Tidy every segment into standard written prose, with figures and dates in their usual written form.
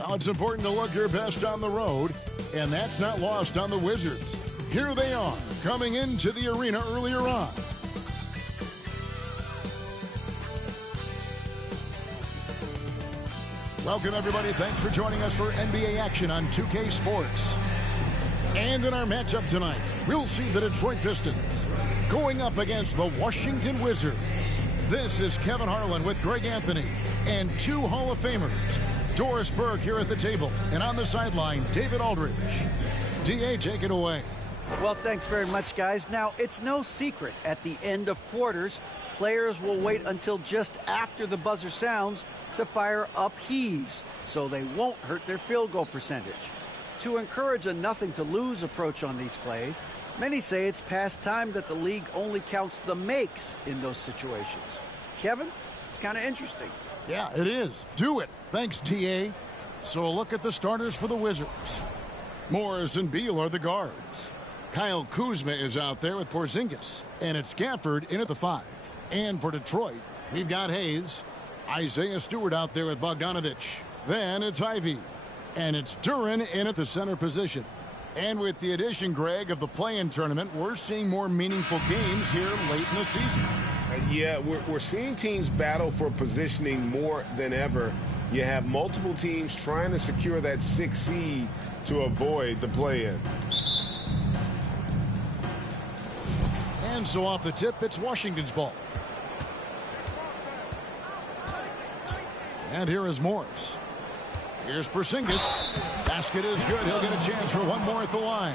Well, it's important to look your best on the road, and that's not lost on the Wizards. Here they are, coming into the arena earlier on. Welcome, everybody. Thanks for joining us for NBA action on 2K Sports. And in our matchup tonight, we'll see the Detroit Pistons going up against the Washington Wizards. This is Kevin Harlan with Greg Anthony and two Hall of Famers, Doris Burke here at the table, and on the sideline, David Aldridge. DA, take it away. Well, thanks very much, guys. Now, it's no secret at the end of quarters, players will wait until just after the buzzer sounds to fire up heaves, so they won't hurt their field goal percentage. To encourage a nothing-to-lose approach on these plays, many say it's past time that the league only counts the makes in those situations. Kevin, it's kind of interesting. Yeah, it is. Do it. Thanks, DA. So a look at the starters for the Wizards. Morris and Beal are the guards. Kyle Kuzma is out there with Porzingis, and it's Gafford in at the 5. And for Detroit, we've got Hayes, Isaiah Stewart out there with Bogdanovich. Then it's Ivy. And it's Duren in at the center position. And with the addition, Greg, of the play-in tournament, we're seeing more meaningful games here late in the season. Yeah, we're seeing teams battle for positioning more than ever. You have multiple teams trying to secure that 6th seed to avoid the play-in. And so off the tip, it's Washington's ball. And here is Morris. Here's Porzingis. Basket is good. He'll get a chance for one more at the line.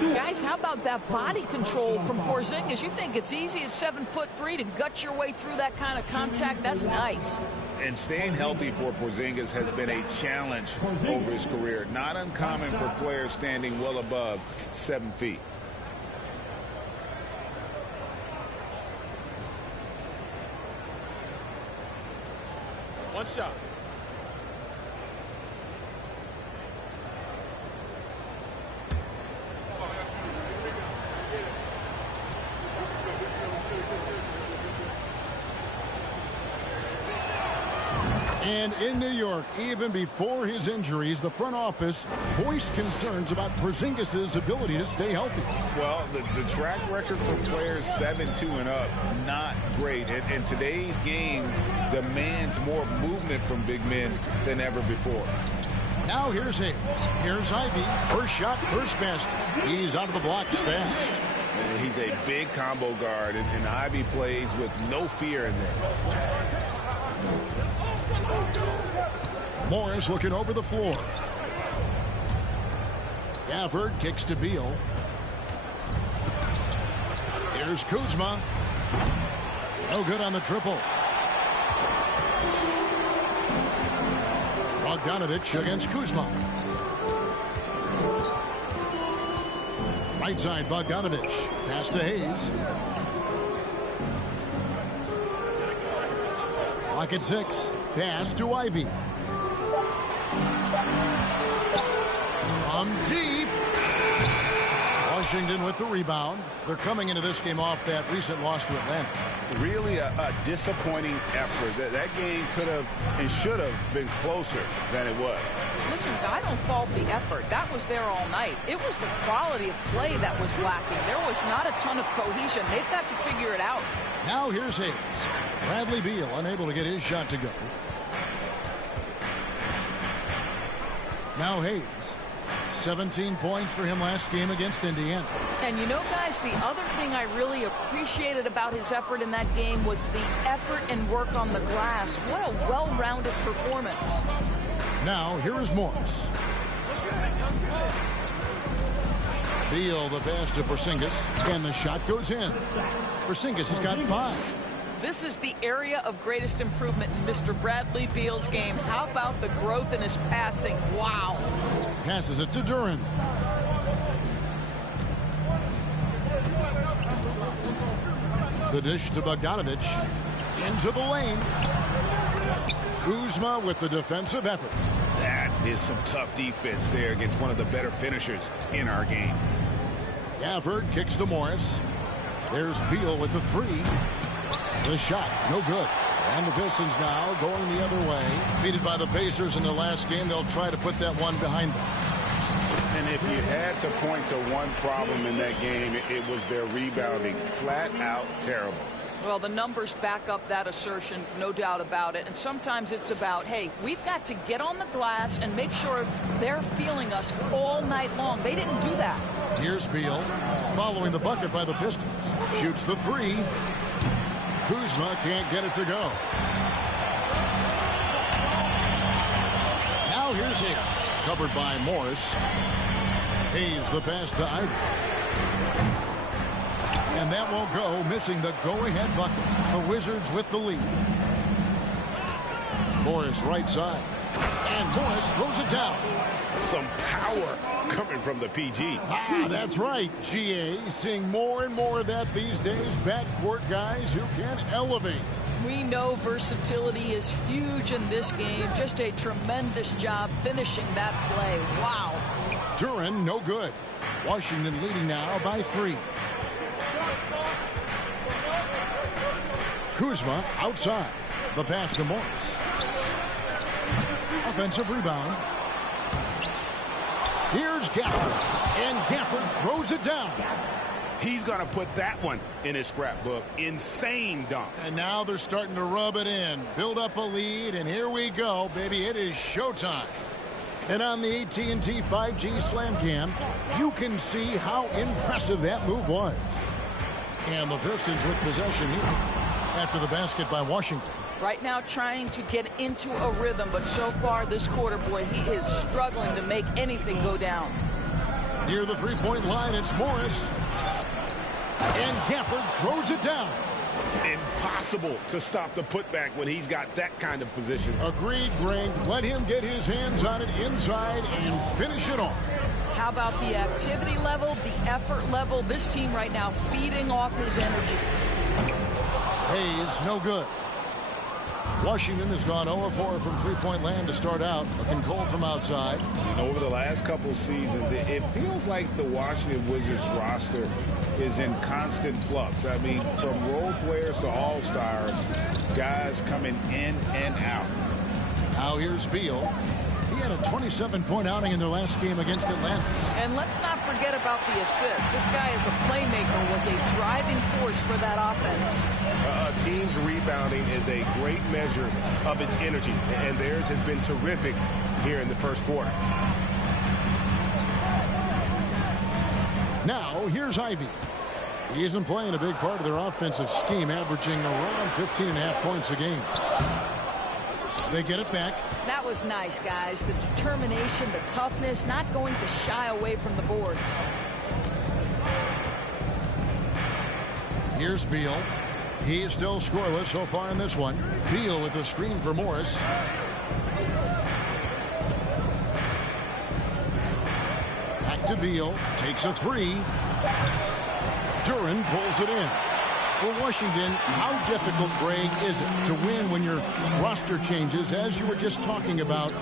Guys, how about that body control from Porzingis? You think it's easy at 7'3" to gut your way through that kind of contact? That's nice. And staying healthy for Porzingis has been a challenge over his career. Not uncommon for players standing well above 7 feet. One shot. And in New York, even before his injuries, the front office voiced concerns about Porzingis' ability to stay healthy. Well, the track record for players 7-2 and up, not great. And today's game demands more movement from big men than ever before. Now here's Hayes. Here's Ivy. First shot, first basket. He's out of the blocks fast. And he's a big combo guard, and Ivy plays with no fear in there. Morris looking over the floor. Gafford kicks to Beal. Here's Kuzma. No good on the triple. Bogdanovich against Kuzma. Right side, Bogdanovich. Pass to Hayes. Clock at 6. Pass to Ivy. From deep. Washington with the rebound. They're coming into this game off that recent loss to Atlanta. Really a disappointing effort. That game could have and should have been closer than it was. Listen, I don't fault the effort. That was there all night. It was the quality of play that was lacking. There was not a ton of cohesion. They've got to figure it out. Now here's Hayes. Bradley Beal unable to get his shot to go. Now Hayes. 17 points for him last game against Indiana. And you know, guys, the other thing I really appreciated about his effort in that game was the effort and work on the glass. What a well-rounded performance. Now, here is Morris. Beal, the pass to Porzingis, and the shot goes in. Porzingis has got 5. This is the area of greatest improvement in Mr. Bradley Beal's game. How about the growth in his passing? Wow. Passes it to Duren. The dish to Bogdanovich. Into the lane. Kuzma with the defensive effort. That is some tough defense there against one of the better finishers in our game. Gafford kicks to Morris. There's Beal with the 3. The shot, no good. And the Pistons now going the other way. Defeated by the Pacers in the last game, they'll try to put that one behind them. And if you had to point to one problem in that game, it was their rebounding. Flat out terrible. Well, the numbers back up that assertion, no doubt about it. And sometimes it's about, hey, we've got to get on the glass and make sure they're feeling us all night long. They didn't do that. Here's Beal following the bucket by the Pistons. Shoots the three. Kuzma can't get it to go. Now here's Hayes, covered by Morris. Hayes the pass to Ivey. And that won't go, missing the go-ahead bucket. The Wizards with the lead. Morris right side. And Morris throws it down. Some power coming from the PG. That's right, GA. Seeing more and more of that these days. Backcourt guys who can elevate. We know versatility is huge in this game. Just a tremendous job finishing that play. Wow. Duren, no good. Washington leading now by 3. Kuzma outside. The pass to Morris. Offensive rebound. Here's Gafford. And Gafford throws it down. He's going to put that one in his scrapbook. Insane dunk. And now they're starting to rub it in. Build up a lead, and here we go, baby. It is showtime. And on the AT&T 5G Slam Cam, you can see how impressive that move was. And the Pistons with possession here after the basket by Washington. Right now trying to get into a rhythm, but so far this quarter, boy, he is struggling to make anything go down. Near the three-point line, it's Morris. And Gafford throws it down. Impossible to stop the putback when he's got that kind of position. Agreed, Greg. Let him get his hands on it inside and finish it off. How about the activity level, the effort level? This team right now feeding off his energy. Hayes, no good. Washington has gone 0-4 from three-point land to start out. Looking cold from outside. And over the last couple seasons, it feels like the Washington Wizards roster is in constant flux. I mean, from role players to all-stars, guys coming in and out. Now here's Beal. He had a 27-point outing in their last game against Atlanta. And let's not forget about the assist. This guy is a playmaker, was a driving force for that offense. A team's rebounding is a great measure of its energy, and theirs has been terrific here in the first quarter. Now, here's Ivey. He isn't playing a big part of their offensive scheme, averaging around 15.5 points a game. They get it back. That was nice, guys. The determination, the toughness, not going to shy away from the boards. Here's Beal. He is still scoreless so far in this one. Beal with a screen for Morris. Back to Beal. Takes a three. Duren pulls it in. For Washington, how difficult, Greg, is it to win when your roster changes, as you were just talking about?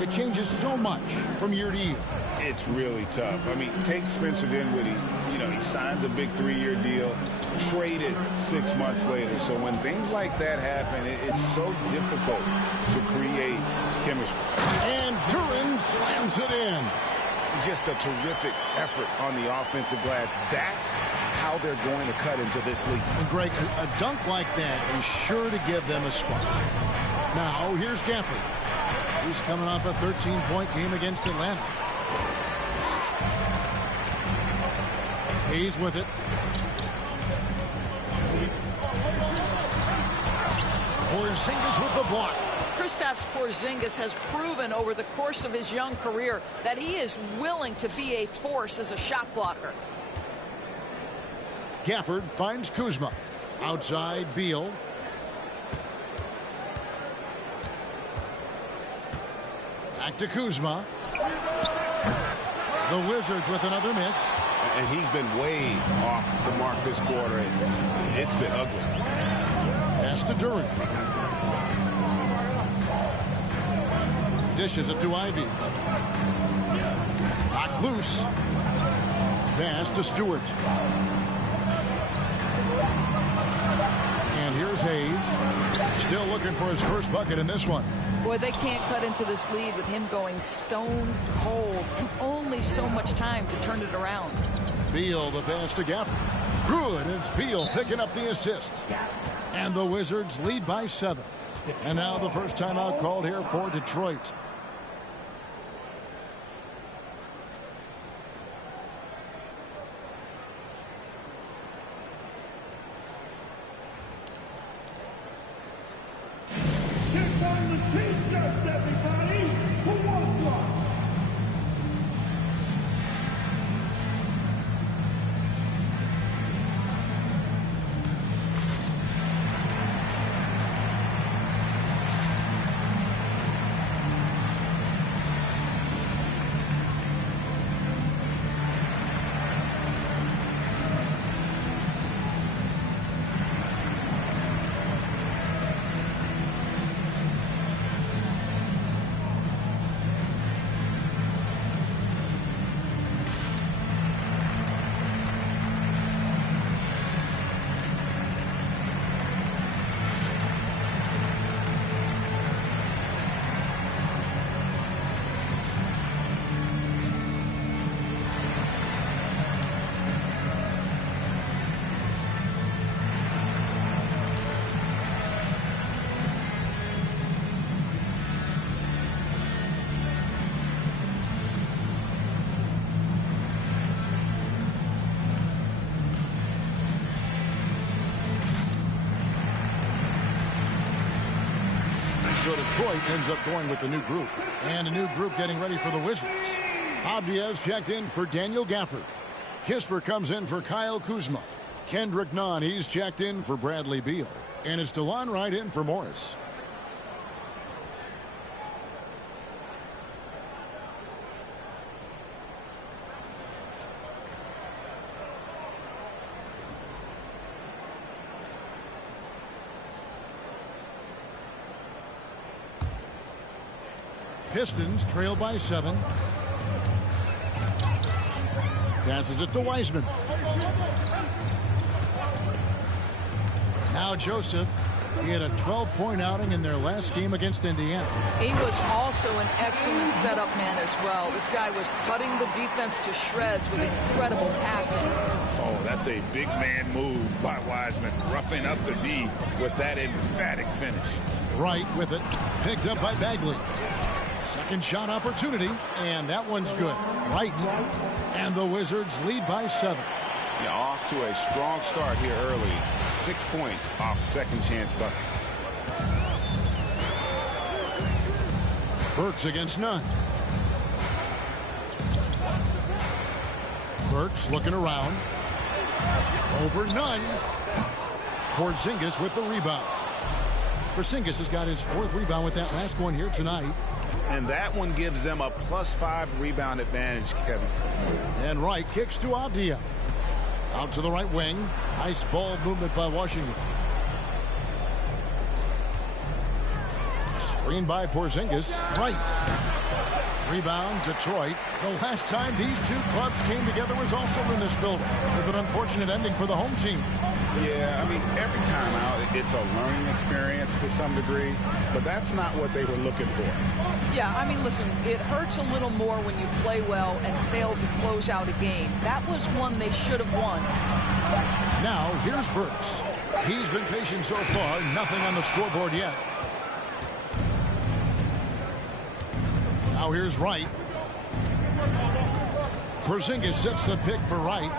It changes so much from year to year. It's really tough. I mean, take Spencer Dinwiddie. You know, he signs a big 3-year deal, traded 6 months later. So when things like that happen, it's so difficult to create chemistry. And Duren slams it in. Just a terrific effort on the offensive glass. That's how they're going to cut into this league. And Greg, a dunk like that is sure to give them a spark. Now, here's Gafford. He's coming off a 13-point game against Atlanta. Hayes with it. Porzingis with the block. Kristaps Porzingis has proven over the course of his young career that he is willing to be a force as a shot blocker. Gafford finds Kuzma. Outside, Beal. Back to Kuzma. The Wizards with another miss. And he's been way off the mark this quarter. It's been ugly. Pass to Duren. Dishes it to Ivey. Knocked loose. Pass to Stewart. And here's Hayes. Still looking for his first bucket in this one. Boy, they can't cut into this lead with him going stone cold and only so much time to turn it around. Beal the pass to Gafford. Good. It's Beal picking up the assist. And the Wizards lead by 7. And now the first timeout called here for Detroit. T-shirts, everybody, who wants one? So Detroit ends up going with the new group. And a new group getting ready for the Wizards. Abdias checked in for Daniel Gafford. Kispert comes in for Kyle Kuzma. Kendrick Nunn, he's checked in for Bradley Beal. And it's DeLon Wright in for Morris. Pistons trail by 7. Passes it to Wiseman. Now Joseph. He had a 12-point outing in their last game against Indiana. He was also an excellent setup man as well. This guy was cutting the defense to shreds with incredible passing. Oh, that's a big man move by Wiseman, roughing up the D with that emphatic finish. Wright with it, picked up by Bagley. Second shot opportunity, and that one's good. Wright. And the Wizards lead by 7. Yeah, off to a strong start here early. 6 points off second chance buckets. Burks against Nunn. Burks looking around. Over Nunn. Porzingis with the rebound. Porzingis has got his 4th rebound with that last one here tonight. And that one gives them a +5 rebound advantage, Kevin. And Wright kicks to Avdia. Out to the right wing. Nice ball movement by Washington. Screen by Porzingis. Wright. Rebound, Detroit. The last time these two clubs came together was also in this building, with an unfortunate ending for the home team. Yeah, I mean, every time out, it's a learning experience to some degree, but that's not what they were looking for. Yeah, I mean, listen, it hurts a little more when you play well and fail to close out a game. That was one they should have won. Now, here's Burks. He's been patient so far, nothing on the scoreboard yet. Now here's Wright. Porzingis sets the pick for Wright.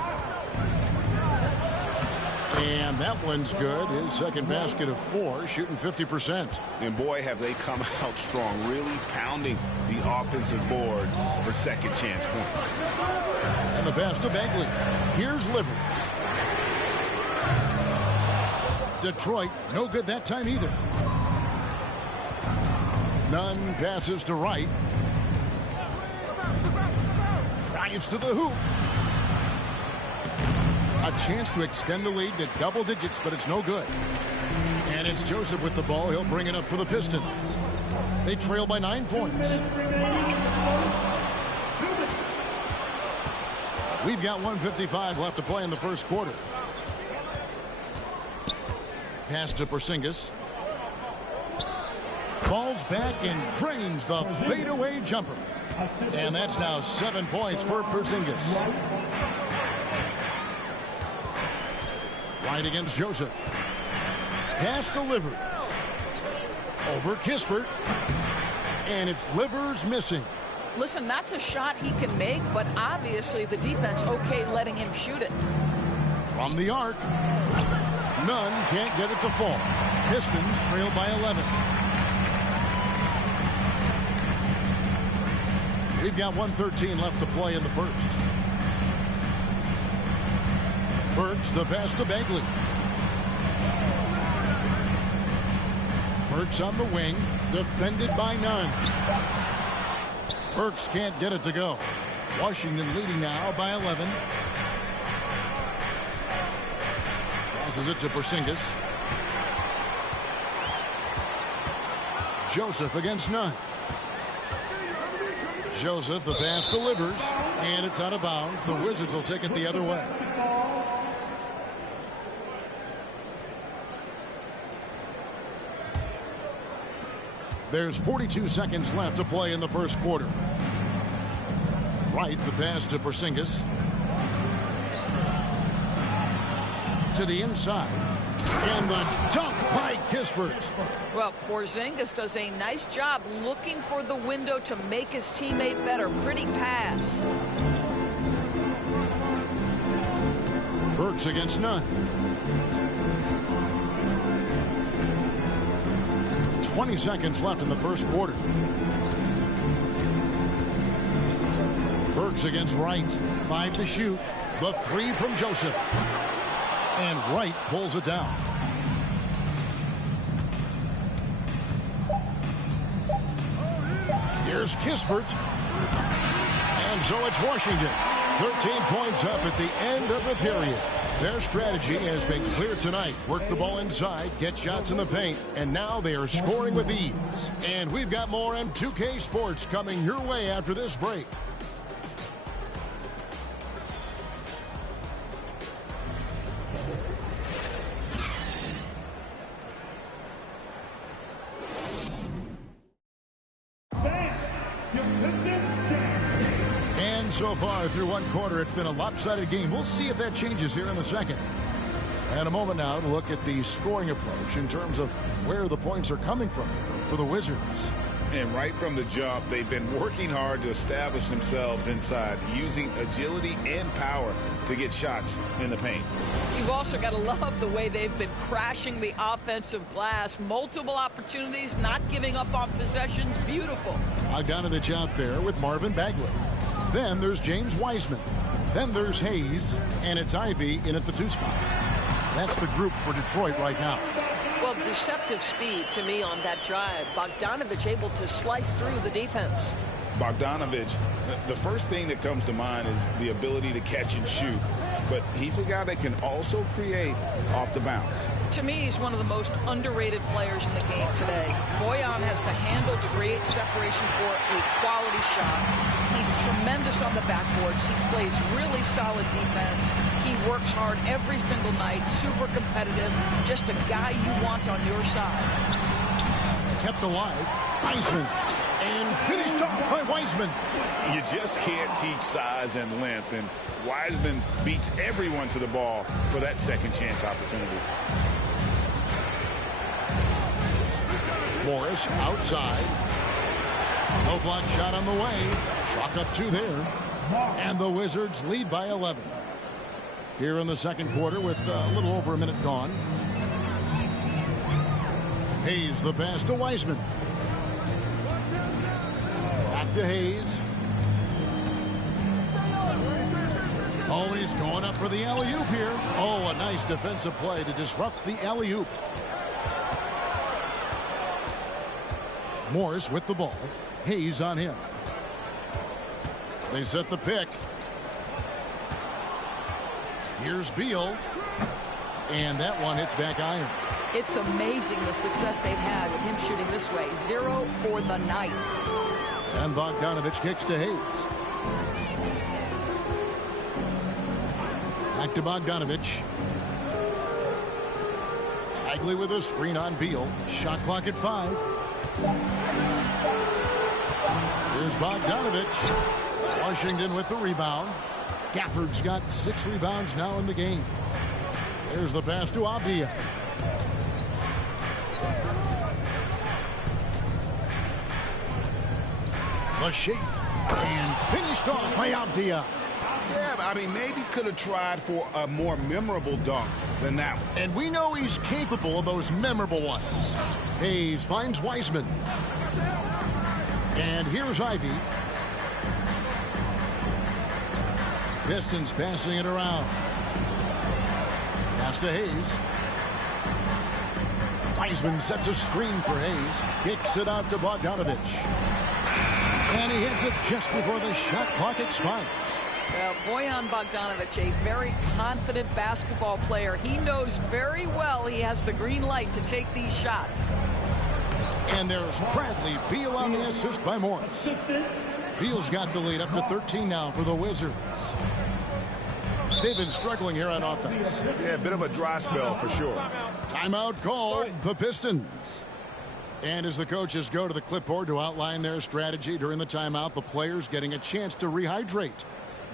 And that one's good. His second basket of 4, shooting 50%. And boy, have they come out strong, really pounding the offensive board for second chance points. And the pass to Bagley. Here's Livers. Detroit, no good that time either. Nunn passes to Wright. Drives to the hoop. A chance to extend the lead to double digits, but it's no good. And it's Joseph with the ball. He'll bring it up for the Pistons. They trail by 9 points. We've got 1:55 left to play in the first quarter. Pass to Porzingis. Falls back and drains the fadeaway jumper. And that's now 7 points for Porzingis. Right against Joseph. Pass to Livers. Over Kispert. And it's Livers missing. Listen, that's a shot he can make, but obviously the defense okay letting him shoot it. From the arc. Nunn can't get it to fall. Pistons trail by 11. We've got 1:13 left to play in the first. Burks the pass to Bagley. Burks on the wing, defended by Nunn. Burks can't get it to go. Washington leading now by 11. Passes it to Porzingis. Joseph against Nunn. Joseph, the pass delivers, and it's out of bounds. The Wizards will take it the other way. There's 42 seconds left to play in the first quarter. Wright, the pass to Porzingis. To the inside. And the dunk by Kispert. Well, Porzingis does a nice job looking for the window to make his teammate better. Pretty pass. Burks against Nunn. 20 seconds left in the first quarter. Burks against Wright. 5 to shoot. The 3 from Joseph. And Wright pulls it down. Here's Kispert. And so it's Washington. 13 points up at the end of the period. Their strategy has been clear tonight. Work the ball inside, get shots in the paint, and now they are scoring with ease. And we've got more M2K Sports coming your way after this break. So far through one quarter, it's been a lopsided game. We'll see if that changes here in the second. And a moment now to look at the scoring approach in terms of where the points are coming from for the Wizards. And right from the jump, they've been working hard to establish themselves inside, using agility and power to get shots in the paint. You've also got to love the way they've been crashing the offensive glass. Multiple opportunities, not giving up on possessions. Beautiful. Bogdanovich out there with Marvin Bagley. Then there's James Wiseman. Then there's Hayes, and it's Ivy in at the 2 spot. That's the group for Detroit right now. Well, deceptive speed to me on that drive. Bogdanovich able to slice through the defense. Bogdanovich, the first thing that comes to mind is the ability to catch and shoot. But he's a guy that can also create off the bounce. To me, he's one of the most underrated players in the game today. Bojan has the handle to create separation for a quality shot. He's tremendous on the backboards. He plays really solid defense. He works hard every single night, super competitive, just a guy you want on your side. Kept alive, Wiseman, and finished off by Wiseman. You just can't teach size and length, and Wiseman beats everyone to the ball for that second chance opportunity. Morris outside. No block shot on the way. Chalk up 2 there. And the Wizards lead by 11. Here in the second quarter with a little over a minute gone. Hayes the pass to Wiseman. Back to Hayes. Oh, he's going up for the alley-oop here. Oh, a nice defensive play to disrupt the alley-oop. Morris with the ball. Hayes on him. They set the pick. Here's Beal. And that one hits back iron. It's amazing the success they've had with him shooting this way. 0 for the night. And Bogdanovich kicks to Hayes. Back to Bogdanovich. Bagley with a screen on Beal. Shot clock at 5. Here's Bogdanovich. Washington with the rebound. Gafford's got 6 rebounds now in the game. There's the pass to Avdija. The shake. And finished off by Avdija. Yeah, I mean, maybe could have tried for a more memorable dunk than that one. And we know he's capable of those memorable ones. Hayes finds Wiseman. And here's Ivy. Pistons passing it around. Pass to Hayes. Wiseman sets a screen for Hayes. Kicks it out to Bogdanovich. And he hits it just before the shot clock expires. Bojan Bogdanovich, a very confident basketball player. He knows very well he has the green light to take these shots. And there's Bradley Beal on the assist by Morris. Beal's got the lead up to 13 now for the Wizards. They've been struggling here on offense. Yeah, a bit of a dry spell for sure. Timeout call, the Pistons. And as the coaches go to the clipboard to outline their strategy during the timeout, the players getting a chance to rehydrate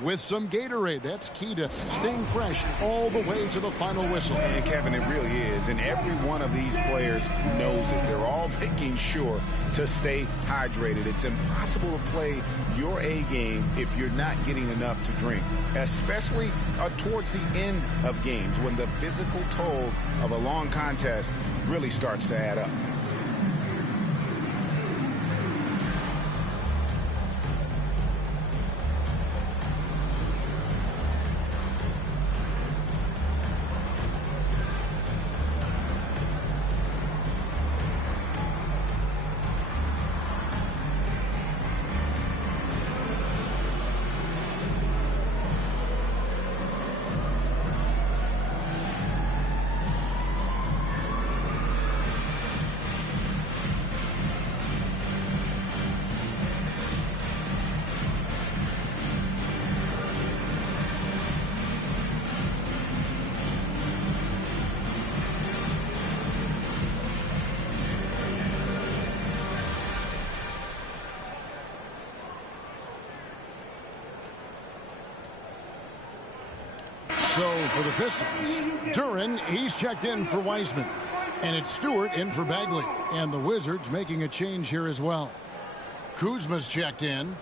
with some Gatorade. That's key to staying fresh all the way to the final whistle. And Kevin, it really is. And every one of these players knows it. They're all making sure to stay hydrated. It's impossible to play your A game if you're not getting enough to drink, especially towards the end of games when the physical toll of a long contest really starts to add up. So for the Pistons, Duren, he's checked in for Wiseman. And it's Stewart in for Bagley. And the Wizards making a change here as well. Kuzma's checked in.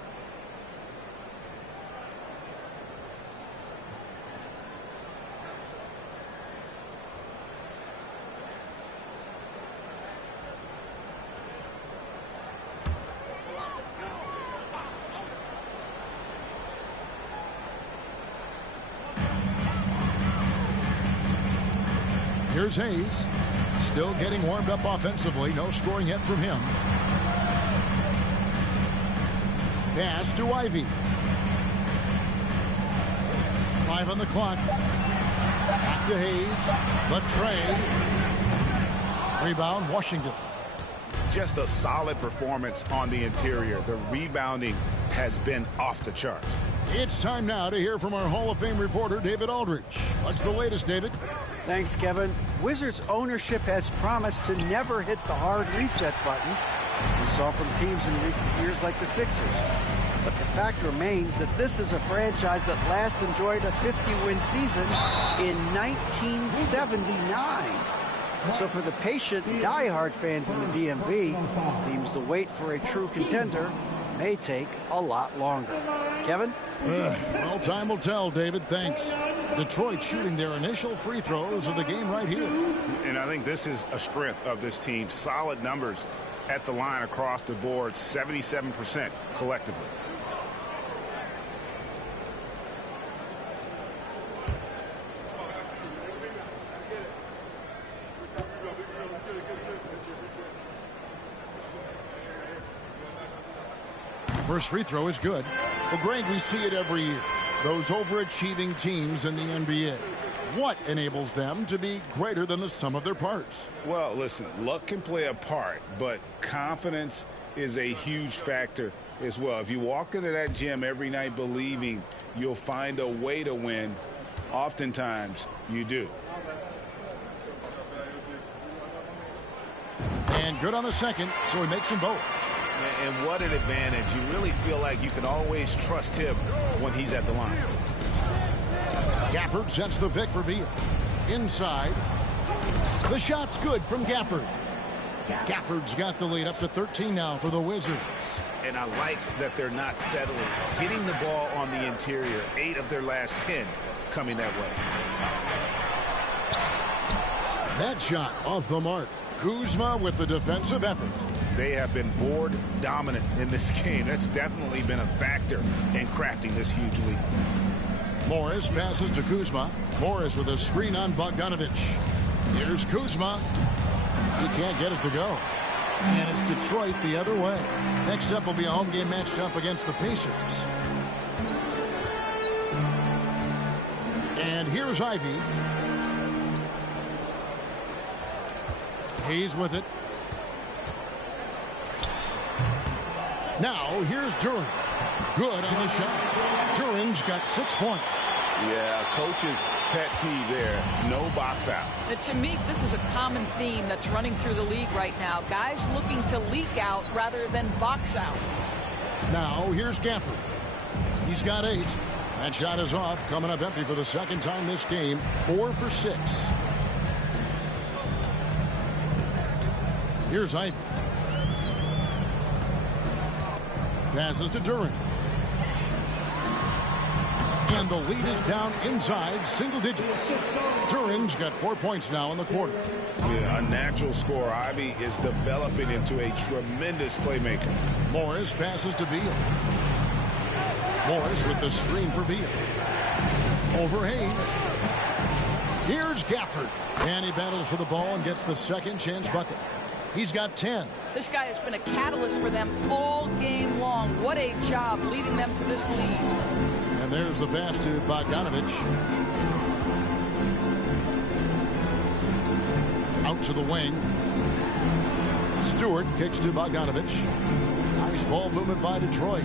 Here's Hayes. Still getting warmed up offensively. No scoring yet from him. Pass to Ivy. 5 on the clock. Back to Hayes. The tray. Rebound, Washington. Just a solid performance on the interior. The rebounding has been off the charts. It's time now to hear from our Hall of Fame reporter, David Aldridge. What's the latest, David? Thanks, Kevin. Wizards ownership has promised to never hit the hard reset button we saw from teams in recent years like the Sixers. But the fact remains that this is a franchise that last enjoyed a 50-win season in 1979. So for the patient, diehard fans in the DMV, it seems the wait for a true contender may take a lot longer. Kevin? Well, time will tell, David. Thanks. Detroit shooting their initial free throws of the game right here. And I think this is a strength of this team. Solid numbers at the line across the board, 77% collectively. First free throw is good. Well, Greg, we see it every year. Those overachieving teams in the NBA. What enables them to be greater than the sum of their parts? Well, listen, luck can play a part, but confidence is a huge factor as well. If you walk into that gym every night believing you'll find a way to win, oftentimes you do. And good on the second, so he makes them both. And what an advantage. You really feel like you can always trust him when he's at the line. Gafford sets the pick for Beal. Inside. The shot's good from Gafford. Gafford's got the lead up to 13 now for the Wizards. And I like that they're not settling. Hitting the ball on the interior, 8 of their last 10 coming that way. That shot off the mark. Kuzma with the defensive effort. They have been board dominant in this game. That's definitely been a factor in crafting this huge lead. Morris passes to Kuzma. Morris with a screen on Bogdanovic. Here's Kuzma. He can't get it to go. And it's Detroit the other way. Next up will be a home game matched up against the Pacers. And here's Ivy. He's with it. Now here's Duren. Good on the shot. Duren's got 6 points. Yeah, coach's pet peeve there. No box out. To me, this is a common theme that's running through the league right now. Guys looking to leak out rather than box out. Now here's Gafford. He's got 8. That shot is off, coming up empty for the second time this game. 4 for 6. Here's Ivy. Passes to Duren. And the lead is down inside single digits. Duren's got 4 points now in the quarter. Yeah, a natural scorer. Ivy is developing into a tremendous playmaker. Morris passes to Beal. Morris with the screen for Beal. Over Hayes. Here's Gafford. And he battles for the ball and gets the second chance bucket. He's got 10. This guy has been a catalyst for them all game long. What a job leading them to this lead. And there's the pass to Bogdanovic. Out to the wing. Stewart kicks to Bogdanovic. Nice ball movement by Detroit.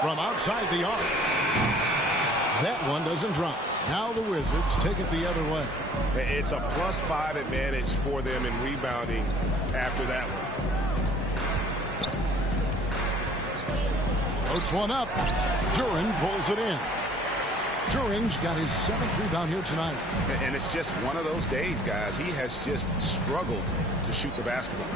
From outside the arc. That one doesn't drop. Now the Wizards take it the other way. It's a +5 advantage for them in rebounding after that one. Floats one up. Duren pulls it in. Duren's got his 7th rebound here tonight. And it's just one of those days, guys. He has just struggled to shoot the basketball.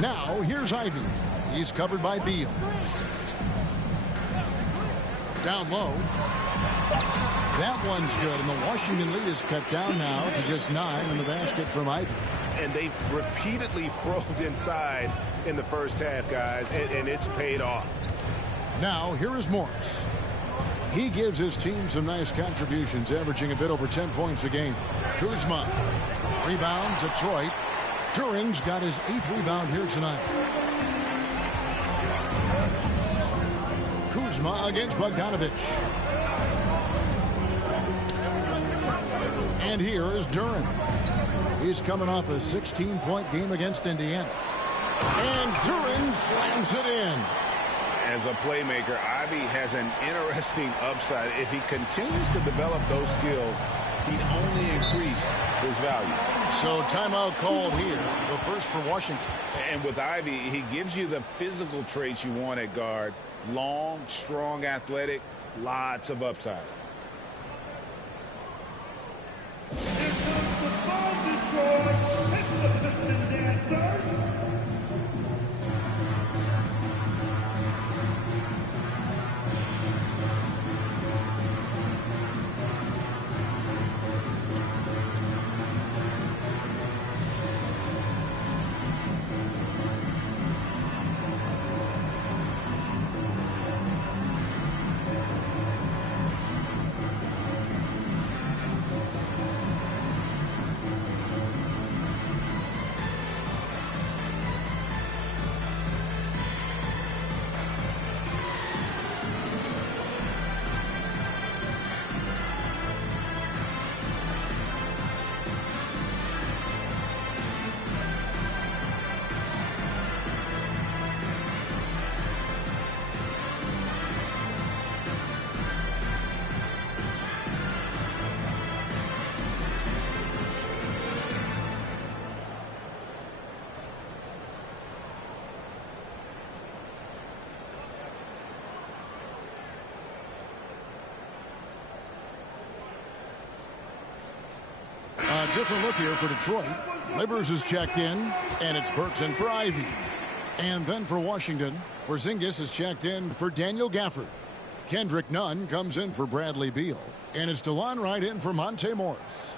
Now here's Ivy. He's covered by Beal. Down low. That one's good, and the Washington lead is cut down now to just 9 in the basket from Ivy. And they've repeatedly probed inside in the first half, guys, and it's paid off. Now here is Morris. He gives his team some nice contributions, averaging a bit over 10 points a game. Kuzma. Rebound, Detroit. Duren's got his 8th rebound here tonight. Kuzma against Bogdanovic. And here is Duren. He's coming off a 16-point game against Indiana. And Duren slams it in. As a playmaker, Ivy has an interesting upside. If he continues to develop those skills, he'd only increase his value. So timeout called here, the first for Washington. And with Ivy, he gives you the physical traits you want at guard. Long, strong, athletic, lots of upside. Here comes the ball, Detroit. It's the Piston Dancers. A different look here for Detroit. Rivers is checked in, and it's Burks in for Ivy. And then for Washington, Porzingis is checked in for Daniel Gafford. Kendrick Nunn comes in for Bradley Beal. And it's DeLon Wright in for Monte Morris.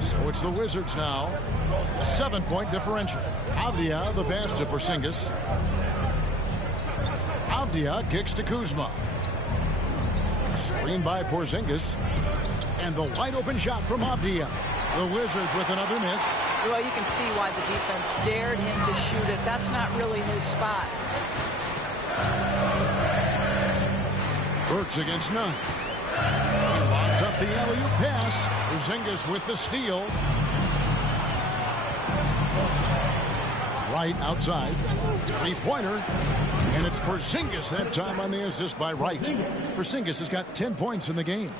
So it's the Wizards now. 7-point differential. Avdia the pass to Porzingis. Avdia kicks to Kuzma. Screen by Porzingis. And the wide open shot from Avdia. The Wizards with another miss. Well, you can see why the defense dared him to shoot it. That's not really his spot. Burks against Nunn. He lobs up the alley-oop pass. Porzingis with the steal. Wright outside. Three-pointer. And it's Porzingis that time on the assist by Wright. Porzingis has got 10 points in the game.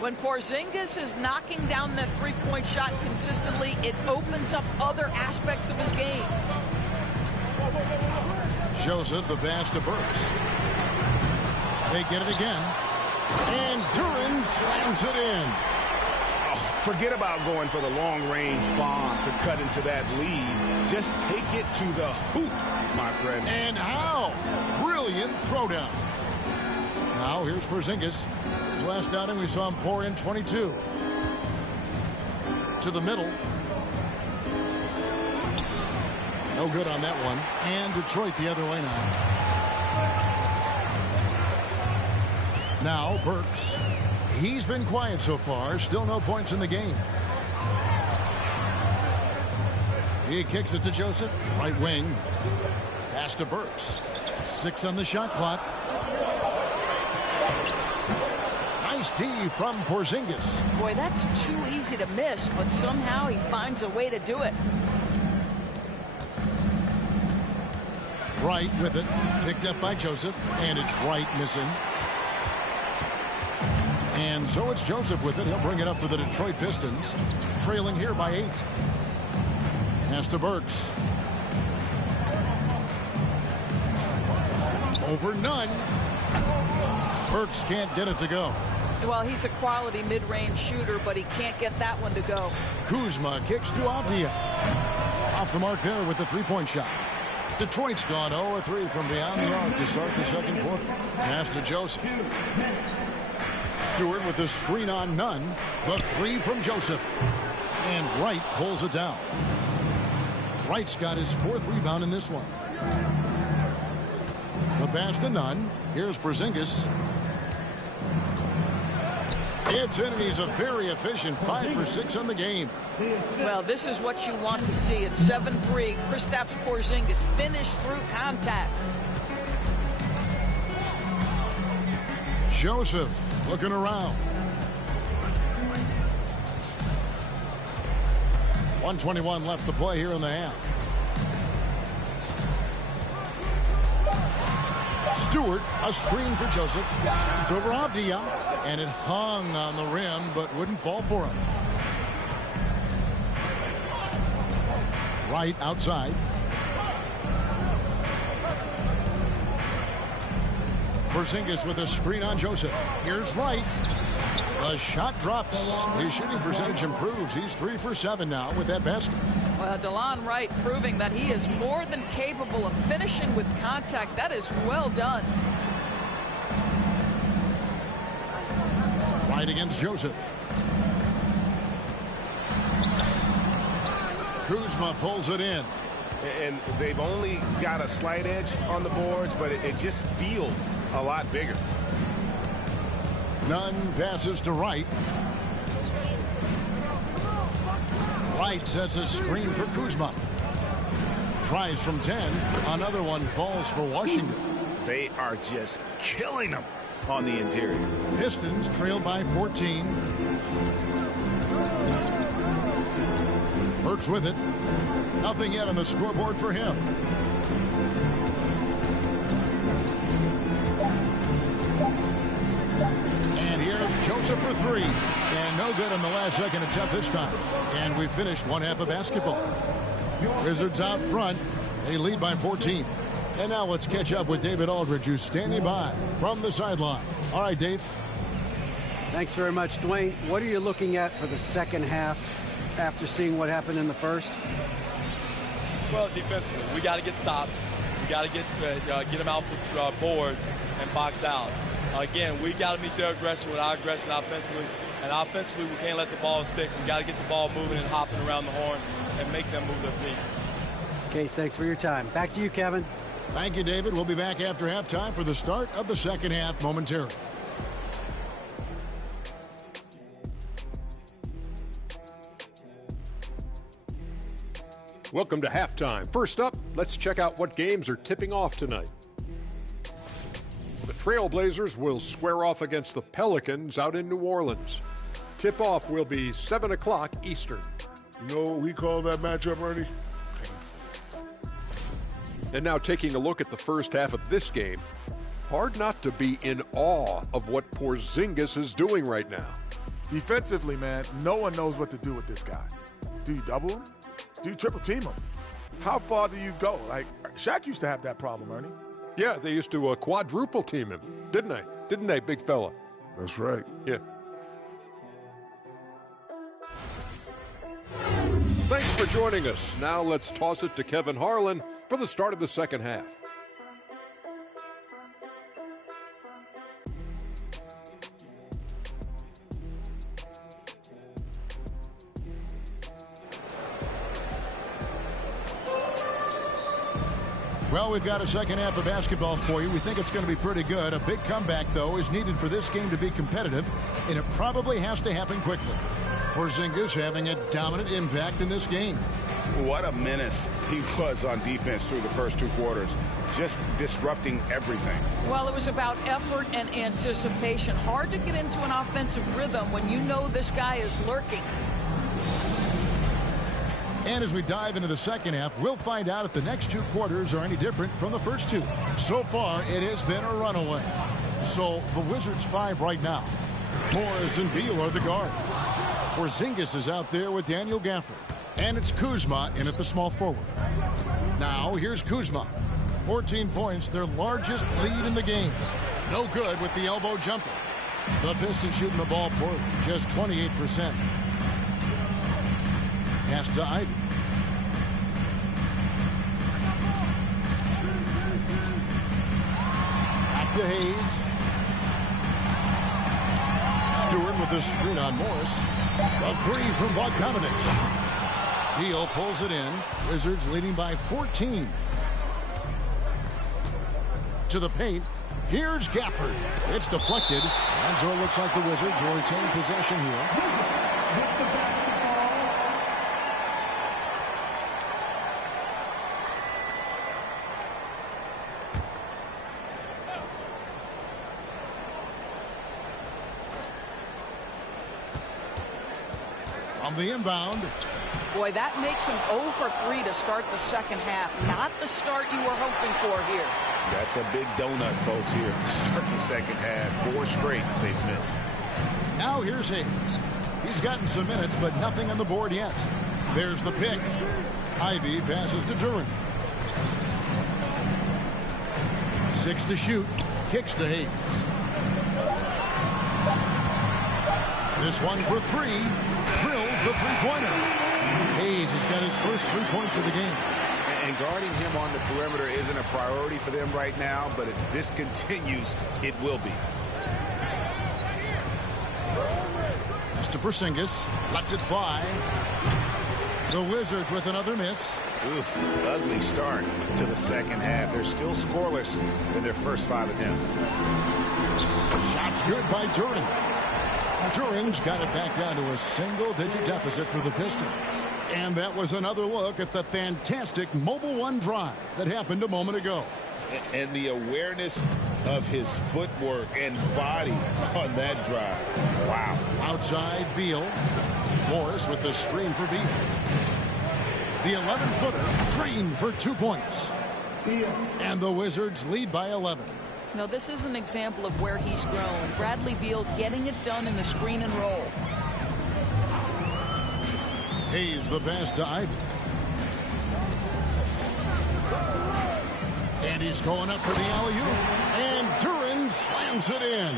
When Porzingis is knocking down that three-point shot consistently, it opens up other aspects of his game. Joseph the pass to Burks. They get it again. And Duren slams it in. Forget about going for the long-range bomb to cut into that lead. Just take it to the hoop, my friend. And how? Brilliant throwdown. Now here's Porzingis. His last outing we saw him pour in 22. To the middle. No good on that one. And Detroit the other way now. Now Burks. He's been quiet so far. Still no points in the game. He kicks it to Joseph. Right wing. Pass to Burks. 6 on the shot clock. Nice D from Porzingis. Boy, that's too easy to miss, but somehow he finds a way to do it. Wright with it. Picked up by Joseph. And it's Wright missing. And so it's Joseph with it. He'll bring it up for the Detroit Pistons. Trailing here by 8. Pass to Burks. Over Nunn. Burks can't get it to go. Well, he's a quality mid-range shooter, but he can't get that one to go. Kuzma kicks to Avdia. Off the mark there with the three-point shot. Detroit's gone 0-3 from beyond the arc to start the second quarter. Pass to Joseph. Stewart with the screen on Nunn. The three from Joseph. And Wright pulls it down. Wright's got his 4th rebound in this one. The pass to Nunn. Here's Porzingis. It's in, and he's a very efficient 5 for 6 on the game. Well, this is what you want to see. It's 7-3. Kristaps Porzingis finished through contact. Joseph looking around. 1:21 left to play here in the half. Stewart, a screen for Joseph. It's over Avdia, and it hung on the rim, but wouldn't fall for him. Wright outside. Porzingis with a screen on Joseph. Here's Wright. The shot drops. His shooting percentage improves. He's 3 for 7 now with that basket. Well, DeLon Wright proving that he is more than capable of finishing with contact. That is well done. Wright against Joseph. Kuzma pulls it in. And they've only got a slight edge on the boards, but it just feels a lot bigger. Nunn passes to Wright. Wright sets a screen for Kuzma. Tries from 10. Another one falls for Washington. They are just killing them on the interior. Pistons trail by 14. Burks with it. Nothing yet on the scoreboard for him. And here's Joseph for 3. And No good on the last second attempt this time. And we finished one half of basketball. Wizards out front. They lead by 14. And now let's catch up with David Aldridge, who's standing by from the sideline. All right, Dave. Thanks very much, Dwayne. What are you looking at for the second half after seeing what happened in the first? Well, defensively, we got to get stops. We got to get them out for boards and box out. Again, we got to meet their aggression with our aggression offensively. And offensively, we can't let the ball stick. We got to get the ball moving and hopping around the horn and make them move their feet. Case, thanks for your time. Back to you, Kevin. Thank you, David. We'll be back after halftime for the start of the second half momentarily. Welcome to halftime. First up, let's check out what games are tipping off tonight. The Trailblazers will square off against the Pelicans out in New Orleans. Tip-off will be 7 o'clock Eastern. You know what we call that matchup, Ernie? And now taking a look at the first half of this game, hard not to be in awe of what Porzingis is doing right now. Defensively, man, no one knows what to do with this guy. Do you double him? Do you triple team him? How far do you go? Like, Shaq used to have that problem, Ernie. Yeah, they used to quadruple team him, didn't they? Didn't they, big fella? That's right. Yeah. Thanks for joining us. Now let's toss it to Kevin Harlan for the start of the second half. Well, we've got a second half of basketball for you. We think it's going to be pretty good. A big comeback, though, is needed for this game to be competitive, and it probably has to happen quickly. Porzingis having a dominant impact in this game. What a menace he was on defense through the first two quarters, just disrupting everything. Well, it was about effort and anticipation. Hard to get into an offensive rhythm when you know this guy is lurking. And as we dive into the second half, we'll find out if the next two quarters are any different from the first two. So far, it has been a runaway. So the Wizards 5 right now. Morris and Beal are the guards. Porzingis is out there with Daniel Gafford. And it's Kuzma in at the small forward. Now here's Kuzma. 14 points, their largest lead in the game. No good with the elbow jumper. The Pistons shooting the ball poorly, just 28%. Pass to Ivy. Back to Hayes. Stewart with the screen on Morris. A three from Bogdanovich. Beal pulls it in. Wizards leading by 14. To the paint. Here's Gafford. It's deflected. And so it looks like the Wizards will retain possession here. On the inbound. Boy, that makes him 0 for 3 to start the second half. Not the start you were hoping for here. That's a big donut, folks, here. Start the second half. 4 straight they've missed. Now here's Hayes. He's gotten some minutes, but nothing on the board yet. There's the pick. Ivy passes to Duren. 6 to shoot. Kicks to Hayes. This one for 3. Drills the three-pointer. Hayes has got his first 3 points of the game. And guarding him on the perimeter isn't a priority for them right now, but if this continues, it will be. Pass to Porzingis. Lets it fly. The Wizards with another miss. Oof, ugly start to the second half. They're still scoreless in their first 5 attempts. Shots good by Duren. Duren's got it back down to a single-digit deficit for the Pistons. And that was another look at the fantastic Mobile One drive that happened a moment ago. And the awareness of his footwork and body on that drive. Wow. Outside Beal. Morris with the screen for Beal. The 11-footer drained for 2 points. And the Wizards lead by 11. Now, this is an example of where he's grown. Bradley Beal getting it done in the screen and roll. Hayes the pass to Ivy. And he's going up for the alley-oop. And Duren slams it in.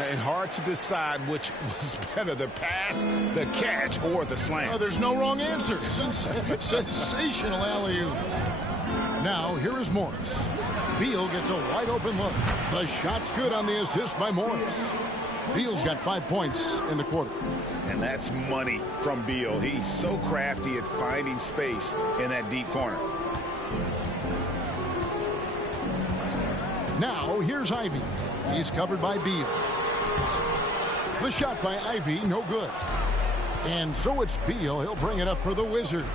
And hard to decide which was better, the pass, the catch, or the slam. Oh, there's no wrong answer. Sensational alley-oop. Now, here is Morris. Beal gets a wide-open look. The shot's good on the assist by Morris. Beal's got 5 points in the quarter. And that's money from Beal. He's so crafty at finding space in that deep corner. Now, here's Ivy. He's covered by Beal. The shot by Ivy, no good. And so it's Beal. He'll bring it up for the Wizards.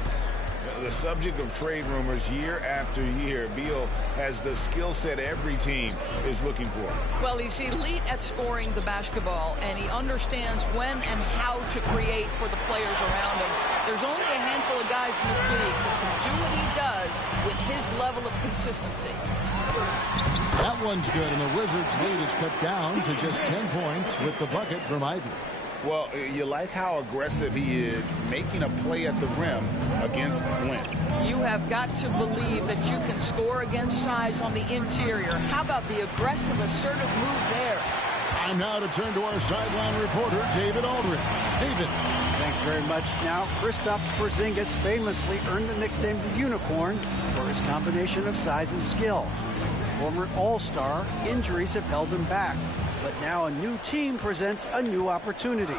The subject of trade rumors year after year, Beal has the skill set every team is looking for. Well, he's elite at scoring the basketball, and he understands when and how to create for the players around him. There's only a handful of guys in this league that can do what he does with his level of consistency. That one's good, and the Wizards' lead is cut down to just 10 points with the bucket from Ivy. Well, you like how aggressive he is making a play at the rim against length. You have got to believe that you can score against size on the interior. How about the aggressive, assertive move there? Time now to turn to our sideline reporter, David Aldridge. David. Thanks very much. Now, Kristaps Porzingis famously earned the nickname the Unicorn for his combination of size and skill. Former All-Star, injuries have held him back. But now a new team presents a new opportunity.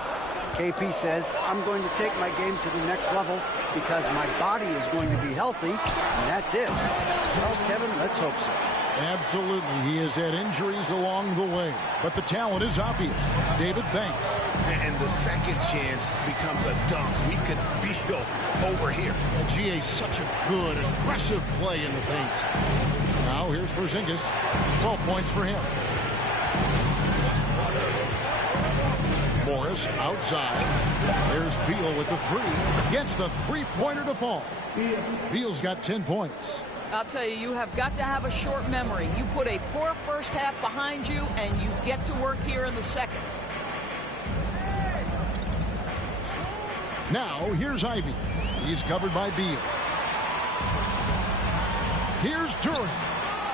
KP says, I'm going to take my game to the next level because my body is going to be healthy, and that's it. Well, Kevin, let's hope so. Absolutely. He has had injuries along the way, but the talent is obvious. David, thanks. And the second chance becomes a dunk. We can feel over here. GA, such a good, aggressive play in the paint. Now here's Porzingis. 12 points for him. Morris outside. There's Beal with the three. Gets the three-pointer to fall. Beal's got 10 points. I'll tell you, you have got to have a short memory. You put a poor first half behind you, and you get to work here in the second. Now, here's Ivy. He's covered by Beal. Here's Duren.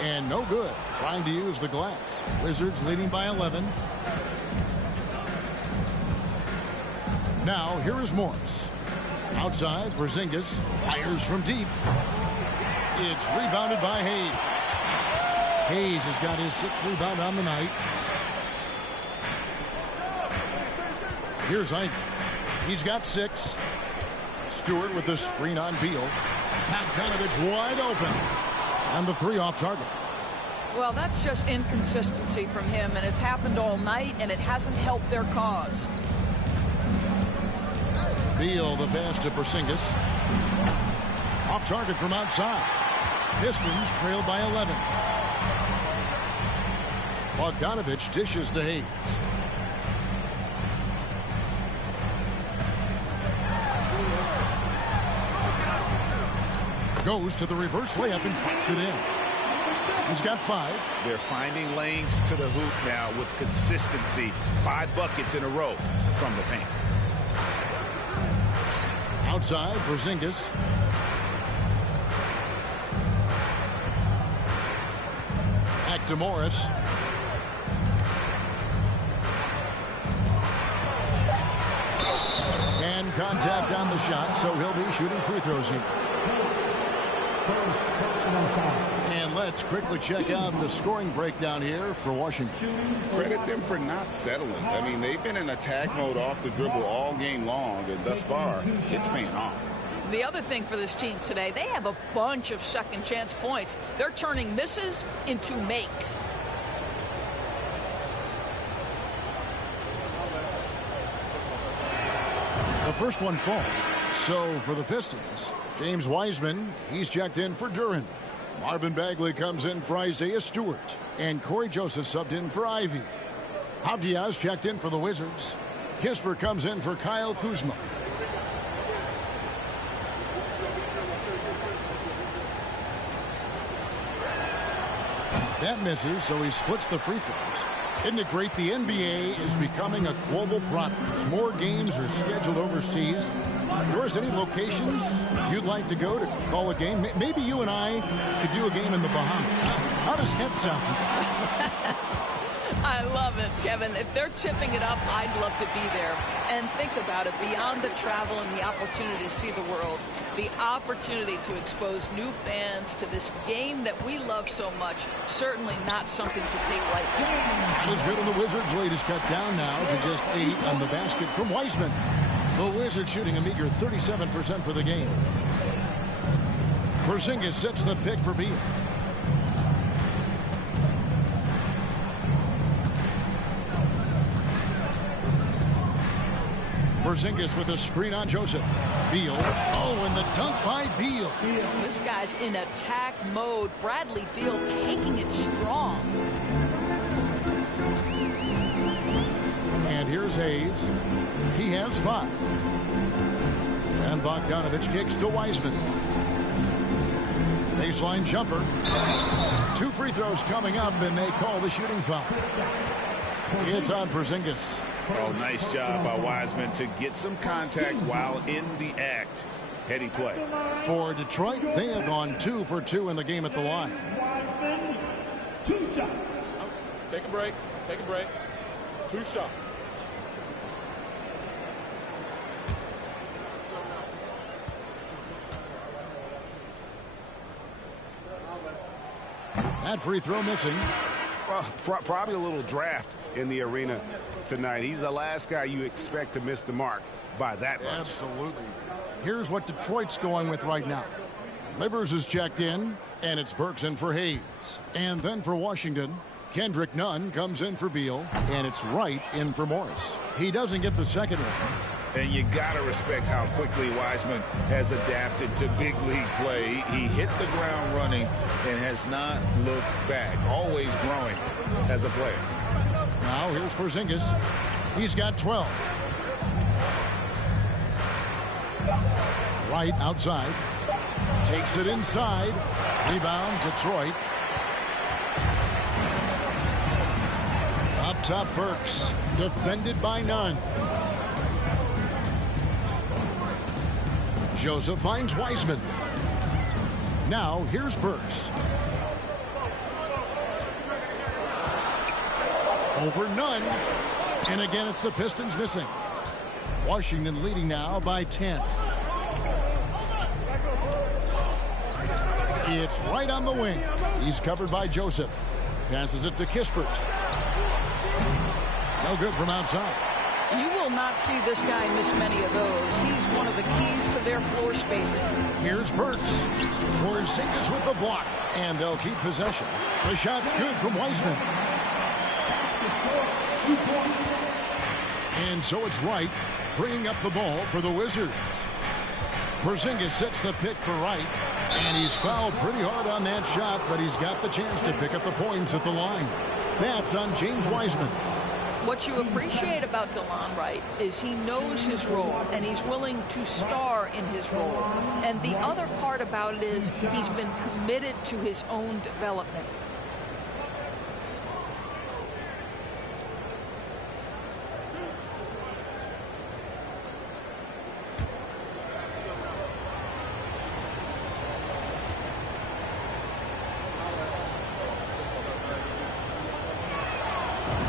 And no good. Trying to use the glass. Wizards leading by 11. Now, here is Morris. Outside, Porzingis fires from deep. It's rebounded by Hayes. Hayes has got his 6th rebound on the night. Here's Ivy. He's got 6. Stewart with the screen on Beal. Bogdanovich wide open. And the 3 off target. Well, that's just inconsistency from him, and it's happened all night, and it hasn't helped their cause. Beal, the pass to Porzingis. Off target from outside. Pistons trailed by 11. Bogdanovich dishes to Hayes. Goes to the reverse layup and puts it in. He's got 5. They're finding lanes to the hoop now with consistency. 5 buckets in a row from the paint. Outside, Porzingis. Back to Morris. And contact on the shot, so he'll be shooting free throws here. And let's quickly check out the scoring breakdown here for Washington. Credit them for not settling. I mean, they've been in attack mode off the dribble all game long, and thus far, it's paying off. The other thing for this team today, they have a bunch of second chance points. They're turning misses into makes. The first one falls. So for the Pistons, James Wiseman, he's checked in for Duren. Marvin Bagley comes in for Isaiah Stewart. And Corey Joseph subbed in for Ivy. Avdiaz checked in for the Wizards. Kispert comes in for Kyle Kuzma. That misses, so he splits the free throws. Isn't it great? The NBA is becoming a global product. As more games are scheduled overseas, Doris, any locations you'd like to go to call a game? Maybe you and I could do a game in the Bahamas. How does that sound? I love it, Kevin. If they're tipping it up, I'd love to be there. And think about it, beyond the travel and the opportunity to see the world, the opportunity to expose new fans to this game that we love so much, certainly not something to take lightly. That is good, and the Wizards' lead is cut down now to just 8 on the basket from Wiseman. The Wizards shooting a meager 37% for the game. Porzingis sets the pick for Beal. Porzingis with a screen on Joseph. Beal. Oh, and the dunk by Beal. This guy's in attack mode. Bradley Beal taking it strong. And here's Hayes. He has 5. And Bogdanovich kicks to Wiseman. Baseline jumper. 2 free throws coming up, and they call the shooting foul. It's on Porzingis. Oh, nice job by Wiseman to get some contact while in the act. Heady play. For Detroit, they have gone 2 for 2 in the game at the line. Wiseman, 2 shots. Take a break. Take a break. 2 shots. That free throw missing. Well, probably a little draft in the arena tonight. He's the last guy you expect to miss the mark by that much. Absolutely. Here's what Detroit's going with right now. Livers is checked in, and it's Burks in for Hayes. And then for Washington, Kendrick Nunn comes in for Beal, and it's Wright in for Morris. He doesn't get the second one. And you got to respect how quickly Wiseman has adapted to big league play. He hit the ground running and has not looked back. Always growing as a player. Now here's Porzingis. He's got 12. Wright outside. Takes it inside. Rebound Detroit. Up top Burks. Defended by Nunn. Joseph finds Wiseman. Now here's Burks. Over Nunn. And again it's the Pistons missing. Washington leading now by 10. It's right on the wing. He's covered by Joseph. Passes it to Kispert. No good from outside. You will not see this guy miss many of those. He's one of the keys to their floor spacing. Here's Burks. Porzingis with the block. And they'll keep possession. The shot's good from Wiseman. And so it's Wright bringing up the ball for the Wizards. Porzingis sets the pick for Wright. And he's fouled pretty hard on that shot, but he's got the chance to pick up the points at the line. That's on James Wiseman. What you appreciate about Delon Wright is he knows his role, and he's willing to star in his role. And the other part about it is he's been committed to his own development.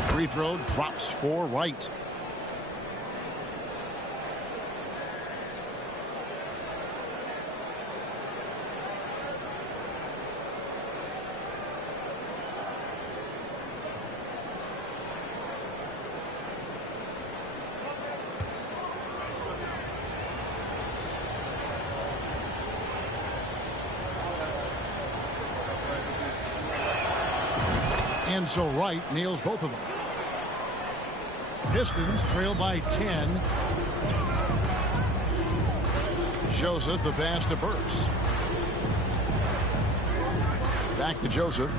Free throw drops for Wright. And so Wright nails both of them. Pistons trail by 10. Joseph, the pass to Burks. Back to Joseph.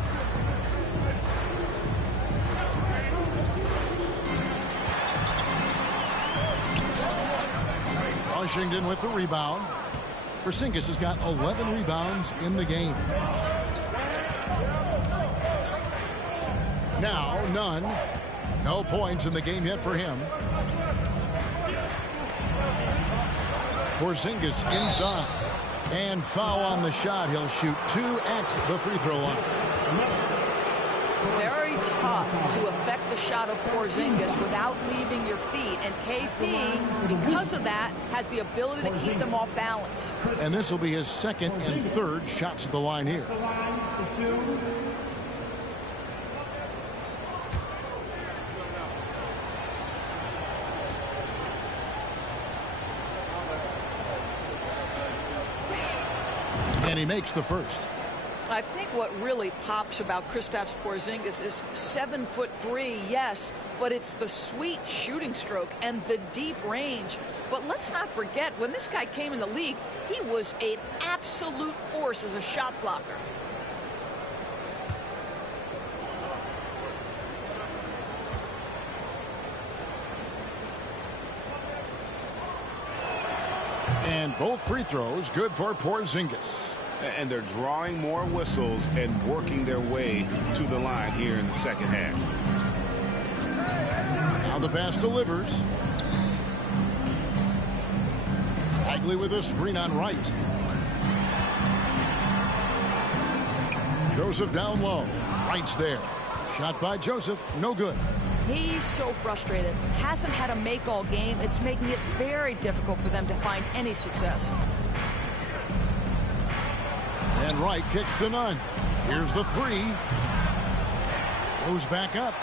Washington with the rebound. Porzingis has got 11 rebounds in the game. Now, Nunn. No points in the game yet for him. Porzingis inside. And foul on the shot. He'll shoot 2 at the free throw line. Very tough to affect the shot of Porzingis without leaving your feet. And KP, because of that, has the ability to keep them off balance. And this will be his second and third shots at the line here. And he makes the first. I think what really pops about Kristaps Porzingis is 7'3", yes, but it's the sweet shooting stroke and the deep range. But let's not forget, when this guy came in the league, he was an absolute force as a shot blocker. And both free throws good for Porzingis. And they're drawing more whistles and working their way to the line here in the second half. Now the pass delivers. Bagley with a screen on Wright. Joseph down low. Wright's there. Shot by Joseph. No good. He's so frustrated. Hasn't had a make all game. It's making it very difficult for them to find any success. And Wright kicks to none. Here's the three. Goes back up.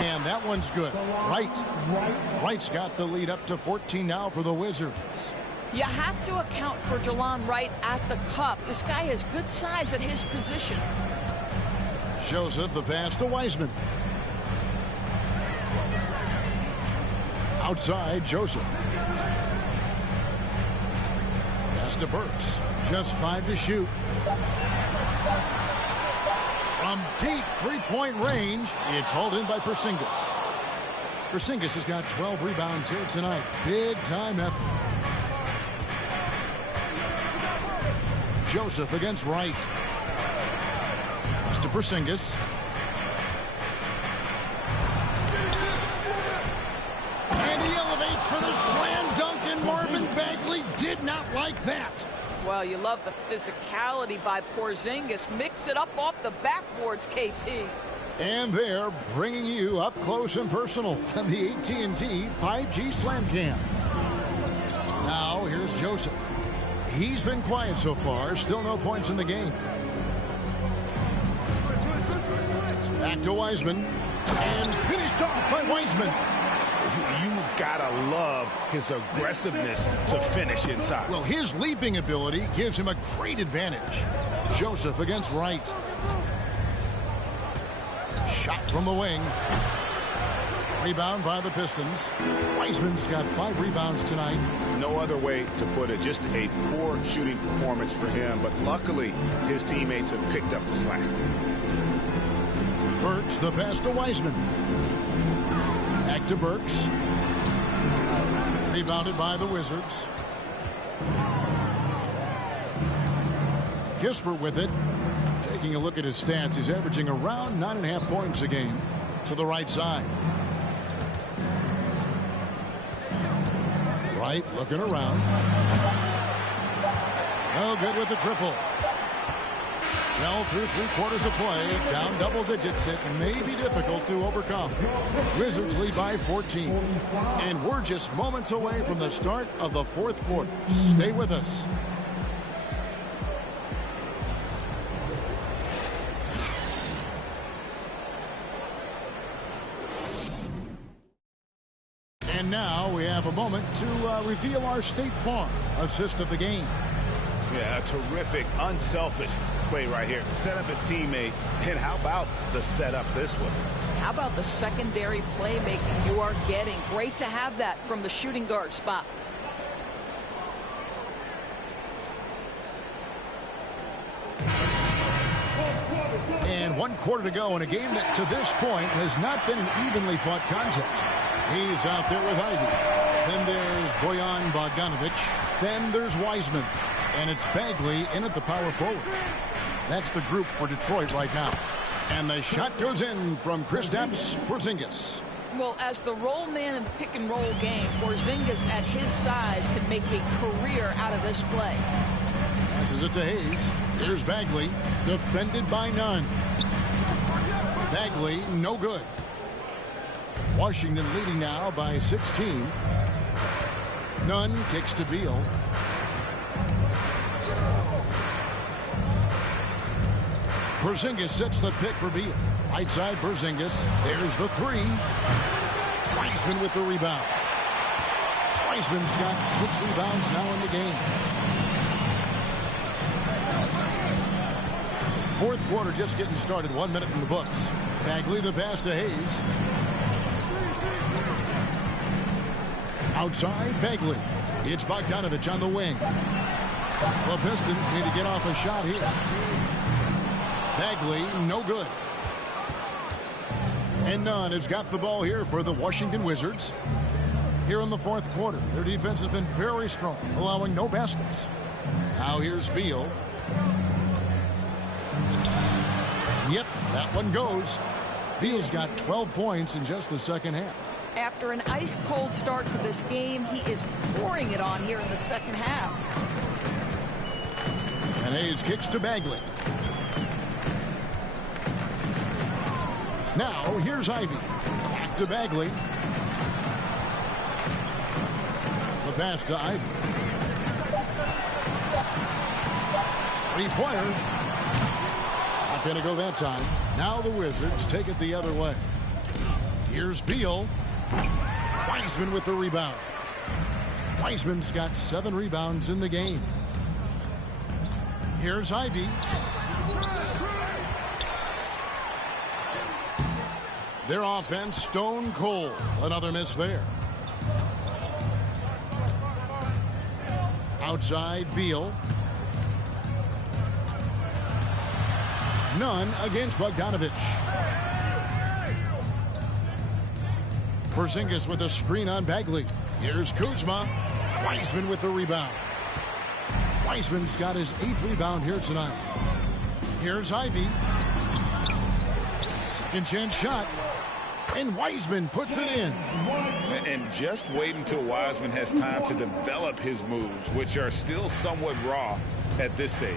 And that one's good. Wright's got the lead up to 14 now for the Wizards. You have to account for Delon Wright at the cup. This guy has good size at his position. Joseph, the pass to Wiseman. Outside, Joseph. Pass to Burks. Just 5 to shoot. From deep three-point range, it's hauled in by Porzingis. Porzingis has got 12 rebounds here tonight. Big-time effort. Joseph against Wright. Pass to Porzingis. And he elevates for the slam dunk, and Marvin Bagley did not like that. Well, you love the physicality by Porzingis. Mix it up off the backboards, KP. And they're bringing you up close and personal on the AT&T 5G Slam Cam. Now, here's Joseph. He's been quiet so far. Still no points in the game. Back to Wiseman. And finished off by Wiseman. You gotta love his aggressiveness to finish inside. Well, his leaping ability gives him a great advantage. Joseph against Wright. Shot from the wing. Rebound by the Pistons. Wiseman's got 5 rebounds tonight. No other way to put it. Just a poor shooting performance for him. But luckily, his teammates have picked up the slack. Burks, the pass to Wiseman. Back to Burks. Rebounded by the Wizards. Kispert with it. Taking a look at his stats, he's averaging around 9.5 points a game to the right side. Wright looking around. No good with the triple. Well, through 3 quarters of play, down double digits, it may be difficult to overcome. Wizards lead by 14. And we're just moments away from the start of the 4th quarter. Stay with us. And now we have a moment to reveal our State Farm assist of the game. Yeah, a terrific, unselfish play right here. Set up his teammate. And how about the setup this one? How about the secondary playmaking you are getting? Great to have that from the shooting guard spot. And 1 quarter to go in a game that to this point has not been an evenly fought contest. He's out there with Ivy. Then there's Bojan Bogdanovic. Then there's Wiseman. And it's Bagley in at the power forward. That's the group for Detroit right now. And the shot goes in from Kristaps Porzingis. Well, as the roll man in the pick and roll game, Porzingis at his size can make a career out of this play. Passes it to Hayes. Here's Bagley, defended by Nunn. Bagley, no good. Washington leading now by 16. Nunn kicks to Beal. Porzingis sets the pick for Beal. Right side Porzingis. There's the three. Wiseman with the rebound. Wiseman's got 6 rebounds now in the game. Fourth quarter just getting started. 1 minute in the books. Bagley the pass to Hayes. Outside Bagley. It's Bogdanovich on the wing. The Pistons need to get off a shot here. Bagley, no good. And Nunn has got the ball here for the Washington Wizards. Here in the fourth quarter, their defense has been very strong, allowing no baskets. Now here's Beal. Yep, that one goes. Beal's got 12 points in just the second half. After an ice-cold start to this game, he is pouring it on here in the second half. And Hayes kicks to Bagley. Now, here's Ivy. Back to Bagley. The pass to Ivy. Three-pointer. Not going to go that time. Now the Wizards take it the other way. Here's Beal. Wiseman with the rebound. Wiseman's got 7 rebounds in the game. Here's Ivy. Their offense stone cold. Another miss there. Outside Beal. Nunn against Bogdanovich. Porzingis with a screen on Bagley. Here's Kuzma. Wiseman with the rebound. Wiseman's got his 8th rebound here tonight. Here's Ivy. Second chance shot. And Wiseman puts it in. And just wait until Wiseman has time to develop his moves, which are still somewhat raw at this stage.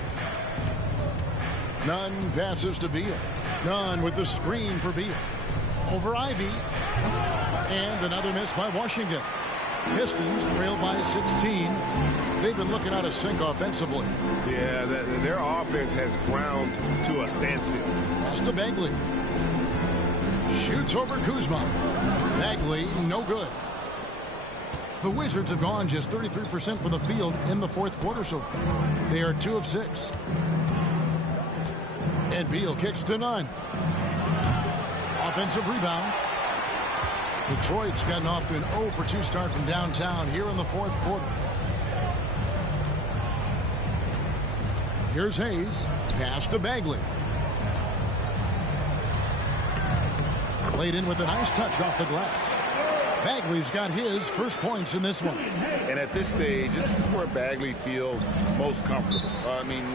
Nunn passes to Beal. Nunn with the screen for Beal. Over Ivy. And another miss by Washington. Pistons trail by 16. They've been looking out of sync offensively. Yeah, their offense has ground to a standstill. Pass to Bagley. Shoots over Kuzma. Bagley, no good. The Wizards have gone just 33% from the field in the fourth quarter so far. They are 2 of 6. And Beal kicks to Nunn. Offensive rebound. Detroit's gotten off to an 0 for 2 start from downtown here in the fourth quarter. Here's Hayes. Pass to Bagley. Played in with a nice touch off the glass. Bagley's got his first points in this one. And at this stage, this is where Bagley feels most comfortable.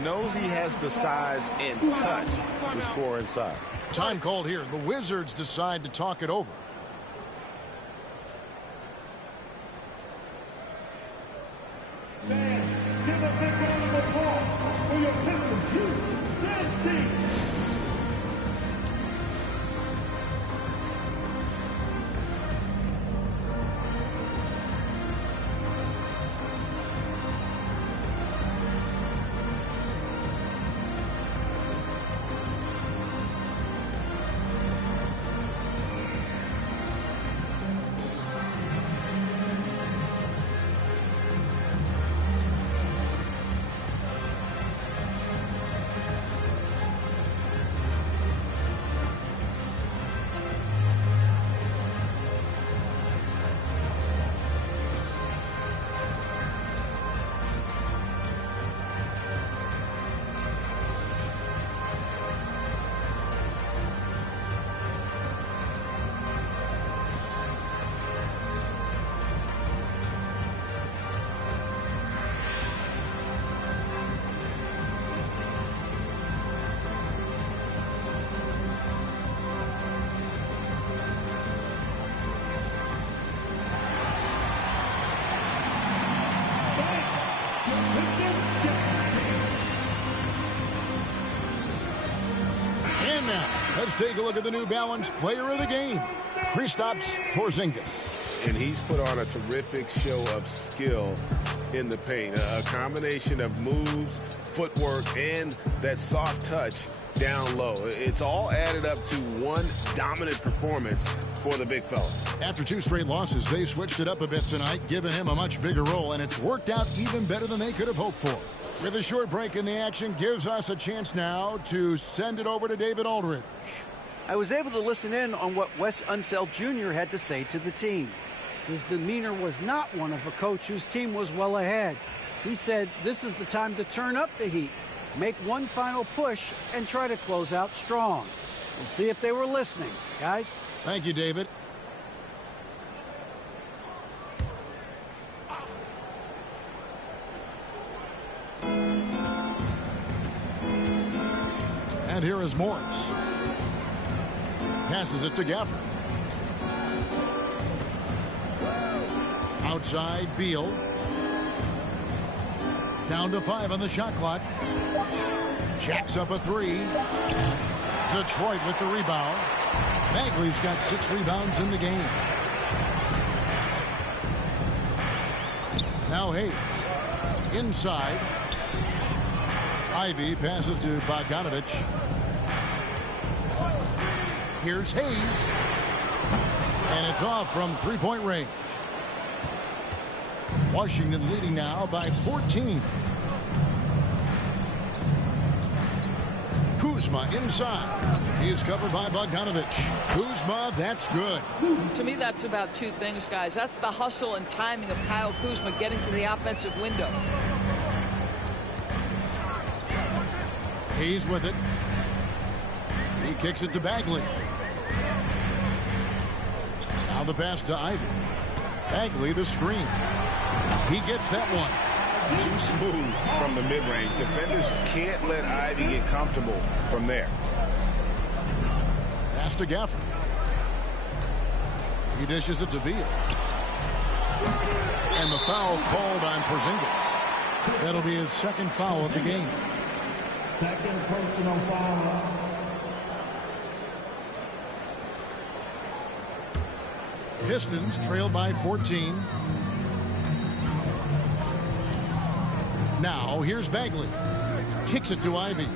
Knows he has the size and touch to score inside. Time called here. The Wizards decide to talk it over. Fans, give a big round of applause for your Pistons youth dance team. Let's take a look at the New Balance player of the game, Kristaps Porzingis. And he's put on a terrific show of skill in the paint. A combination of moves, footwork, and that soft touch down low. It's all added up to one dominant performance for the big fella. After 2 straight losses, they switched it up a bit tonight, giving him a much bigger role, and it's worked out even better than they could have hoped for. With a short break in the action, gives us a chance now to send it over to David Aldridge. I was able to listen in on what Wes Unseld Jr. had to say to the team. His demeanor was not one of a coach whose team was well ahead. He said this is the time to turn up the heat, make one final push, and try to close out strong. We'll see if they were listening, guys. Thank you, David. And here is Morris. Passes it to Gafford. Outside, Beal. Down to 5 on the shot clock. Jacks up a 3. Detroit with the rebound. Bagley's got 6 rebounds in the game. Now Hayes. Inside. Ivy passes to Bogdanovich. Here's Hayes. And it's off from 3-point range. Washington leading now by 14. Kuzma inside. He's covered by Bogdanovich. Kuzma, that's good. To me, that's about 2 things, guys. That's the hustle and timing of Kyle Kuzma getting to the offensive window. Hayes with it. He kicks it to Bagley. Now the pass to Ivy. Bagley the screen. He gets that one. Too smooth from the mid-range. Defenders can't let Ivy get comfortable from there. Pass to Gafford. He dishes it to Beal. And the foul called on Porzingis. That'll be his 2nd foul of the game. 2nd personal foul. Pistons trail by 14. Now here's Bagley. Kicks it to Ivy.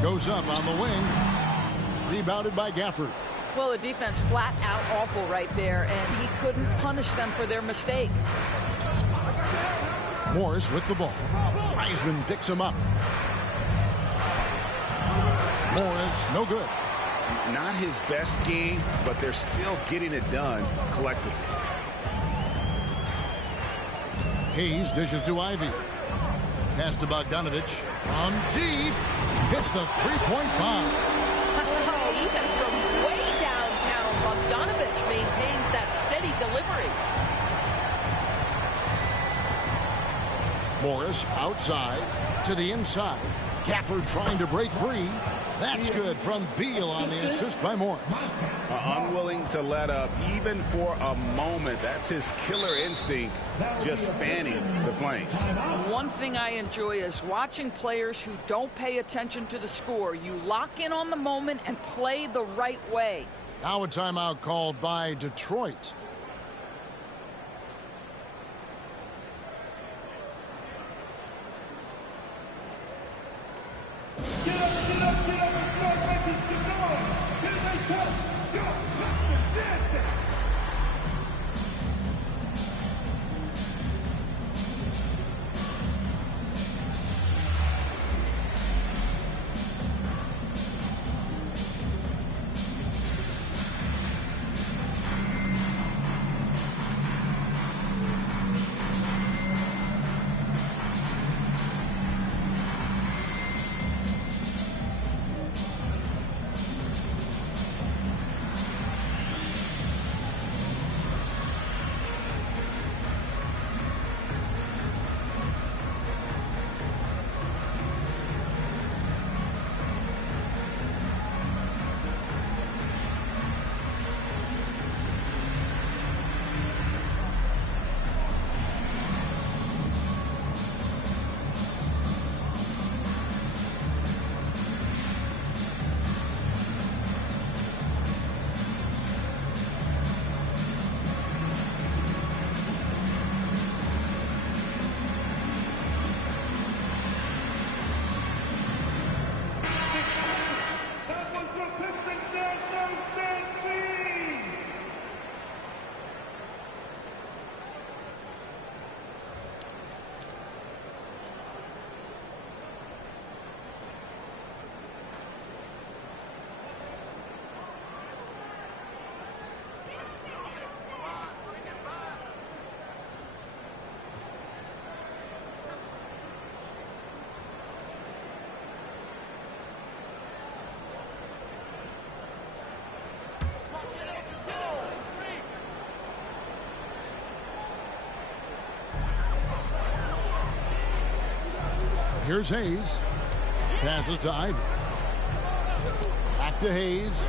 Goes up on the wing. Rebounded by Gafford. Well, the defense flat out awful right there, and he couldn't punish them for their mistake. Morris with the ball. Wiseman picks him up. Morris, no good. Not his best game, but they're still getting it done collectively. Hayes dishes to Ivy. Pass to Bogdanovich. On deep. Hits the 3-point bomb. Even from way downtown, Bogdanovich maintains that steady delivery. Morris outside to the inside. Gafford trying to break free. That's good from Beal on the assist by Morris. Unwilling to let up even for a moment. That's his killer instinct, just fanning the flames. One thing I enjoy is watching players who don't pay attention to the score. You lock in on the moment and play the right way. Now a timeout called by Detroit. Get up, get up, get up, and start making some noise. Get it, make up. Yo, let's dance. Here's Hayes. Passes to Ivy. Back to Hayes.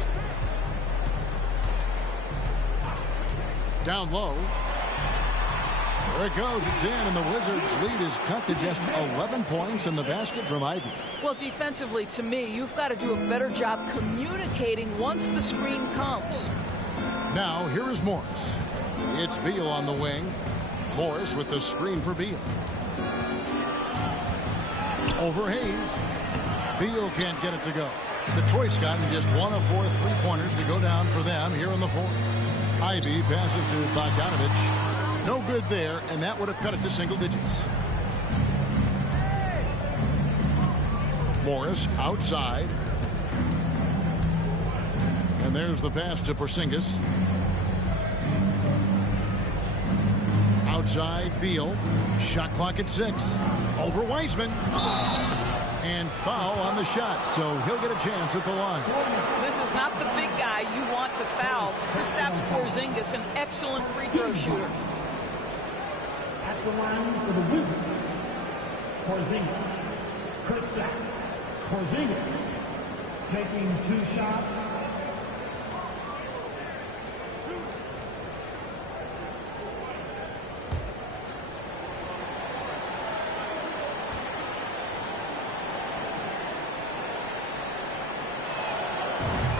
Down low. There it goes. It's in, and the Wizards' lead is cut to just 11 points in the basket from Ivy. Well, defensively, to me, you've got to do a better job communicating once the screen comes. Now, here is Morris. It's Beal on the wing. Morris with the screen for Beal. Over Hayes. Beal can't get it to go. Detroit's gotten just 1 of 4 3-pointers to go down for them here in the fourth. Ivy passes to Bogdanovich. No good there, and that would have cut it to single digits. Morris outside. And there's the pass to Porzingis. Outside, Beal. Shot clock at 6. Over Wiseman. And foul on the shot, so he'll get a chance at the line. This is not the big guy you want to foul. Kristaps Porzingis, an excellent free throw shooter. At the line for the Wizards, Porzingis. Kristaps Porzingis taking 2 shots.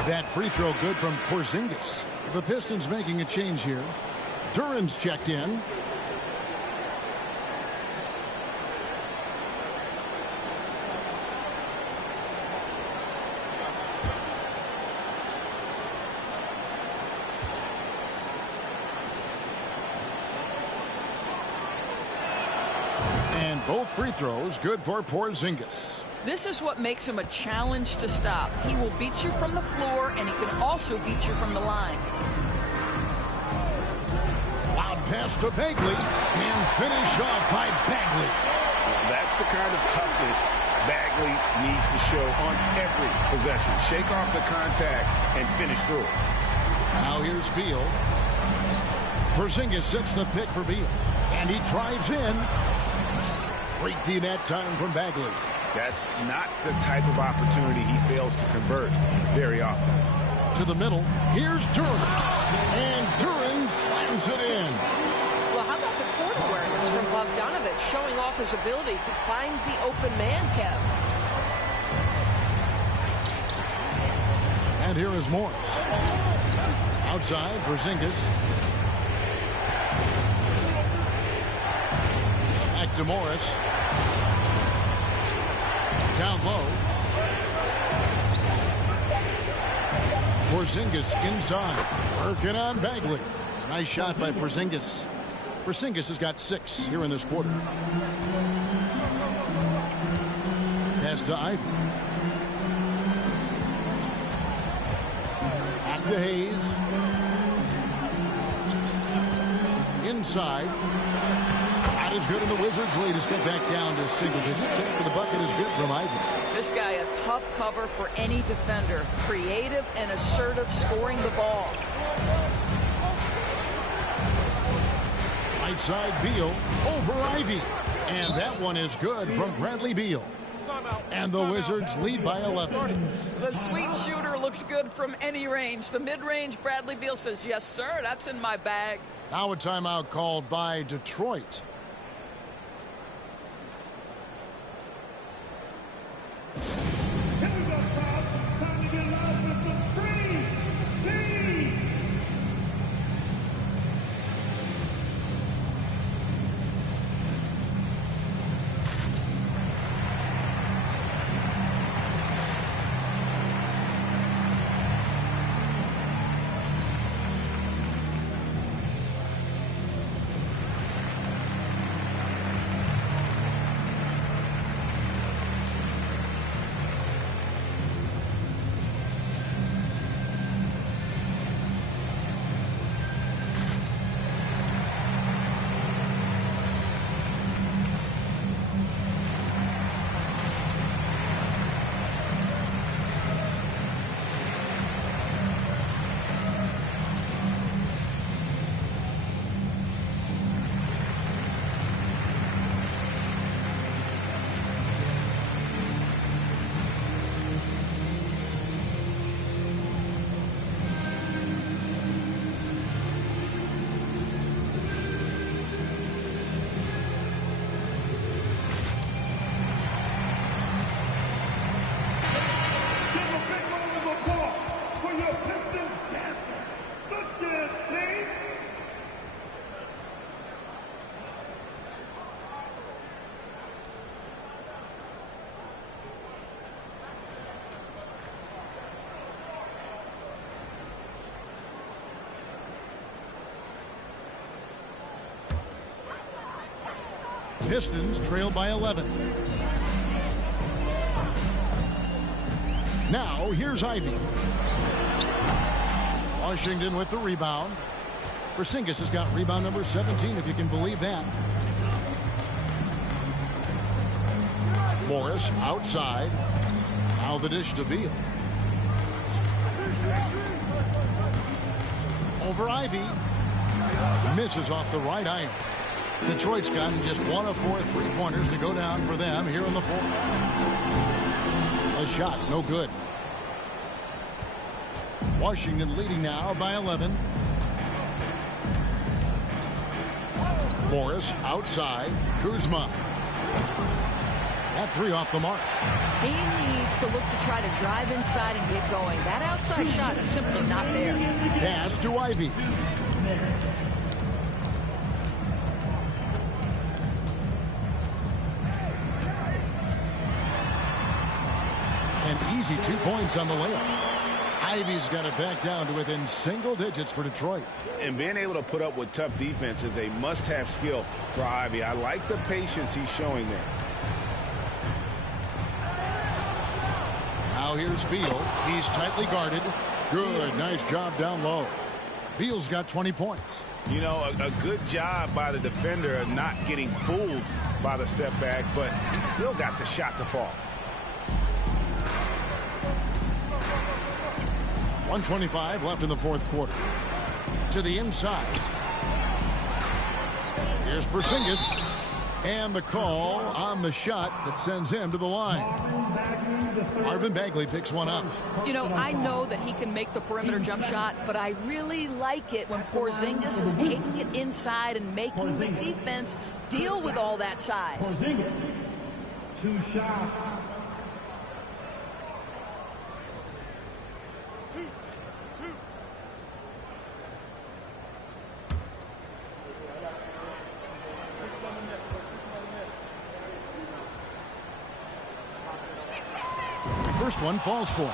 That free throw good from Porzingis. The Pistons making a change here. Duran's checked in. And both free throws good for Porzingis. This is what makes him a challenge to stop. He will beat you from the floor, and he can also beat you from the line. Loud pass to Bagley, and finish off by Bagley. That's the kind of toughness Bagley needs to show on every possession. Shake off the contact and finish through it. Now here's Beal. Porzingis sets the pick for Beal, and he drives in. Great D that time from Bagley. That's not the type of opportunity he fails to convert very often. To the middle. Here's Duran. And Duran slams it in. Well, how about the court awareness from Bogdanovich showing off his ability to find the open man, Kev? And here is Morris. Outside, Porzingis. Back to Morris. Down low. Porzingis inside. Working on Bagley. Nice shot by Porzingis. Porzingis has got 6 here in this quarter. Pass to Ivy. Back to Hayes. Inside. Shot is good, and the Wizards' lead is cut back down to single digits. After the bucket is good from Ivy. This guy, a tough cover for any defender. Creative and assertive scoring the ball. Right side, Beal over Ivy. And that one is good from Bradley Beal. And the Wizards lead by 11. The sweet shooter looks good from any range. The mid-range, Bradley Beal says, yes, sir, that's in my bag. Now a timeout called by Detroit. Pistons trail by 11. Now, here's Ivy. Washington with the rebound. Porzingis has got rebound number 17, if you can believe that. Morris outside. Now the dish to Beal. Over Ivy. Misses off the right iron. Detroit's gotten just 1 of 4 3-pointers to go down for them here in the fourth. A shot, no good. Washington leading now by 11. Morris outside. Kuzma. That 3 off the mark. He needs to look to try to drive inside and get going. That outside shot is simply not there. Pass to Ivy. And easy 2 points on the layup. Ivy's got it back down to within single digits for Detroit. And being able to put up with tough defense is a must-have skill for Ivy. I like the patience he's showing there. Now here's Beal. He's tightly guarded. Good. Nice job down low. Beal's got 20 points. You know, a good job by the defender of not getting fooled by the step back, but he still got the shot to fall. 1:25 left in the fourth quarter. To the inside. Here's Porzingis. And the call on the shot that sends him to the line. Marvin Bagley picks one up. You know, I know that he can make the perimeter jump shot, but I really like it when Porzingis is taking it inside and making the defense deal with all that size. Porzingis, 2 shots. First one falls for him.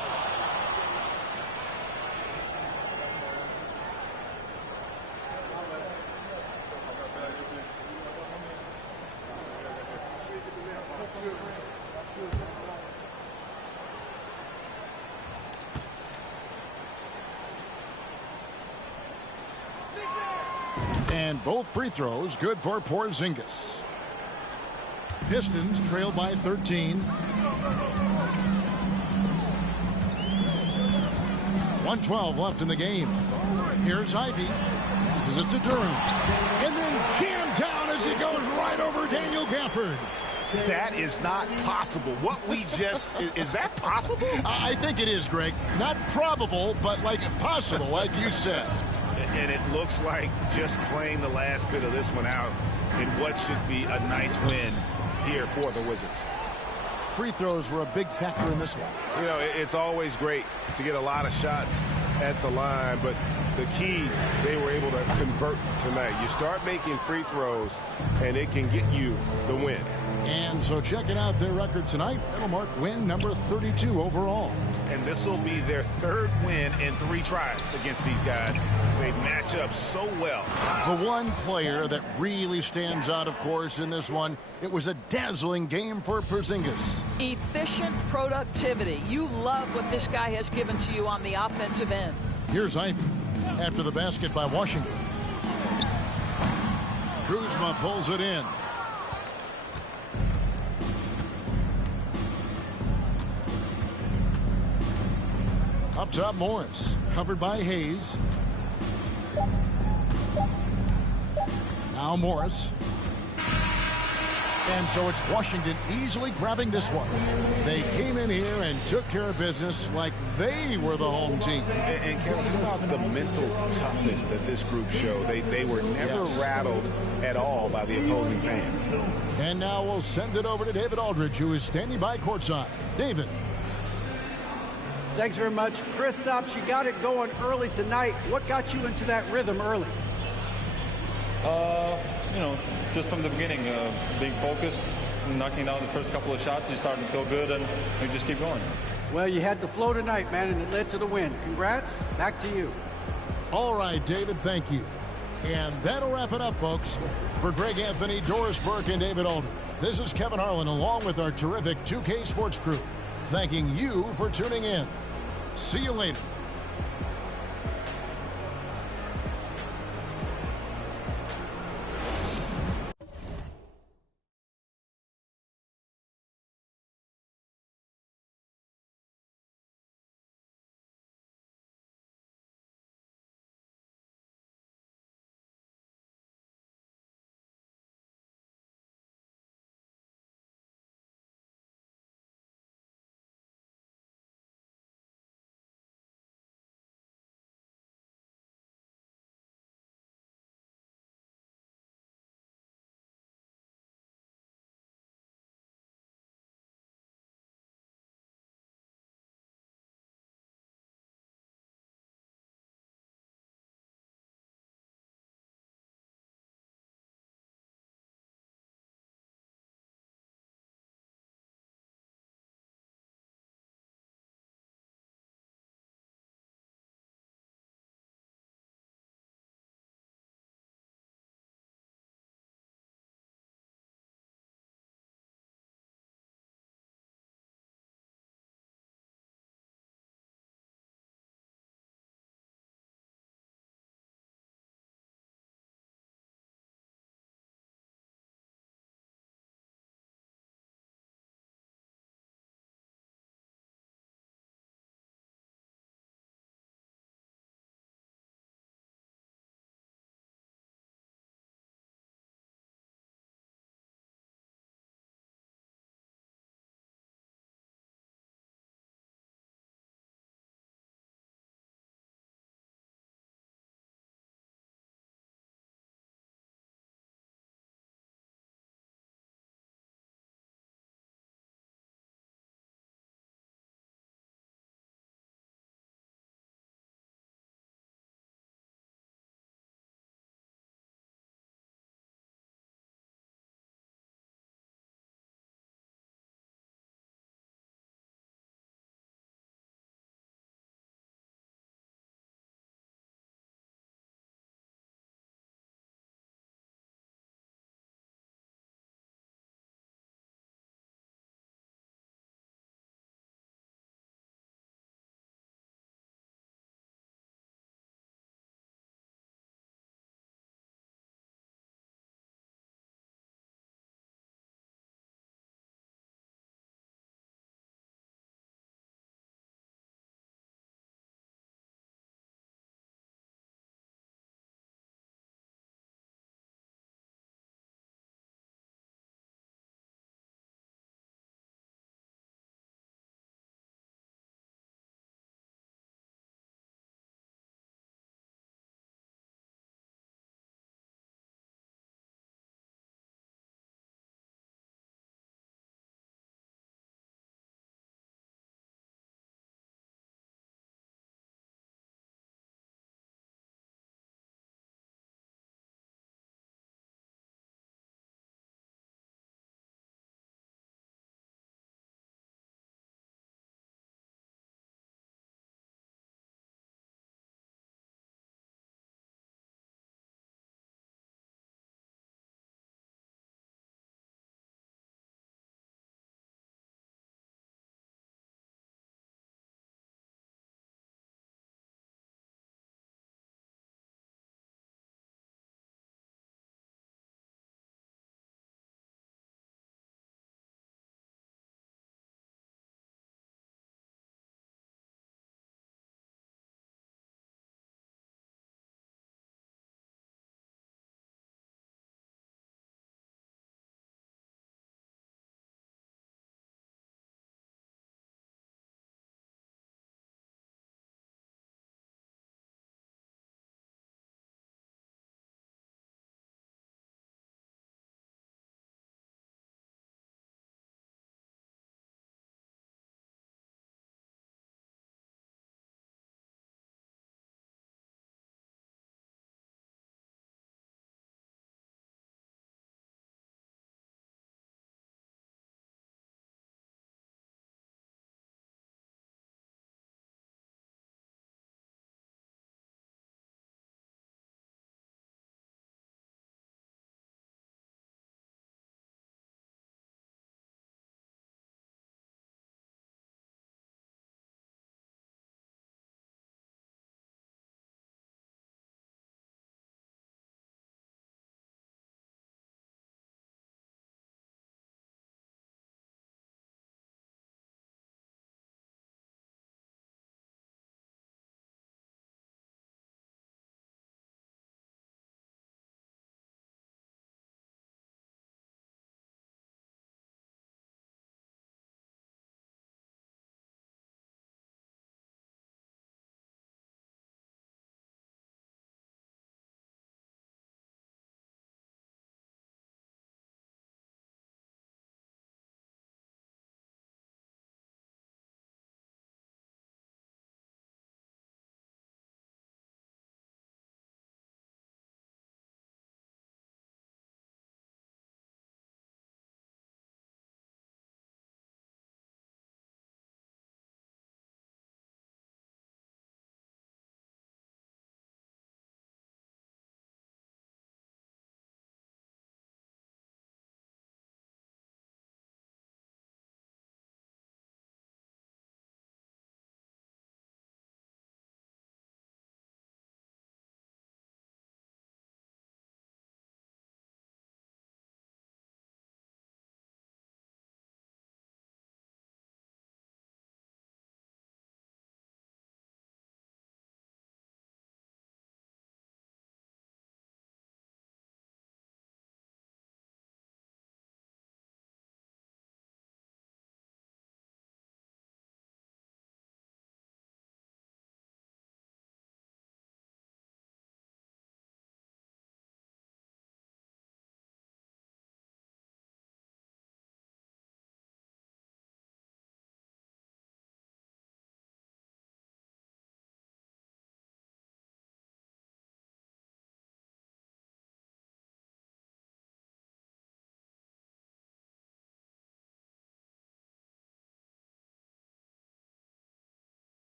And both free throws good for Porzingis. Pistons trail by 13. 1:12 left in the game. Here's Ivy. Passes it to Durham. And then jammed down as he goes right over Daniel Gafford. That is not possible. What we just... is that possible? I think it is, Greg. Not probable, but like possible, like you said. And it looks like just playing the last bit of this one out in what should be a nice win here for the Wizards. Free throws were a big factor in this one. You know, it's always great to get a lot of shots at the line, but the key, they were able to convert tonight. You start making free throws, and it can get you the win. And so checking out their record tonight, that'll mark win number 32 overall. And this will be their 3rd win in 3 tries against these guys. They match up so well. The one player that really stands out, of course, in this one, it was a dazzling game for Porzingis. Efficient productivity. You love what this guy has given to you on the offensive end. Here's Ivy after the basket by Washington. Kuzma pulls it in. Up top, Morris, covered by Hayes. Now Morris. And so it's Washington easily grabbing this one. They came in here and took care of business like they were the home team. And Kevin, how about the mental toughness that this group showed? They were never rattled at all by the opposing fans. And now we'll send it over to David Aldridge, who is standing by courtside. David. Thanks very much. Kristaps, you got it going early tonight. What got you into that rhythm early? You know, just from the beginning, being focused, knocking down the first couple of shots, you start to feel good, and you just keep going. Well, you had the flow tonight, man, and it led to the win. Congrats. Back to you. All right, David, thank you. And that'll wrap it up, folks. For Greg Anthony, Doris Burke, and David Alder, this is Kevin Harlan along with our terrific 2K Sports crew, thanking you for tuning in. See you later.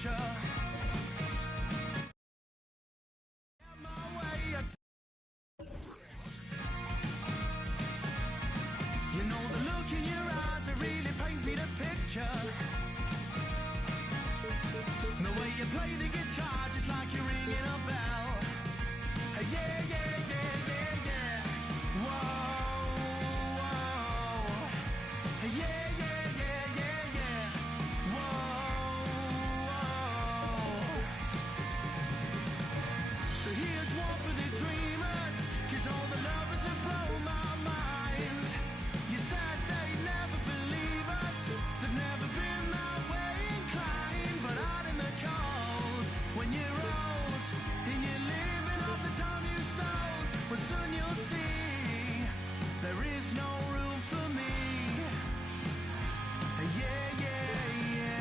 picture. You know the look in your eyes, it really paints me the picture. The way you play the guitar, just like you're ringing a bell. Yeah, yeah, yeah, yeah, yeah. Whoa, whoa. Yeah, yeah, yeah, yeah, yeah. Whoa, whoa. So here's one for the dreamers, 'cause all the lovers have blown my mind. You said they'd never believe us, they've never been that way inclined. But out in the cold, when you're old, and you're living off the time you sold, well soon you'll see, there is no room for me. Yeah, yeah, yeah.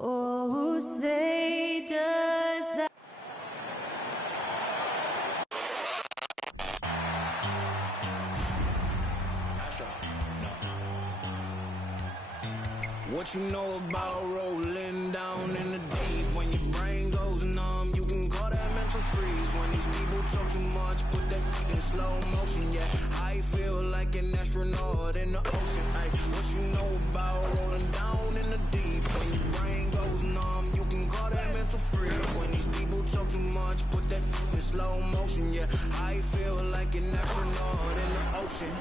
Oh, who say does that? What you know about rolling down in the deep? When your brain goes numb, you can call that mental freeze. When these people talk too much, put that in slow motion. Yeah, I feel like an astronaut in the ocean. Ay, what you know about rolling down in the deep? When your brain goes numb, you can call that mental freeze. When these people talk too much, put that in slow motion. Yeah, I feel like an astronaut in the ocean.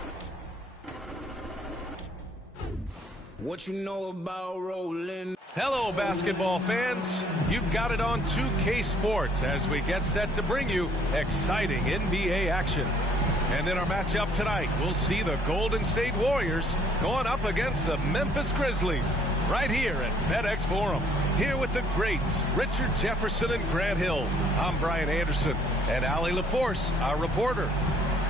What you know about rolling? Hello, basketball fans. You've got it on 2K Sports as we get set to bring you exciting NBA action. And in our matchup tonight, we'll see the Golden State Warriors going up against the Memphis Grizzlies right here at FedEx Forum. Here with the greats, Richard Jefferson and Grant Hill. I'm Brian Anderson, and Allie LaForce, our reporter.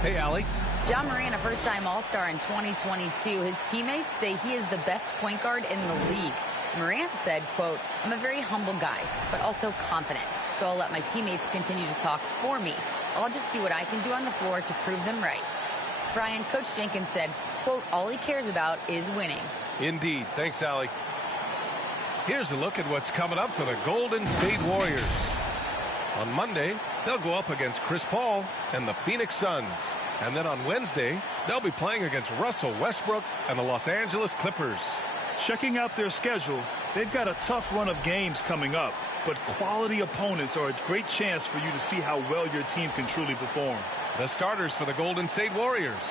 Hey, Allie. Ja Morant, a first-time All-Star in 2022. His teammates say he is the best point guard in the league. Morant said, quote, "I'm a very humble guy, but also confident. So I'll let my teammates continue to talk for me. I'll just do what I can do on the floor to prove them right." Brian, Coach Jenkins said, quote, "All he cares about is winning." Indeed. Thanks, Allie. Here's a look at what's coming up for the Golden State Warriors. On Monday, they'll go up against Chris Paul and the Phoenix Suns. And then on Wednesday, they'll be playing against Russell Westbrook and the Los Angeles Clippers. Checking out their schedule, they've got a tough run of games coming up, but quality opponents are a great chance for you to see how well your team can truly perform. The starters for the Golden State Warriors.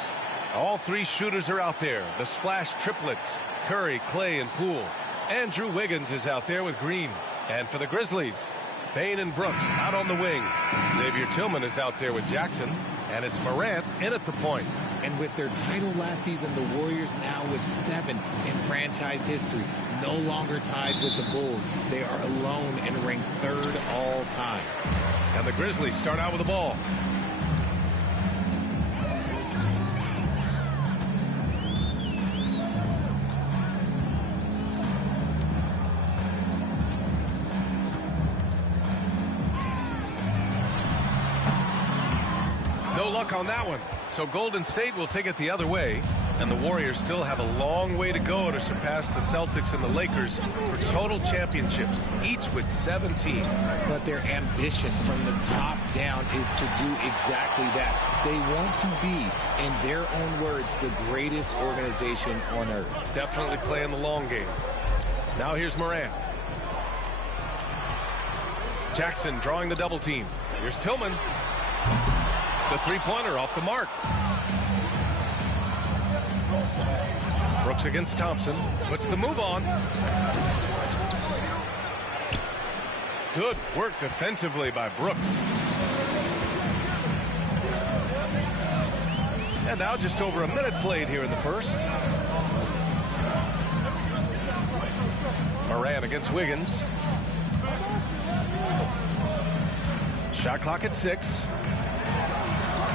All three shooters are out there. The splash triplets, Curry, Clay, and Poole. Andrew Wiggins is out there with Green. And for the Grizzlies, Bane and Brooks out on the wing. Xavier Tillman is out there with Jackson. And it's Morant in at the point. And with their title last season, the Warriors now with 7 in franchise history. No longer tied with the Bulls. They are alone and ranked 3rd all time. And the Grizzlies start out with the ball. No luck on that one. So Golden State will take it the other way, and the Warriors still have a long way to go to surpass the Celtics and the Lakers for total championships, each with 17. But their ambition from the top down is to do exactly that. They want to be, in their own words, the greatest organization on earth. Definitely playing the long game. Now here's Morant. Jackson drawing the double team. Here's Tillman. The three-pointer off the mark. Brooks against Thompson. Puts the move on. Good work defensively by Brooks. And now just over a minute played here in the first. Morant against Wiggins. Shot clock at 6.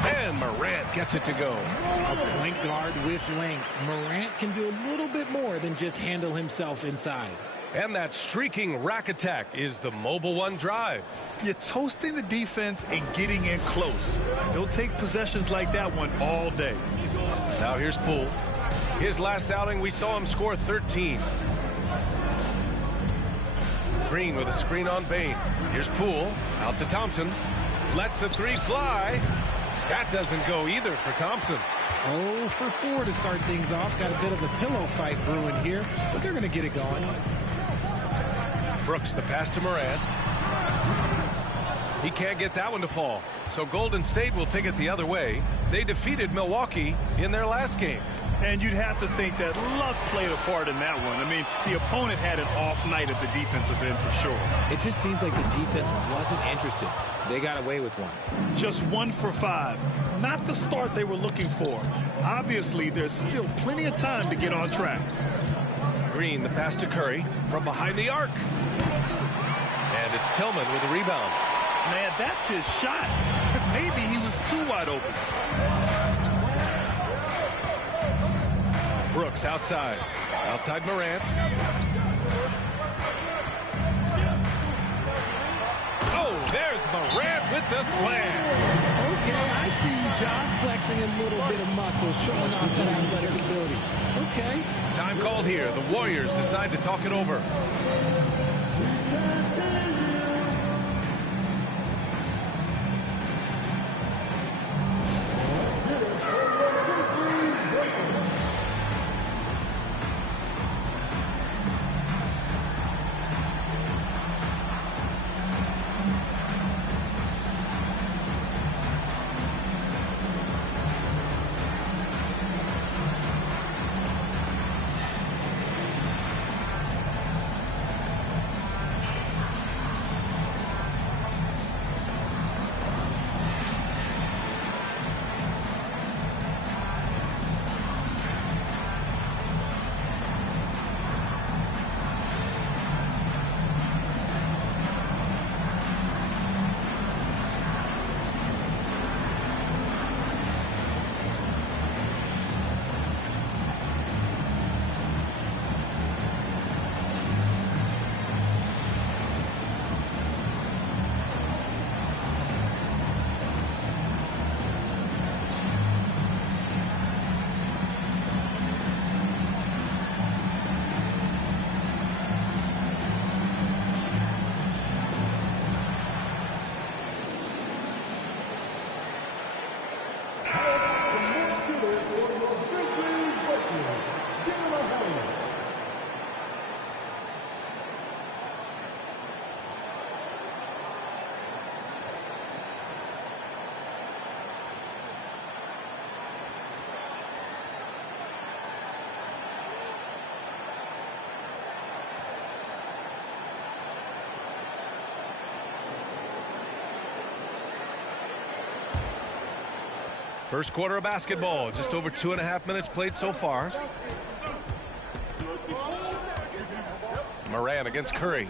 And Morant gets it to go. A point guard with length. Morant can do a little bit more than just handle himself inside. And that streaking rack attack is the Mobile One drive. You're toasting the defense and getting in close. They'll take possessions like that one all day. Now here's Poole. His last outing, we saw him score 13. Green with a screen on Bane. Here's Poole. Out to Thompson. Lets the three fly. That doesn't go either for Thompson. 0 for 4 to start things off. Got a bit of a pillow fight brewing here, but they're going to get it going. Brooks, the pass to Morant. He can't get that one to fall. So Golden State will take it the other way. They defeated Milwaukee in their last game. And you'd have to think that luck played a part in that one. I mean, the opponent had an off night at the defensive end for sure. It just seems like the defense wasn't interested. They got away with one. Just 1 for 5. Not the start they were looking for. Obviously, there's still plenty of time to get on track. Green, the pass to Curry from behind the arc. And it's Tillman with the rebound. Man, that's his shot. Maybe he was too wide open. Brooks outside. Outside Morant. Oh, there's Morant with the slam. Okay, I see you, John, flexing a little bit of muscle, showing off that athletic ability. Okay. Time called here. The Warriors decide to talk it over. First quarter of basketball, just over 2.5 minutes played so far. Morant against Curry.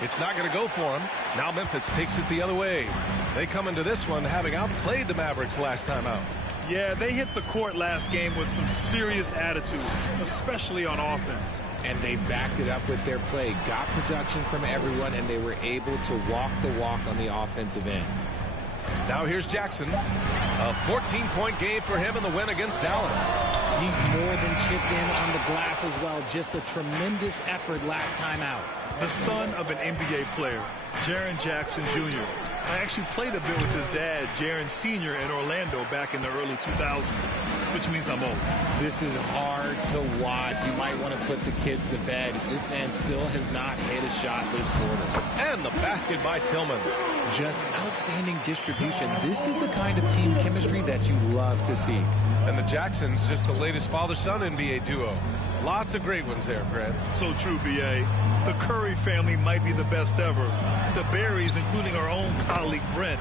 It's not going to go for him. Now Memphis takes it the other way. They come into this one having outplayed the Mavericks last time out. Yeah, they hit the court last game with some serious attitude, especially on offense. And they backed it up with their play, got production from everyone, and they were able to walk the walk on the offensive end. Now here's Jackson. A 14-point game for him in the win against Dallas. He's more than chipped in on the glass as well. Just a tremendous effort last time out. The son of an NBA player, Jaren Jackson Jr. I actually played a bit with his dad, Jaren Sr. in Orlando back in the early 2000s, which means I'm old. This is hard to watch. You might want to put the kids to bed. This man still has not hit a shot this quarter. And the basket by Tillman. Just outstanding distribution. This is the kind of team chemistry that you love to see. And the Jacksons, just the latest father-son NBA duo. Lots of great ones there, Brad. So true, B.A. The Curry family might be the best ever. The Berries, including our own colleague Brent.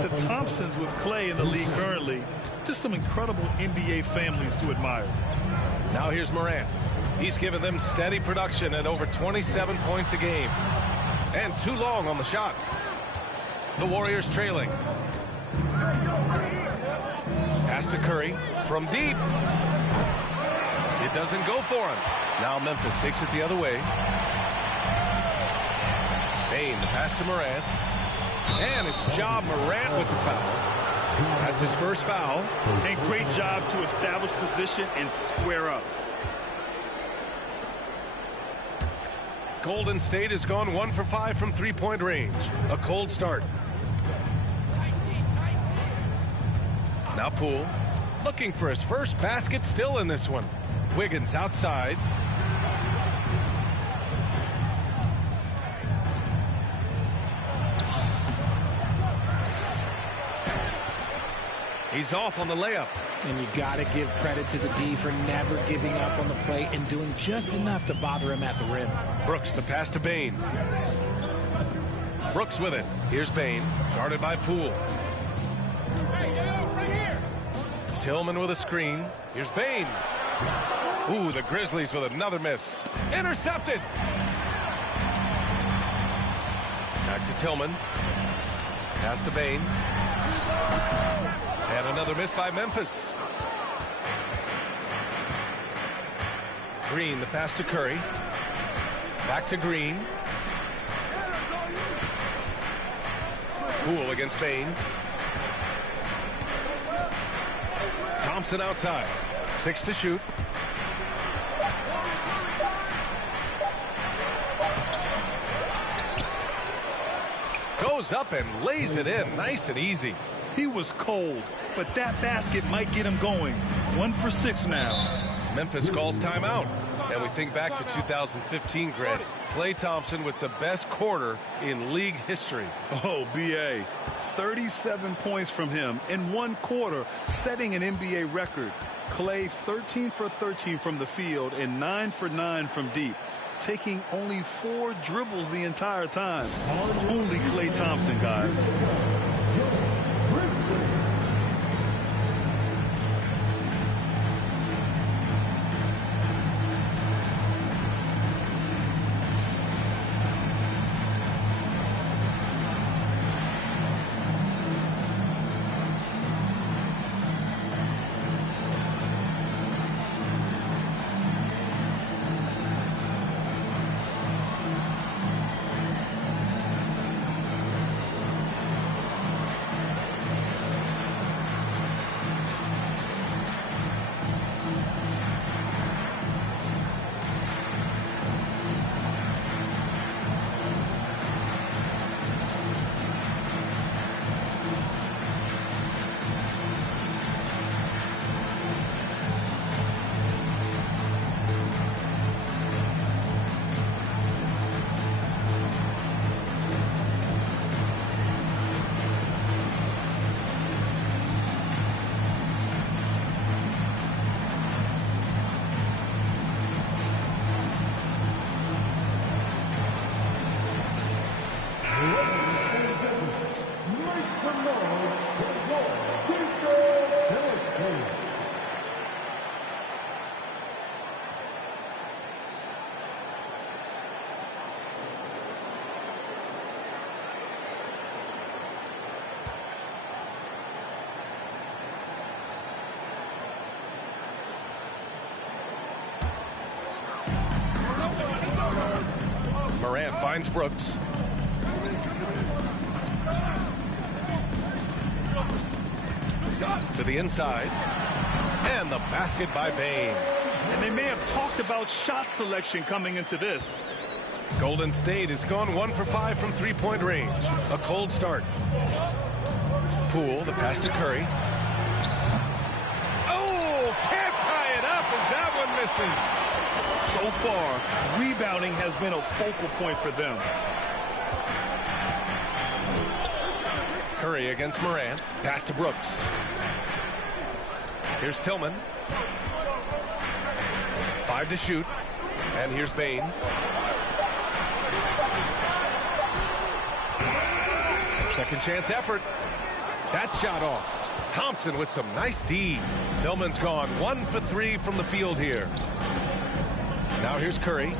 The Thompsons with Clay in the league currently. Just some incredible NBA families to admire. Now here's Morant. He's given them steady production at over 27 points a game. And too long on the shot. The Warriors trailing. Pass to Curry from deep. It doesn't go for him. Now Memphis takes it the other way. Bane, the pass to Morant. And it's Ja Morant with the foul. That's his first foul. And great job to establish position and square up. Golden State has gone 1 for 5 from three-point range. A cold start. Now Poole looking for his first basket, still in this one. Wiggins outside. He's off on the layup. And you got to give credit to the D for never giving up on the play and doing just enough to bother him at the rim. Brooks, the pass to Bane. Brooks with it. Here's Bane, guarded by Poole. Tillman with a screen. Here's Bane. Ooh, the Grizzlies with another miss. Intercepted. Back to Tillman. Pass to Bane. And another miss by Memphis. Green, the pass to Curry. Back to Green. Poole against Bane. Thompson outside. 6 to shoot. Goes up and lays it in. Nice and easy. He was cold, but that basket might get him going. 1 for 6 now. Memphis calls timeout. And we think back to 2015, Greg. Klay Thompson with the best quarter in league history. Oh, B.A. 37 points from him in 1 quarter, setting an NBA record. Klay 13 for 13 from the field and 9 for 9 from deep, taking only 4 dribbles the entire time. Only Klay Thompson, guys. Morant finds Brooks. To the inside. And the basket by Bane. And they may have talked about shot selection coming into this. Golden State has gone 1 for 5 from three-point range. A cold start. Poole, the pass to Curry. Oh, can't tie it up as that one misses. So far, rebounding has been a focal point for them. Curry against Morant. Pass to Brooks. Here's Tillman. 5 to shoot. And here's Bane. Second chance effort. That shot off. Thompson with some nice D. Tillman's gone 1 for 3 from the field here. Now here's Curry.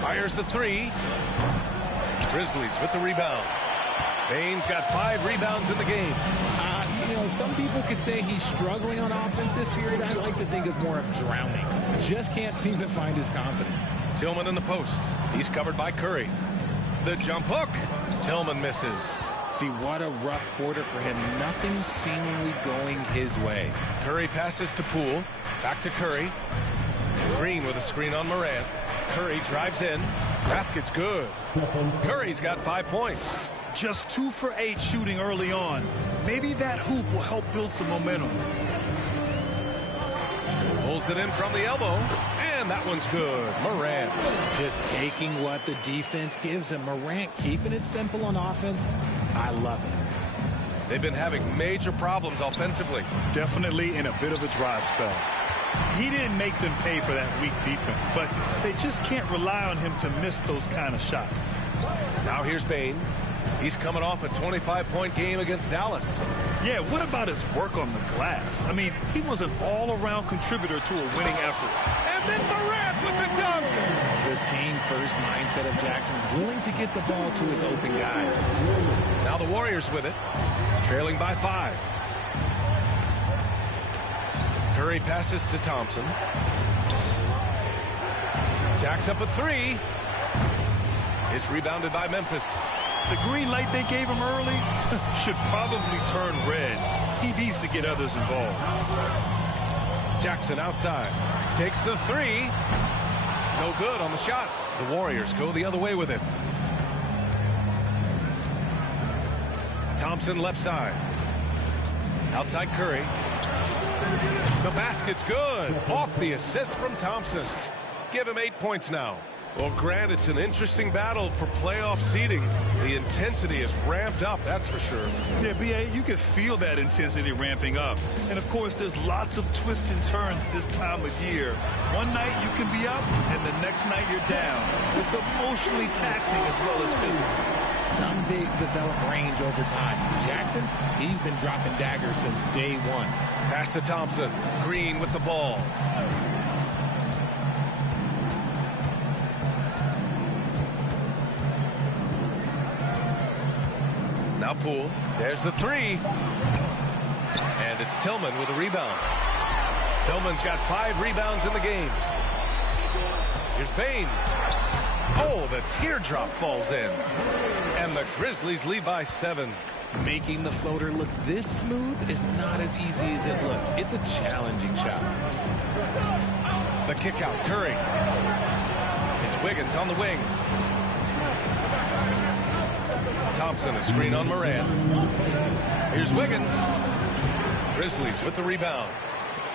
Fires the 3. Grizzlies with the rebound. Bane's got 5 rebounds in the game. You know, some people could say he's struggling on offense this period. I like to think of more of drowning. Just can't seem to find his confidence. Tillman in the post. He's covered by Curry. The jump hook. Tillman misses. See, what a rough quarter for him. Nothing seemingly going his way. Curry passes to Poole. Back to Curry. Green with a screen on Morant. Curry drives in. Basket's good. Curry's got 5 points. Just 2 for 8 shooting early on. Maybe that hoop will help build some momentum. Pulls it in from the elbow. And that one's good. Morant. Just taking what the defense gives him. Morant keeping it simple on offense. I love it. They've been having major problems offensively. Definitely in a bit of a dry spell. He didn't make them pay for that weak defense, but they just can't rely on him to miss those kind of shots. Now here's Bane. He's coming off a 25-point game against Dallas. Yeah, what about his work on the glass? I mean, he was an all-around contributor to a winning effort. And then Morant with the dunk. The team-first mindset of Jackson, willing to get the ball to his open guys. Now the Warriors with it, trailing by 5. Curry passes to Thompson. Jacks up a 3. It's rebounded by Memphis. The green light they gave him early should probably turn red. He needs to get others involved. Jackson outside. Takes the 3. No good on the shot. The Warriors go the other way with it. Thompson left side. Outside Curry. The basket's good. Off the assist from Thompson. Give him 8 points now. Well, Grant, it's an interesting battle for playoff seeding. The intensity is ramped up, that's for sure. Yeah, B.A., you can feel that intensity ramping up. And, of course, there's lots of twists and turns this time of year. One night you can be up, and the next night you're down. It's emotionally taxing as well as physical. Some bigs develop range over time. Jackson, he's been dropping daggers since day one. Pass to Thompson. Green with the ball. Now Poole. There's the 3. And it's Tillman with a rebound. Tillman's got 5 rebounds in the game. Here's Bane. Oh, the teardrop falls in. And the Grizzlies lead by 7. Making the floater look this smooth is not as easy as it looks. It's a challenging shot. The kick out, Curry. It's Wiggins on the wing. Thompson, a screen on Morant. Here's Wiggins. Grizzlies with the rebound.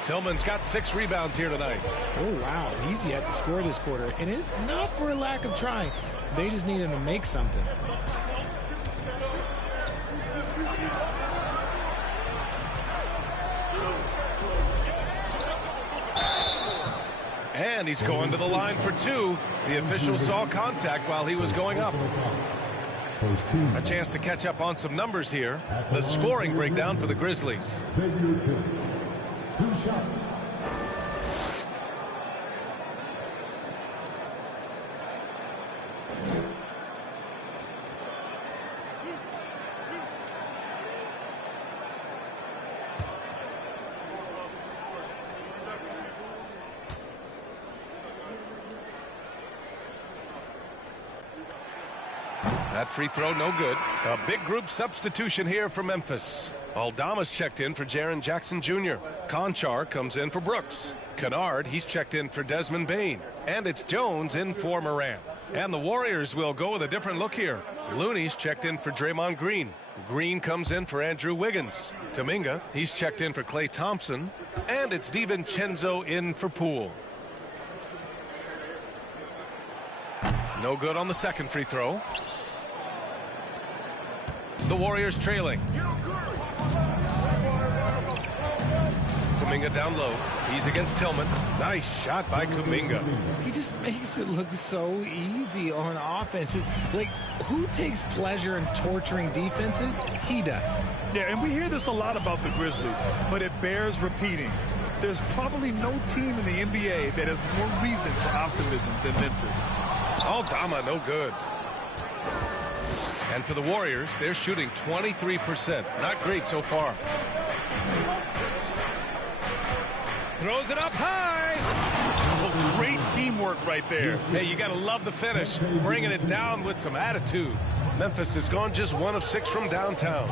Tillman's got 6 rebounds here tonight. Oh, wow. He's yet to score this quarter. And it's not for a lack of trying. They just need him to make something. And he's going to the line for 2. The official saw contact while he was going up. A chance to catch up on some numbers here. The scoring breakdown for the Grizzlies. 2 shots. That free throw, no good. A big group substitution here for Memphis. Aldama's checked in for Jaren Jackson Jr. Conchar comes in for Brooks. Kennard, he's checked in for Desmond Bane. And it's Jones in for Morant. And the Warriors will go with a different look here. Looney's checked in for Draymond Green. Green comes in for Andrew Wiggins. Kuminga, he's checked in for Klay Thompson. And it's DiVincenzo in for Poole. No good on the second free throw. The Warriors trailing. Kuminga down low. He's against Tillman. Nice shot by Kuminga. He just makes it look so easy on offense. Like, who takes pleasure in torturing defenses? He does. Yeah, and we hear this a lot about the Grizzlies, but it bears repeating. There's probably no team in the NBA that has more reason for optimism than Memphis. Aldama, no good. And for the Warriors, they're shooting 23%. Not great so far. Throws it up high. Oh, great teamwork right there. Hey, you got to love the finish. Bringing it down with some attitude. Memphis has gone just 1 of 6 from downtown.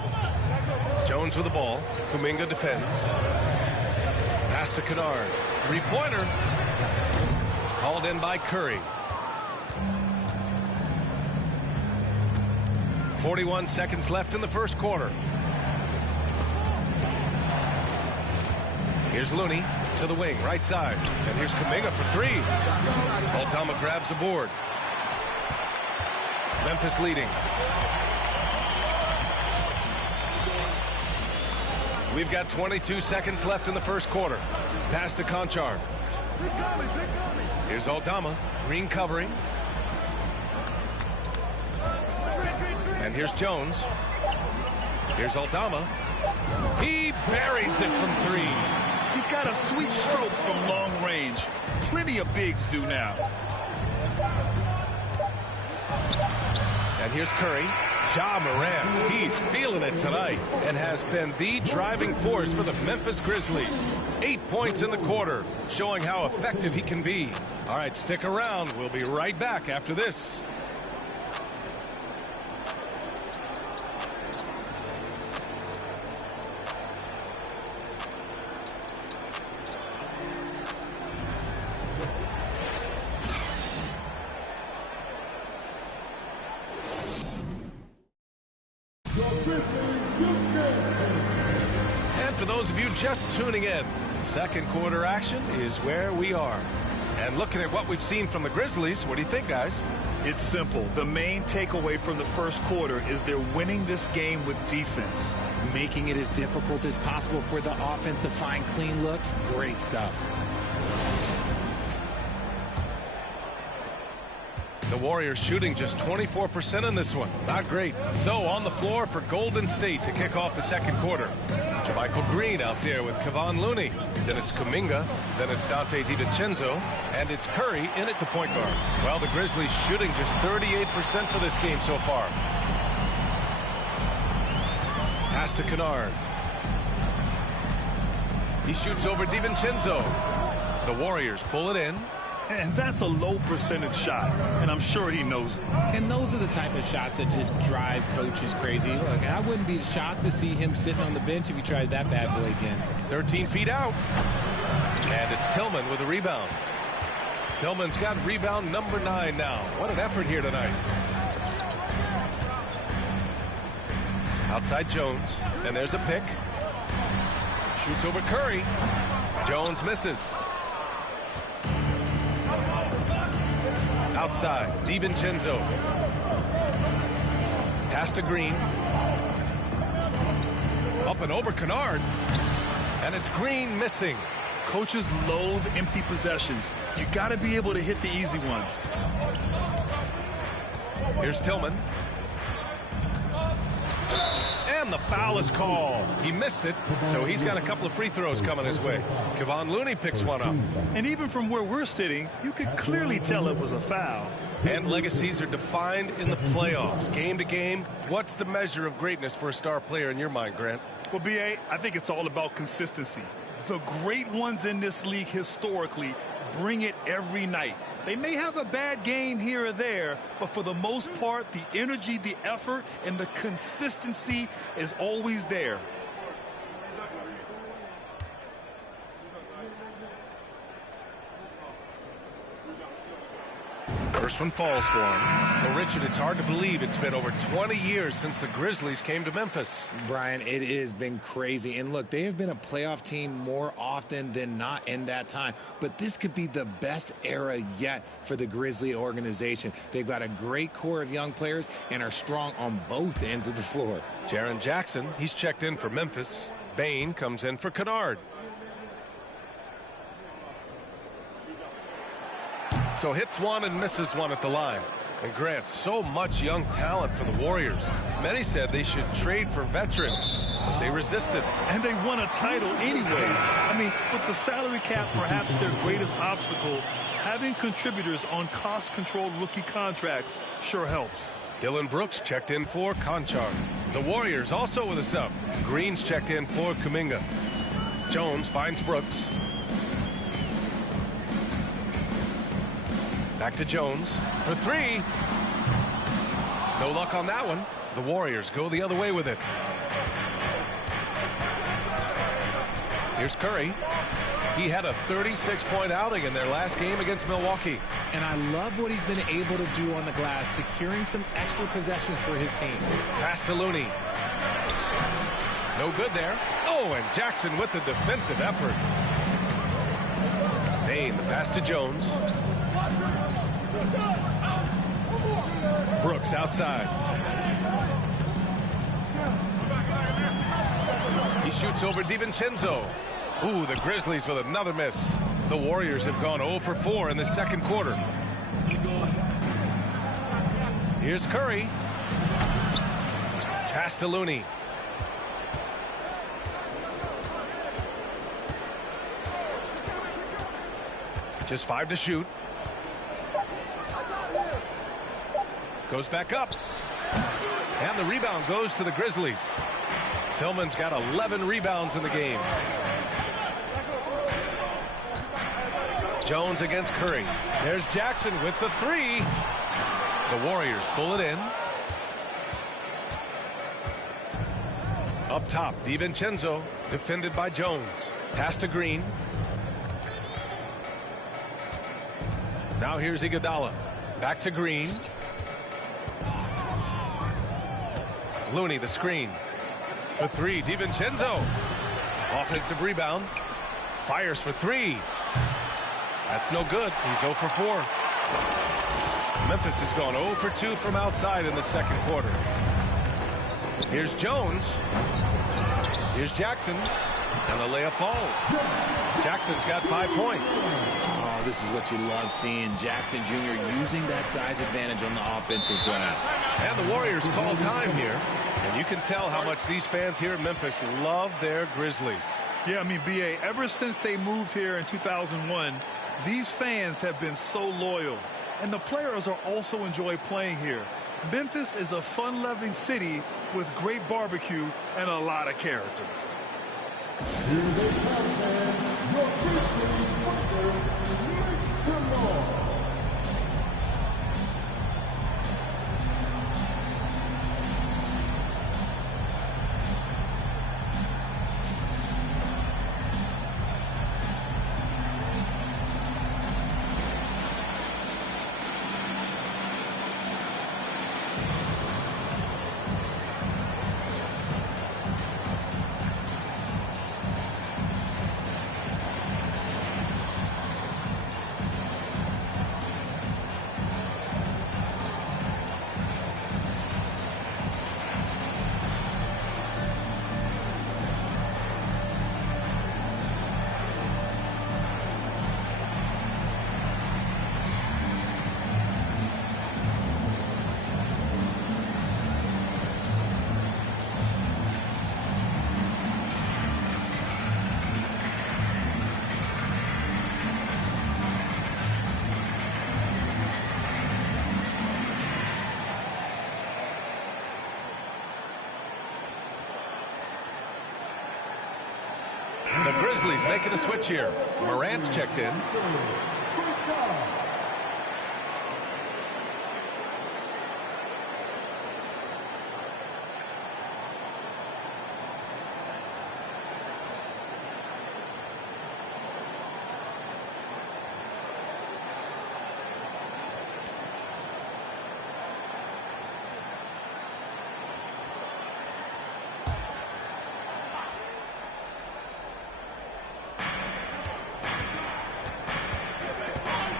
Jones with the ball. Kuminga defends. Pass to Kennard. Three-pointer. Hauled in by Curry. 41 seconds left in the first quarter. Here's Looney to the wing, right side. And here's Kuminga for 3. Aldama grabs the board. Memphis leading. We've got 22 seconds left in the first quarter. Pass to Conchar. Here's Aldama. Green covering. And here's Jones. Here's Aldama. He buries it from 3. He's got a sweet stroke from long range. Plenty of bigs do now. And here's Curry. Ja Morant, he's feeling it tonight and has been the driving force for the Memphis Grizzlies. 8 points in the quarter, showing how effective he can be. All right, stick around. We'll be right back after this. And for those of you just tuning in, second quarter action is where we are. And looking at what we've seen from the Grizzlies, what do you think, guys? It's simple. The main takeaway from the first quarter is they're winning this game with defense. Making it as difficult as possible for the offense to find clean looks. Great stuff. The Warriors shooting just 24% in this one. Not great. So on the floor for Golden State to kick off the second quarter. JaMychal Green out there with Kevon Looney. Then it's Kuminga. Then it's Dante DiVincenzo. And it's Curry in at the point guard. Well, the Grizzlies shooting just 38% for this game so far. Pass to Kennard. He shoots over DiVincenzo. The Warriors pull it in. And that's a low percentage shot, and I'm sure he knows it. And those are the type of shots that just drive coaches crazy. Look, I wouldn't be shocked to see him sitting on the bench if he tries that bad boy again. 13 feet out. And it's Tillman with a rebound. Tillman's got rebound number 9 now. What an effort here tonight. Outside Jones, and there's a pick. Shoots over Curry. Jones misses. Outside, DiVincenzo. Pass to Green. Up and over Kennard. And it's Green missing. Coaches loathe empty possessions. You got to be able to hit the easy ones. Here's Tillman. And the foul is called. He missed it, so he's got a couple of free throws coming his way. Kevon Looney picks one up. And even from where we're sitting, you could clearly tell it was a foul. And legacies are defined in the playoffs. Game to game, what's the measure of greatness for a star player in your mind, Grant? Well, B.A., I think it's all about consistency. The great ones in this league historically bring it every night. They may have a bad game here or there, but for the most part, the energy, the effort, and the consistency is always there. First one falls for him. Well, Richard, it's hard to believe it's been over 20 years since the Grizzlies came to Memphis. Brian, it has been crazy. And look, they have been a playoff team more often than not in that time. But this could be the best era yet for the Grizzly organization. They've got a great core of young players and are strong on both ends of the floor. Jaren Jackson, he's checked in for Memphis. Bane comes in for Kennard. So hits one and misses one at the line. And Grant, so much young talent for the Warriors. Many said they should trade for veterans, but they resisted. And they won a title anyways. I mean, with the salary cap perhaps their greatest obstacle, having contributors on cost-controlled rookie contracts sure helps. Dylan Brooks checked in for Conchar. The Warriors also with a sub. Green's checked in for Kuminga. Jones finds Brooks. Back to Jones for three. No luck on that one. The Warriors go the other way with it. Here's Curry. He had a 36-point outing in their last game against Milwaukee. And I love what he's been able to do on the glass, securing some extra possessions for his team. Pass to Looney. No good there. Oh, and Jackson with the defensive effort. Payne, the pass to Jones. Brooks outside. He shoots over DiVincenzo. Ooh, the Grizzlies with another miss. The Warriors have gone 0 for 4 in the second quarter. Here's Curry. Pass to Looney. Just 5 to shoot. Goes back up. And the rebound goes to the Grizzlies. Tillman's got 11 rebounds in the game. Jones against Curry. There's Jackson with the three. The Warriors pull it in. Up top, DiVincenzo, defended by Jones. Pass to Green. Now here's Iguodala. Back to Green. Looney, the screen. For three, DiVincenzo. Offensive rebound. Fires for three. That's no good. He's 0 for 4. Memphis has gone 0 for 2 from outside in the second quarter. Here's Jones. Here's Jackson. And the layup falls. Jackson's got 5 points. Oh, this is what you love seeing. Jackson Jr. using that size advantage on the offensive glass. And the Warriors call time here. And you can tell how much these fans here in Memphis love their Grizzlies. Yeah, I mean, B.A., ever since they moved here in 2001, these fans have been so loyal. And the players are also enjoy playing here. Memphis is a fun-loving city with great barbecue and a lot of character. Here they come, man. Your Grizzlies partner, Nick Trimble. The Grizzlies making a switch here. Morant's checked in.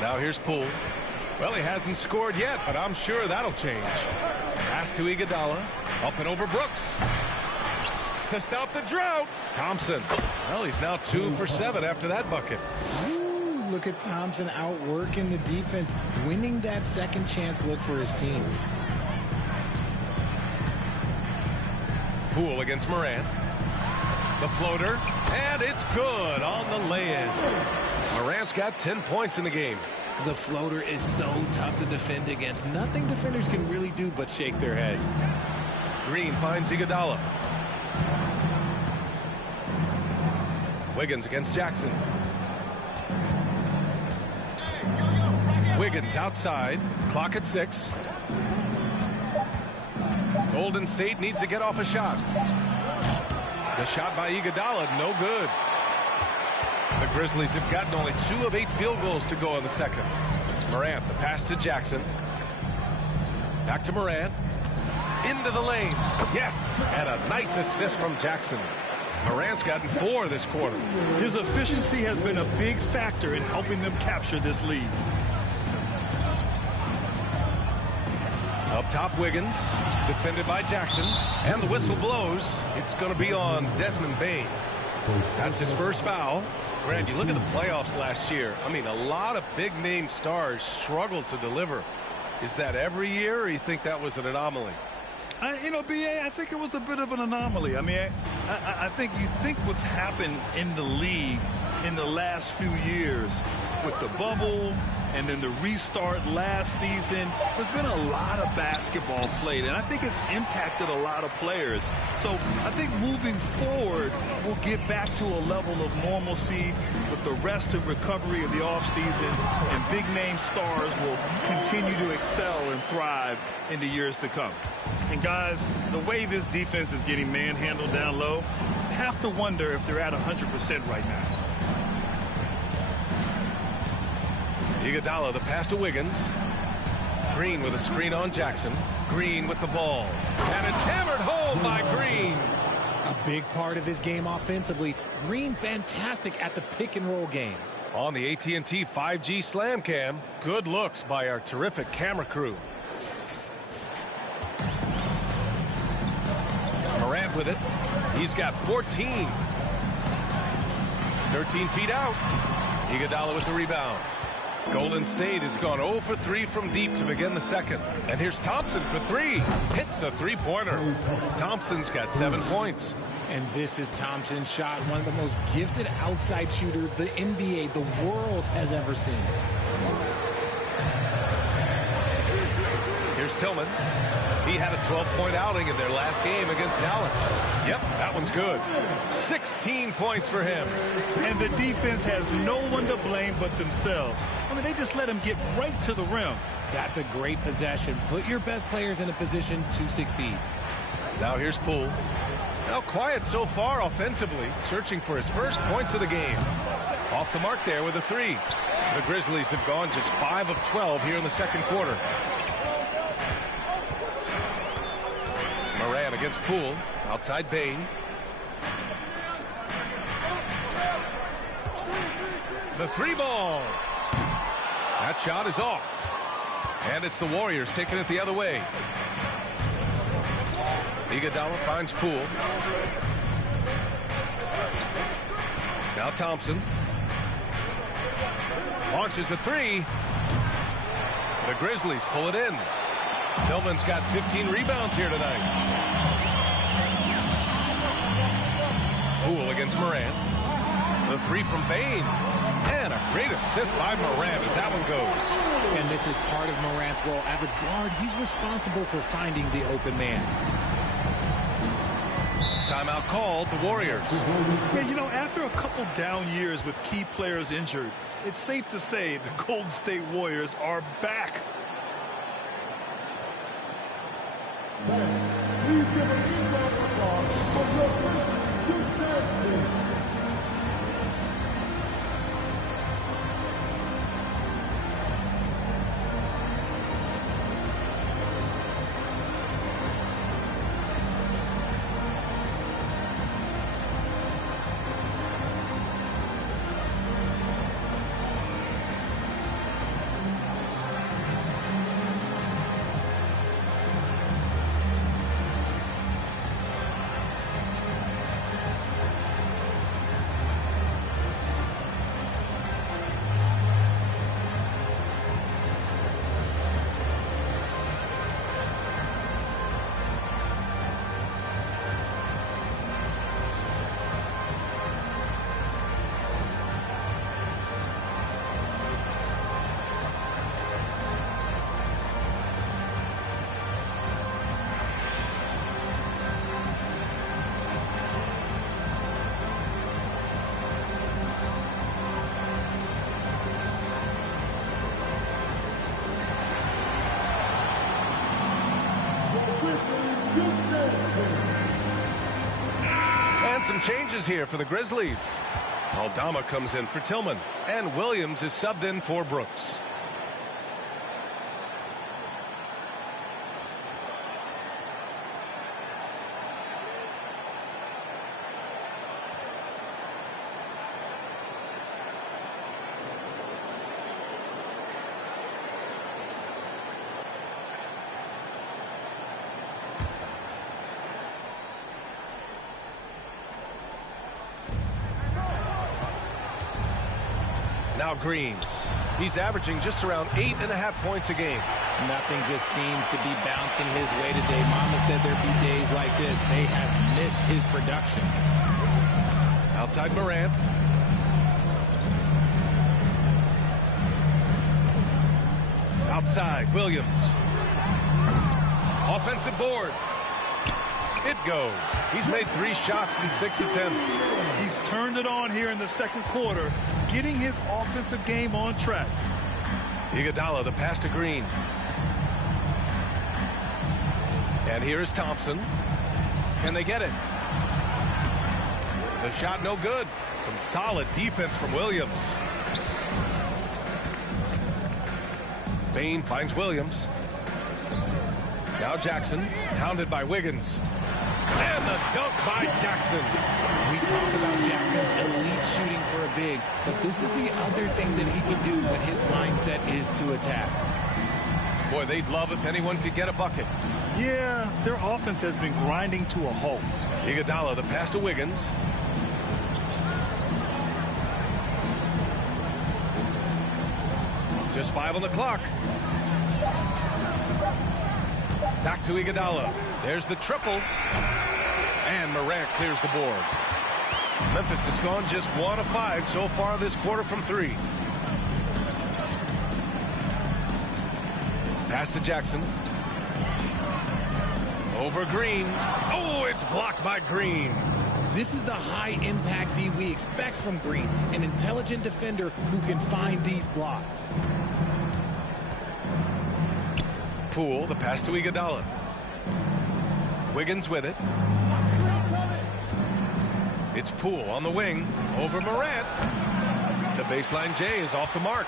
Now here's Poole. Well, he hasn't scored yet, but I'm sure that'll change. Pass to Iguodala. Up and over Brooks. To stop the drought. Thompson. Well, he's now 2 for 7 after that bucket. Ooh, look at Thompson outworking the defense, winning that second chance look for his team. Poole against Morant. The floater. And it's good on the lay-in. Morant's got 10 points in the game. The floater is so tough to defend against. Nothing defenders can really do but shake their heads. Green finds Iguodala. Wiggins against Jackson. Wiggins outside. Clock at 6. Golden State needs to get off a shot. The shot by Iguodala, no good. The Grizzlies have gotten only 2 of 8 field goals to go in the second. Morant, the pass to Jackson. Back to Morant. Into the lane. Yes, and a nice assist from Jackson. Morant's gotten 4 this quarter. His efficiency has been a big factor in helping them capture this lead. Up top, Wiggins, defended by Jackson, and the whistle blows. It's going to be on Desmond Bane. That's his first foul. Grant, you look at the playoffs last year. I mean, a lot of big-name stars struggled to deliver. Is that every year, or you think that was an anomaly? You know, B.A., I think it was a bit of an anomaly. I mean, I think you think what's happened in the league in the last few years with the bubble and then the restart last season, there's been a lot of basketball played, and I think it's impacted a lot of players. So I think moving forward, we'll get back to a level of normalcy with the rest and recovery of the offseason, and big-name stars will continue to excel and thrive in the years to come. And, guys, the way this defense is getting manhandled down low, I have to wonder if they're at 100% right now. Iguodala, the pass to Wiggins. Green with a screen on Jackson. Green with the ball. And it's hammered home by Green. A big part of his game offensively. Green fantastic at the pick-and-roll game. On the AT&T 5G Slam Cam, good looks by our terrific camera crew. Morant with it. He's got 14. 13 feet out. Iguodala with the rebound. Golden State has gone 0 for 3 from deep to begin the second. And here's Thompson for 3. Hits a three-pointer. Thompson's got 7 points. And this is Thompson's shot, one of the most gifted outside shooters the NBA, the world has ever seen. Here's Tillman. He had a 12-point outing in their last game against Dallas. Yep, that one's good. 16 points for him. And the defense has no one to blame but themselves. I mean, they just let him get right to the rim. That's a great possession. Put your best players in a position to succeed. Now here's Poole. Now quiet so far offensively, searching for his first points of the game. Off the mark there with a 3. The Grizzlies have gone just 5 of 12 here in the second quarter. Morant against Poole. Outside Bane. The 3-ball. That shot is off. And it's the Warriors taking it the other way. Iguodala finds Poole. Now Thompson. Launches a 3. The Grizzlies pull it in. Tillman's got 15 rebounds here tonight. Poole against Morant. The 3 from Bane. And a great assist by Morant as that one goes. And this is part of Morant's role. As a guard, he's responsible for finding the open man. Timeout called, the Warriors. Yeah, you know, after a couple down years with key players injured, it's safe to say the Golden State Warriors are back. Please give a big round of applause for Brooklyn's Duke. And some changes here for the Grizzlies. Aldama comes in for Tillman, and Williams is subbed in for Brooks. Now Green. He's averaging just around 8.5 points a game. Nothing just seems to be bouncing his way today. Mama said there'd be days like this. They have missed his production. Outside Morant. Outside Williams. Offensive board. It goes. He's made 3 shots in 6 attempts. He's turned it on here in the second quarter, getting his offensive game on track. Iguodala, the pass to Green. And here is Thompson. Can they get it? The shot no good. Some solid defense from Williams. Bane finds Williams. Now Jackson, hounded by Wiggins. And the dunk by Jackson. We talk about Jackson's elite shooting for a big, but this is the other thing that he can do when his mindset is to attack. Boy, they'd love if anyone could get a bucket. Yeah, their offense has been grinding to a halt. Iguodala, the pass to Wiggins. Just 5 on the clock. Back to Iguodala. There's the triple. And Morant clears the board. Memphis has gone just 1 of 5 so far this quarter from 3. Pass to Jackson. Over Green. Oh, it's blocked by Green. This is the high-impact D we expect from Green, an intelligent defender who can find these blocks. Poole, the pass to Iguodala. Wiggins with it. It's Poole on the wing over Morant. The baseline J is off the mark.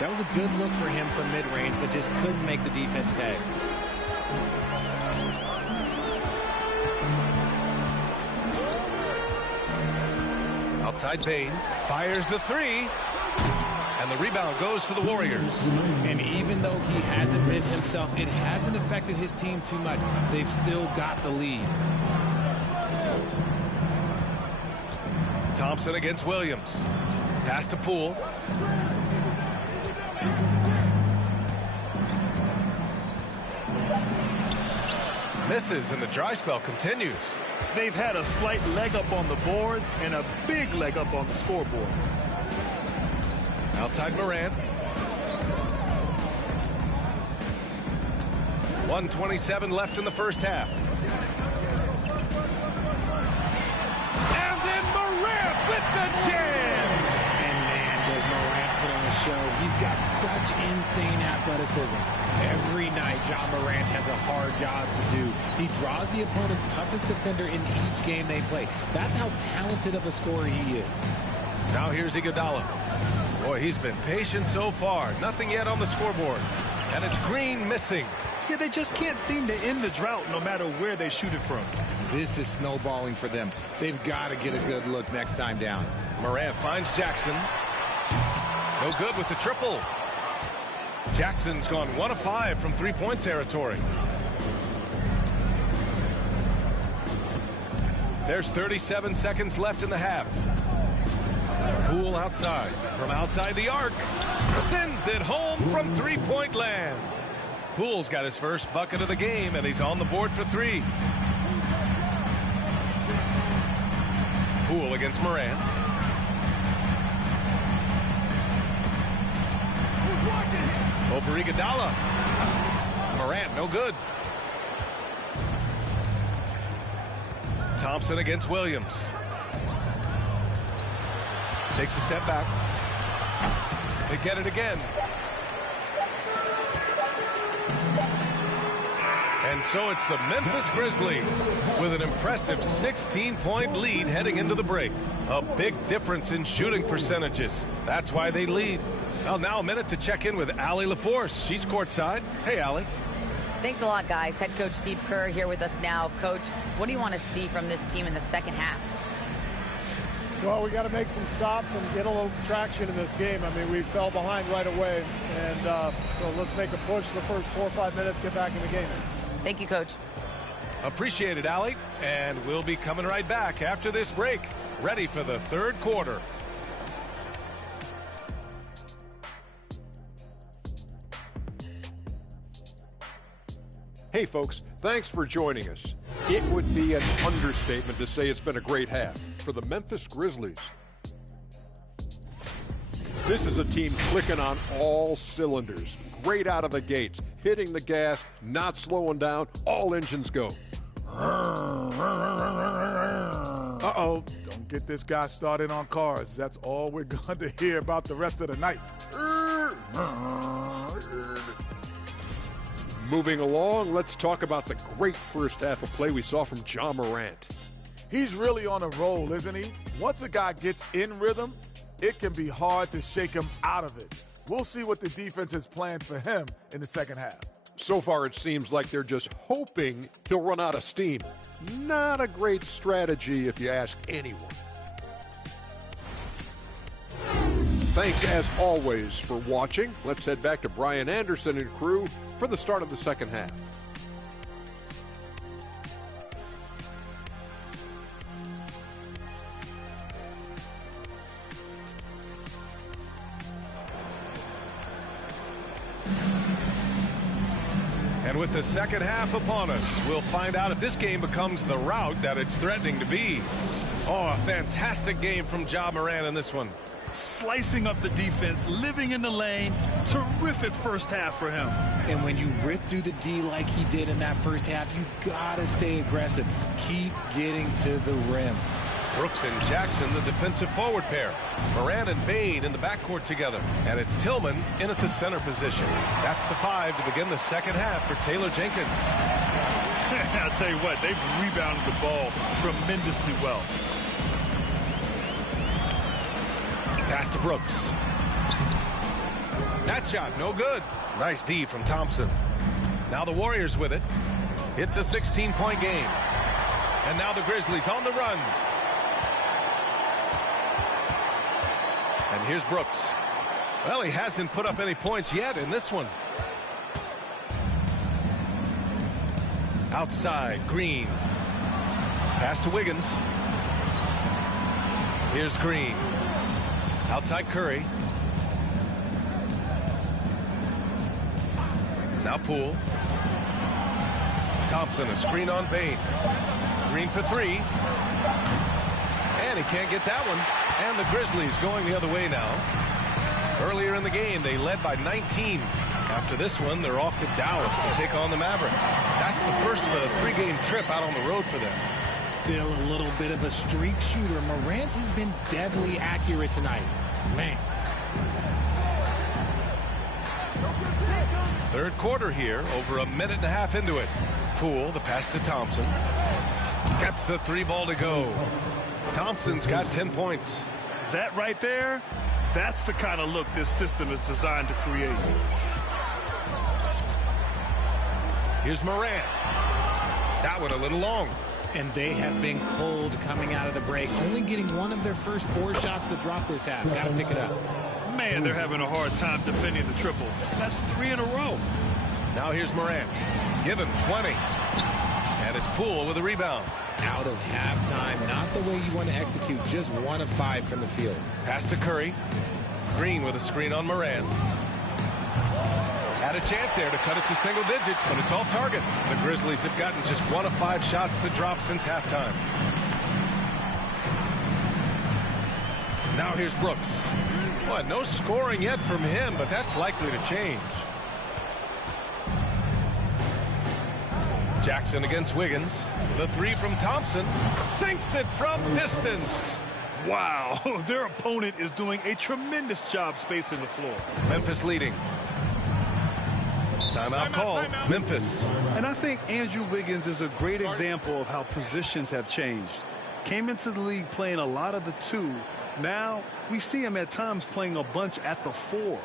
That was a good look for him from mid-range, but just couldn't make the defense pay. Outside Bane fires the 3. And the rebound goes to the Warriors. And even though he hasn't been himself, it hasn't affected his team too much. They've still got the lead. Thompson against Williams. Pass to Poole. Misses, and the dry spell continues. They've had a slight leg up on the boards and a big leg up on the scoreboard. Outside Morant. 1:27 left in the first half. And then Morant with the jam. And man, does Morant put on a show. He's got such insane athleticism. Every night, John Morant has a hard job to do. He draws the opponent's toughest defender in each game they play. That's how talented of a scorer he is. Now here's Iguodala. Boy, he's been patient so far. Nothing yet on the scoreboard. And it's Green missing. Yeah, they just can't seem to end the drought no matter where they shoot it from. This is snowballing for them. They've got to get a good look next time down. Morant finds Jackson. No good with the triple. Jackson's gone 1 of 5 from 3-point territory. There's 37 seconds left in the half. Poole outside. From outside the arc. Sends it home from 3-point land. Poole's got his first bucket of the game, and he's on the board for 3. Poole against Morant. Over Iguodala. Morant, no good. Thompson against Williams. Takes a step back. They get it again. And so it's the Memphis Grizzlies with an impressive 16-point lead heading into the break. A big difference in shooting percentages. That's why they lead. Well, now a minute to check in with Allie LaForce. She's courtside. Hey, Allie. Thanks a lot, guys. Head coach Steve Kerr here with us now. Coach, what do you want to see from this team in the second half? Well, we got to make some stops and get a little traction in this game. I mean, we fell behind right away, and so let's make a push the first 4 or 5 minutes, get back in the game. Thank you, Coach. Appreciate it, Allie. And we'll be coming right back after this break, ready for the third quarter. Hey folks, thanks for joining us. It would be an understatement to say it's been a great half for the Memphis Grizzlies. This is a team clicking on all cylinders. Great out of the gates, hitting the gas, not slowing down, all engines go. Uh-oh, don't get this guy started on cars. That's all we're going to hear about the rest of the night. Moving along, let's talk about the great first half of play we saw from Ja Morant. He's really on a roll, isn't he? Once a guy gets in rhythm, it can be hard to shake him out of it. We'll see what the defense has planned for him in the second half. So far, it seems like they're just hoping he'll run out of steam. Not a great strategy if you ask anyone. Thanks, as always, for watching. Let's head back to Brian Anderson and crew for the start of the second half. And with the second half upon us, we'll find out if this game becomes the rout that it's threatening to be. Oh, a fantastic game from Ja Morant in this one. Slicing up the defense, living in the lane. Terrific first half for him. And when you rip through the D like he did in that first half, you gotta stay aggressive. Keep getting to the rim. Brooks and Jackson, the defensive forward pair. Morant and Bane in the backcourt together. And it's Tillman in at the center position. That's the 5 to begin the second half for Taylor Jenkins. I'll tell you what, they've rebounded the ball tremendously well. Pass to Brooks. That shot, no good. Nice D from Thompson. Now the Warriors with it. It's a 16-point game. And now the Grizzlies on the run. And here's Brooks. Well, he hasn't put up any points yet in this one. Outside, Green. Pass to Wiggins. Here's Green. Outside Curry. Now Poole. Thompson, a screen on Bane. Green for 3. And he can't get that one. And the Grizzlies going the other way now. Earlier in the game, they led by 19. After this one, they're off to Dallas to take on the Mavericks. That's the first of a 3-game trip out on the road for them. Still a little bit of a streak shooter. Morant has been deadly accurate tonight. Man. Third quarter here, over a minute and a half into it. Poole, the pass to Thompson. Gets the 3 ball to go. Thompson's got 10 points. That right there, that's the kind of look this system is designed to create. Here's Morant. That one a little long. And they have been cold coming out of the break, only getting one of their first 4 shots to drop this half. Got to pick it up. Man, they're having a hard time defending the triple. That's 3 in a row. Now here's Morant. Give him 20. And it's Poole with a rebound. Out of halftime, not the way you want to execute, just 1 of 5 from the field. Pass to Curry. Green with a screen on Morant. Had a chance there to cut it to single digits, but it's off target. The Grizzlies have gotten just 1 of 5 shots to drop since halftime. Now here's Brooks. Well, no scoring yet from him, but that's likely to change. Jackson against Wiggins. The 3 from Thompson. Sinks it from distance. Wow, their opponent is doing a tremendous job spacing the floor. Memphis leading. Timeout call, Memphis. And I think Andrew Wiggins is a great example of how positions have changed. Came into the league playing a lot of the 2. Now we see him at times playing a bunch at the 4.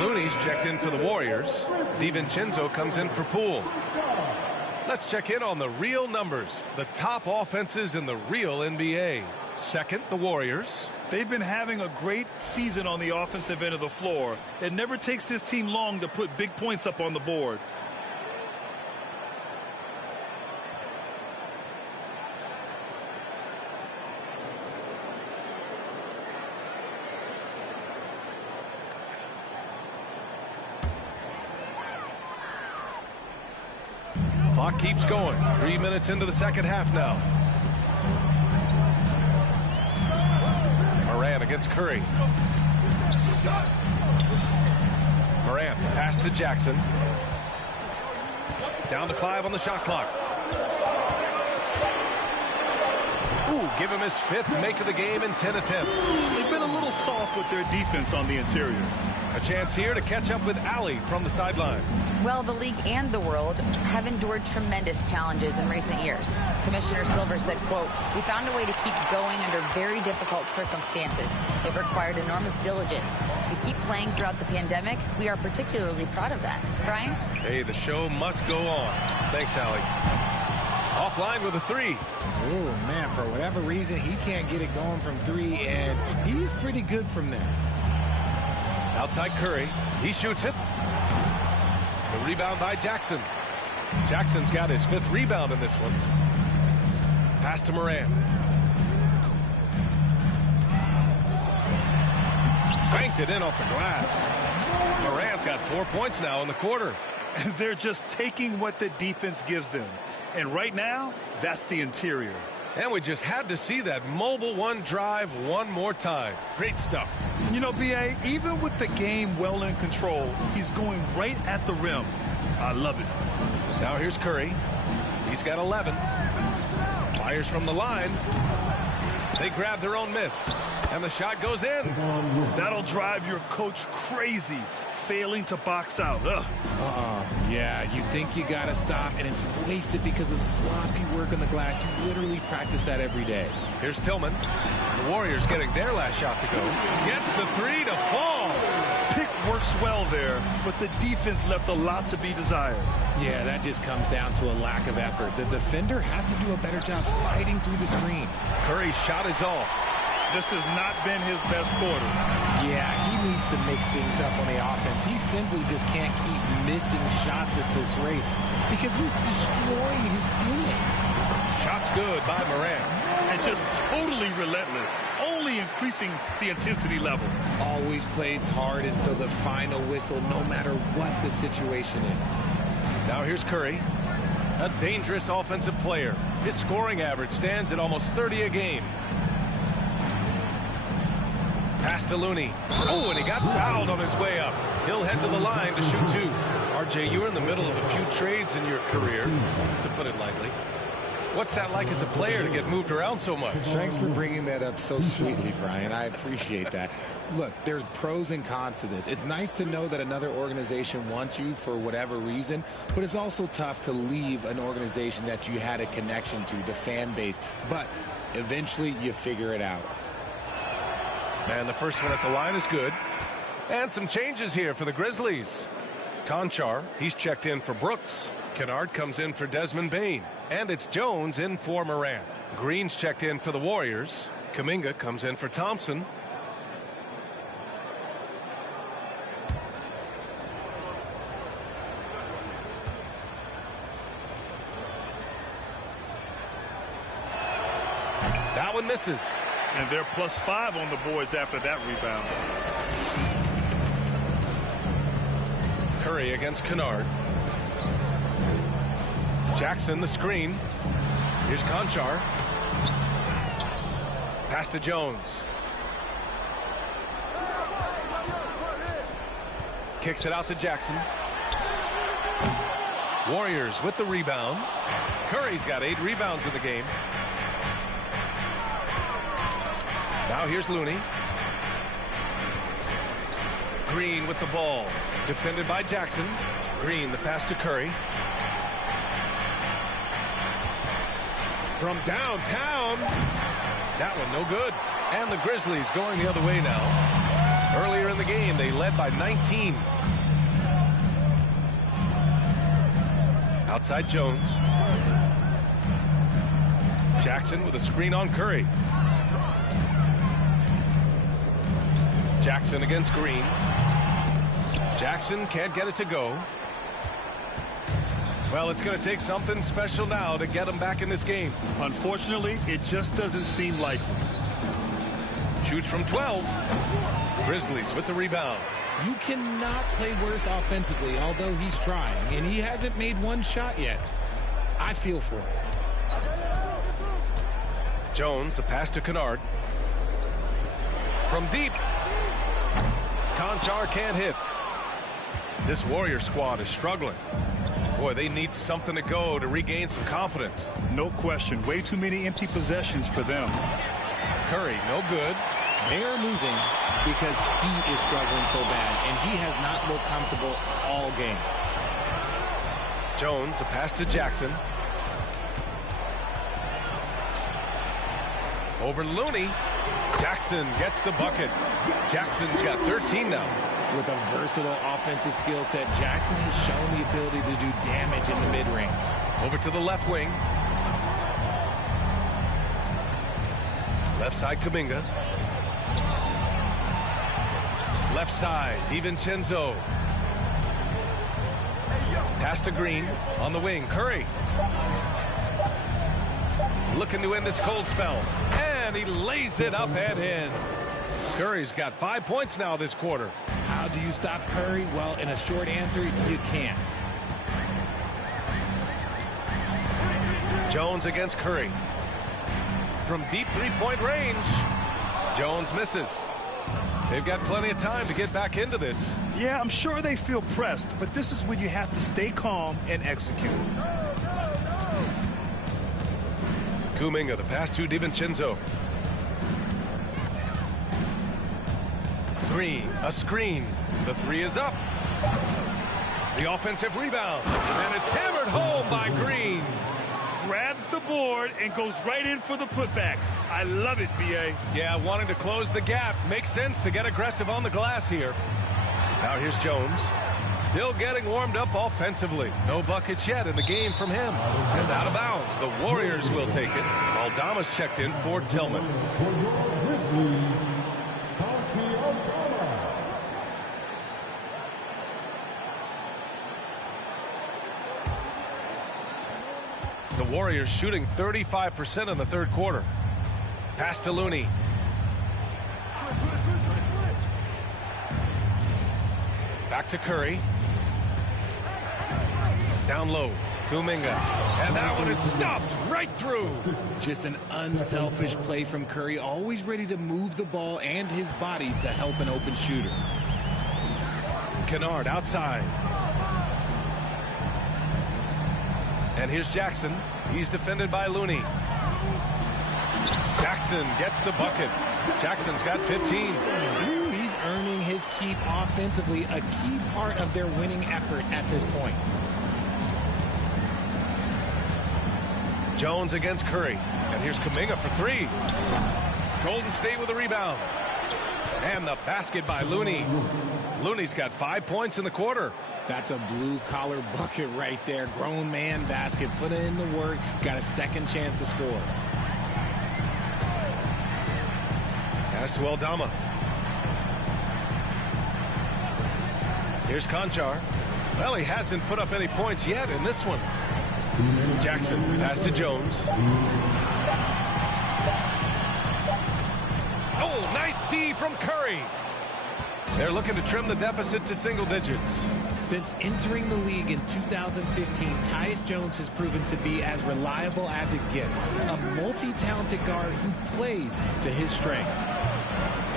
Looney's checked in for the Warriors. DiVincenzo comes in for Poole. Let's check in on the real numbers. The top offenses in the real NBA. Second, the Warriors. They've been having a great season on the offensive end of the floor. It never takes this team long to put big points up on the board. Clock keeps going. 3 minutes into the second half now. Morant against Curry. Morant, pass to Jackson. Down to 5 on the shot clock. Ooh, give him his 5th make of the game in 10 attempts. They've been a little soft with their defense on the interior. A chance here to catch up with Ali from the sideline. Well, the league and the world have endured tremendous challenges in recent years. Commissioner Silver said, quote, "We found a way to keep going under very difficult circumstances. It required enormous diligence. To keep playing throughout the pandemic, we are particularly proud of that." Brian? Hey, the show must go on. Thanks, Ali. Offline with a 3. Oh, man, for whatever reason, he can't get it going from 3, and he's pretty good from there. Outside Curry. He shoots it. The rebound by Jackson. Jackson's got his 5th rebound in this one. Pass to Morant. Banked it in off the glass. Morant's got 4 points now in the quarter. They're just taking what the defense gives them. And right now, that's the interior. And we just had to see that mobile 1 drive one more time. Great stuff. You know, B.A., even with the game well in control, he's going right at the rim. I love it. Now here's Curry. He's got 11. Fires from the line. They grab their own miss. And the shot goes in. That'll drive your coach crazy. Failing to box out. Yeah, you think you got to stop, and it's wasted because of sloppy work on the glass. You literally practice that every day. Here's Tillman. The Warriors getting their last shot to go. Gets the 3 to fall. Pick works well there, but the defense left a lot to be desired. Yeah, that just comes down to a lack of effort. The defender has to do a better job fighting through the screen. Curry's shot is off. This has not been his best quarter. Yeah, he needs to mix things up on the offense. He simply just can't keep missing shots at this rate because he's destroying his teammates. Shot's good by Morant. And just totally relentless, only increasing the intensity level. Always plays hard until the final whistle, no matter what the situation is. Now here's Curry, a dangerous offensive player. His scoring average stands at almost 30 a game. Pass to Looney. Oh, and he got fouled on his way up. He'll head to the line to shoot 2. RJ, you were in the middle of a few trades in your career, to put it lightly. What's that like as a player to get moved around so much? Thanks for bringing that up so sweetly, Brian. I appreciate that. Look, there's pros and cons to this. It's nice to know that another organization wants you for whatever reason, but it's also tough to leave an organization that you had a connection to, the fan base. But eventually you figure it out. And the first one at the line is good. And some changes here for the Grizzlies. Conchar, he's checked in for Brooks. Kennard comes in for Desmond Bane. And it's Jones in for Morant. Green's checked in for the Warriors. Kuminga comes in for Thompson. That one misses. And they're +5 on the boards after that rebound. Curry against Kennard. Jackson the screen. Here's Conchar. Pass to Jones. Kicks it out to Jackson. Warriors with the rebound. Curry's got 8 rebounds in the game. Now here's Looney. Green with the ball. Defended by Jackson. Green, the pass to Curry. From downtown. That one no good. And the Grizzlies going the other way now. Earlier in the game, they led by 19. Outside Jones. Jackson with a screen on Curry. Jackson against Green. Jackson can't get it to go. Well, it's going to take something special now to get him back in this game. Unfortunately, it just doesn't seem likely. Shoots from 12. Grizzlies with the rebound. You cannot play worse offensively, although he's trying, and he hasn't made one shot yet. I feel for him. Jones, the pass to Kennard. From deep. Conchar can't hit. This Warrior squad is struggling. Boy, they need something to go to regain some confidence. No question. Way too many empty possessions for them. Curry, no good. They are losing because he is struggling so bad, and he has not looked comfortable all game. Jones, the pass to Jackson. Over Looney. Jackson gets the bucket. Jackson's got 13 now. With a versatile offensive skill set, Jackson has shown the ability to do damage in the mid-range. Over to the left wing. Left side, Kuminga. Left side, DiVincenzo. Pass to Green. On the wing, Curry. Looking to end this cold spell. And he lays it up and in. Curry's got 5 points now this quarter. How do you stop Curry? Well, in a short answer, you can't. Jones against Curry. From deep three-point range. Jones misses. They've got plenty of time to get back into this. Yeah, I'm sure they feel pressed, but this is when you have to stay calm and execute. Kuminga, the pass to DiVincenzo. Green, a screen. The three is up. The offensive rebound. And it's hammered home by Green. Grabs the board and goes right in for the putback. I love it, B.A. Yeah, wanting to close the gap. Makes sense to get aggressive on the glass here. Now here's Jones. Still getting warmed up offensively. No buckets yet in the game from him. And out of bounds. The Warriors will take it. Aldama's checked in for Tillman. The Warriors shooting 35% in the third quarter. Pass to Looney. Back to Curry. Down low. Kuminga. And that one is stuffed right through. Just an unselfish play from Curry, always ready to move the ball and his body to help an open shooter. Kennard outside. And here's Jackson. He's defended by Looney. Jackson gets the bucket. Jackson's got 15. Ooh, he's earning his keep offensively, a key part of their winning effort at this point. Jones against Curry. And here's Kuminga for three. Golden State with a rebound. And the basket by Looney. Looney's got 5 points in the quarter. That's a blue-collar bucket right there. Grown man basket. Put in the work. Got a second chance to score. Pass to Aldama. Here's Conchar. Well, he hasn't put up any points yet in this one. Jackson, pass to Jones. Oh, nice D from Curry. They're looking to trim the deficit to single digits. Since entering the league in 2015, Tyus Jones has proven to be as reliable as it gets. A multi-talented guard who plays to his strengths.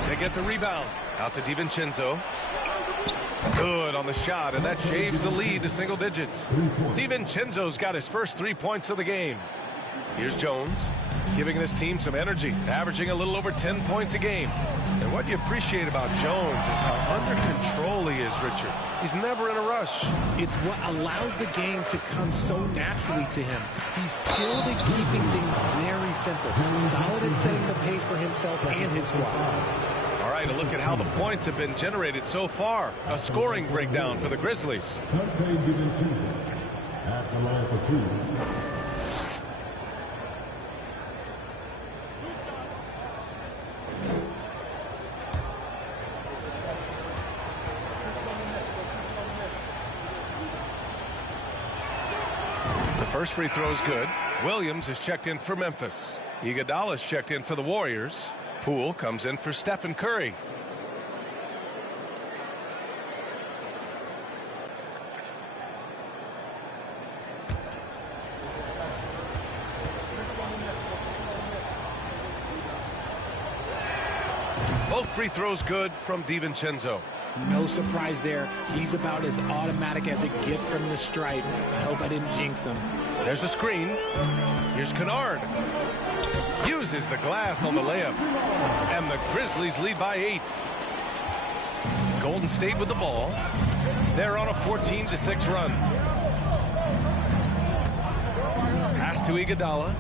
They get the rebound. Out to DiVincenzo. Good on the shot, and that shaves the lead to single digits. DiVincenzo's got his first 3 points of the game. Here's Jones, giving this team some energy, averaging a little over 10 points a game. And what you appreciate about Jones is how under control he is, Richard. He's never in a rush. It's what allows the game to come so naturally to him. He's skilled at keeping things very simple, solid at setting the pace for himself and his squad. All right, a look at how the points have been generated so far. A scoring breakdown for the Grizzlies. At the line for two. The first free throw is good. Williams is checked in for Memphis. Iguodala's checked in for the Warriors. Poole comes in for Stephen Curry. Both free throws good from DiVincenzo. No surprise there. He's about as automatic as it gets from the stripe. I hope I didn't jinx him. There's a screen. Here's Kennard. Uses the glass on the layup. And the Grizzlies lead by 8. Golden State with the ball. They're on a 14-6 run. Pass to Iguodala.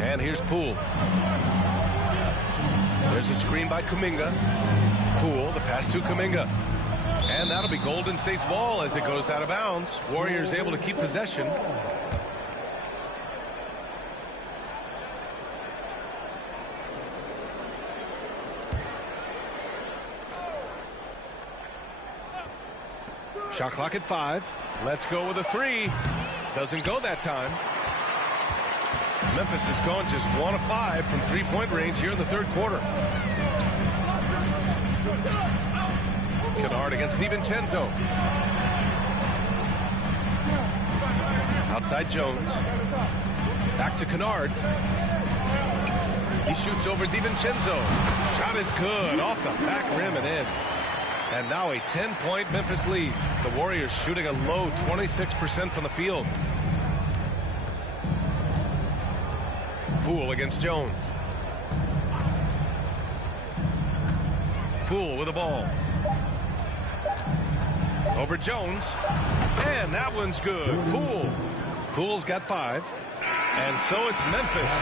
And here's Poole. There's a screen by Kuminga. Poole, the pass to Kuminga. And that'll be Golden State's ball as it goes out of bounds. Warriors able to keep possession. Shot clock at 5. Let's go with a 3. Doesn't go that time. Memphis has gone just 1 of 5 from three-point range here in the third quarter. Kennard against DiVincenzo. Outside Jones. Back to Kennard. He shoots over DiVincenzo. Shot is good. Off the back rim and in. And now a 10-point Memphis lead. The Warriors shooting a low 26% from the field. Poole against Jones. Poole with the ball. Over Jones. And that one's good. Poole. Poole's got 5. And so it's Memphis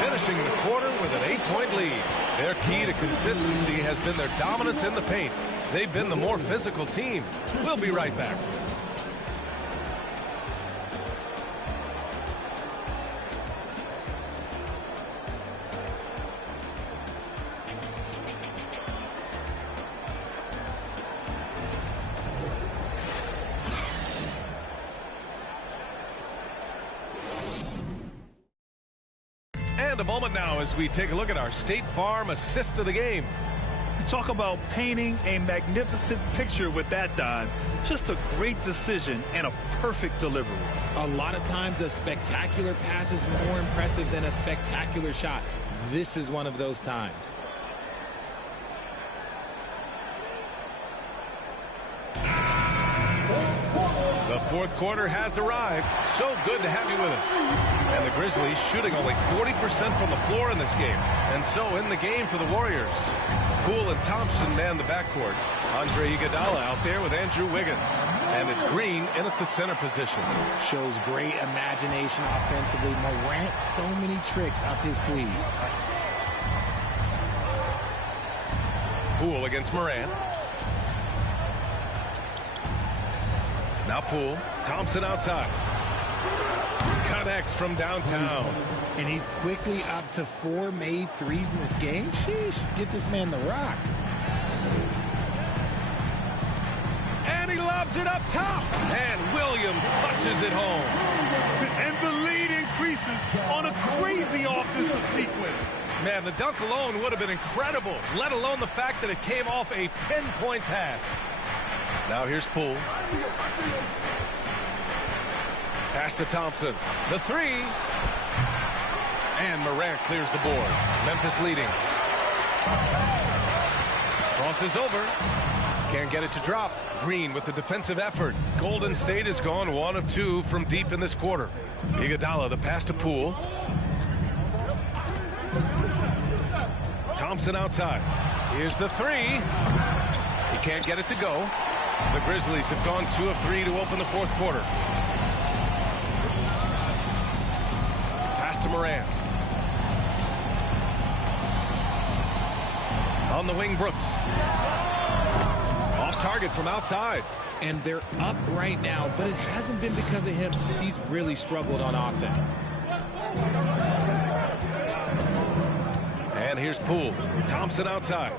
finishing the quarter with an 8-point lead. Their key to consistency has been their dominance in the paint. They've been the more physical team. We'll be right back. And a moment now as we take a look at our State Farm assist of the game. Talk about painting a magnificent picture with that dive. Just a great decision and a perfect delivery. A lot of times a spectacular pass is more impressive than a spectacular shot. This is one of those times. The fourth fourth quarter has arrived. So good to have you with us. And the Grizzlies shooting only 40% from the floor in this game. And so in the game for the Warriors, Poole and Thompson man the backcourt. Andre Iguodala out there with Andrew Wiggins. And it's Green in at the center position. Shows great imagination offensively. Morant, so many tricks up his sleeve. Poole against Morant. Now Poole. Thompson outside. Connects from downtown. And he's quickly up to 4 made threes in this game. Sheesh, get this man the rock. And he lobs it up top. And Williams punches it home. And the lead increases on a crazy offensive sequence. Man, the dunk alone would have been incredible, let alone the fact that it came off a pinpoint pass. Now here's Poole. Pass to Thompson. The three. And Morant clears the board. Memphis leading. Crosses over. Can't get it to drop. Green with the defensive effort. Golden State has gone 1 of 2 from deep in this quarter. Iguodala, the pass to Poole. Thompson outside. Here's the three. He can't get it to go. The Grizzlies have gone 2 of 3 to open the fourth quarter. Pass to Morant. On the wing, Brooks. Off target from outside. And they're up right now, but it hasn't been because of him. He's really struggled on offense. And here's Poole. Thompson outside.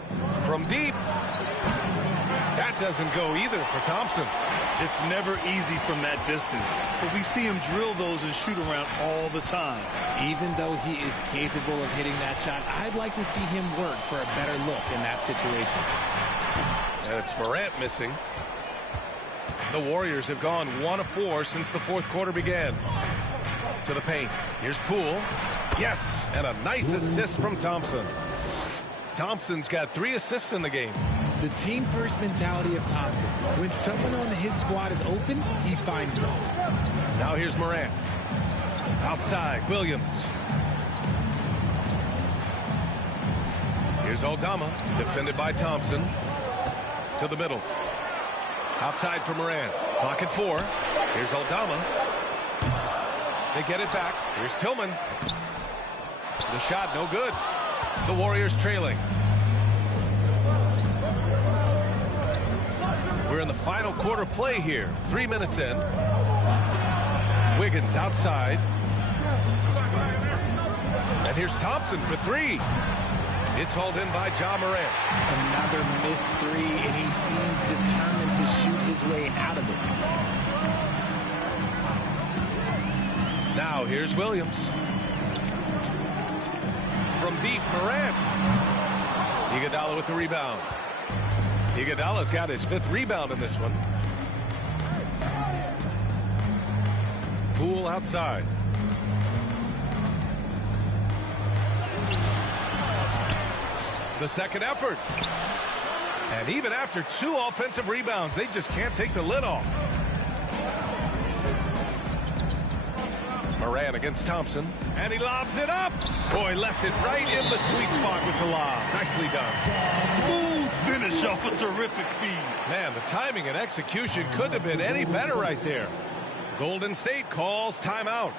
From deep. That doesn't go either for Thompson. It's never easy from that distance, but we see him drill those and shoot around all the time. Even though he is capable of hitting that shot, I'd like to see him work for a better look in that situation. And it's Morant missing. The Warriors have gone 1 of 4 since the fourth quarter began. To the paint. Here's Poole. Yes, and a nice assist from Thompson. Thompson's got 3 assists in the game. The team-first mentality of Thompson. When someone on his squad is open, he finds them. Now here's Morant. Outside, Williams. Here's Aldama, defended by Thompson. To the middle. Outside for Morant. Clock at 4. Here's Aldama. They get it back. Here's Tillman. The shot, no good. The Warriors trailing. We're in the final quarter play here. 3 minutes in. Wiggins outside. And here's Thompson for 3. It's hauled in by Ja Morant. Another missed 3, and he seems determined to shoot his way out of it. Now here's Williams. From deep, Morant. Iguodala with the rebound. Iguodala's got his 5th rebound in this one. Poole outside. The second effort. And even after 2 offensive rebounds, they just can't take the lid off. Morant against Thompson. And he lobs it up. Boy, left it right in the sweet spot with the lob. Nicely done. Smooth finish off a terrific feed. Man, the timing and execution couldn't have been any better right there. Golden State calls timeout.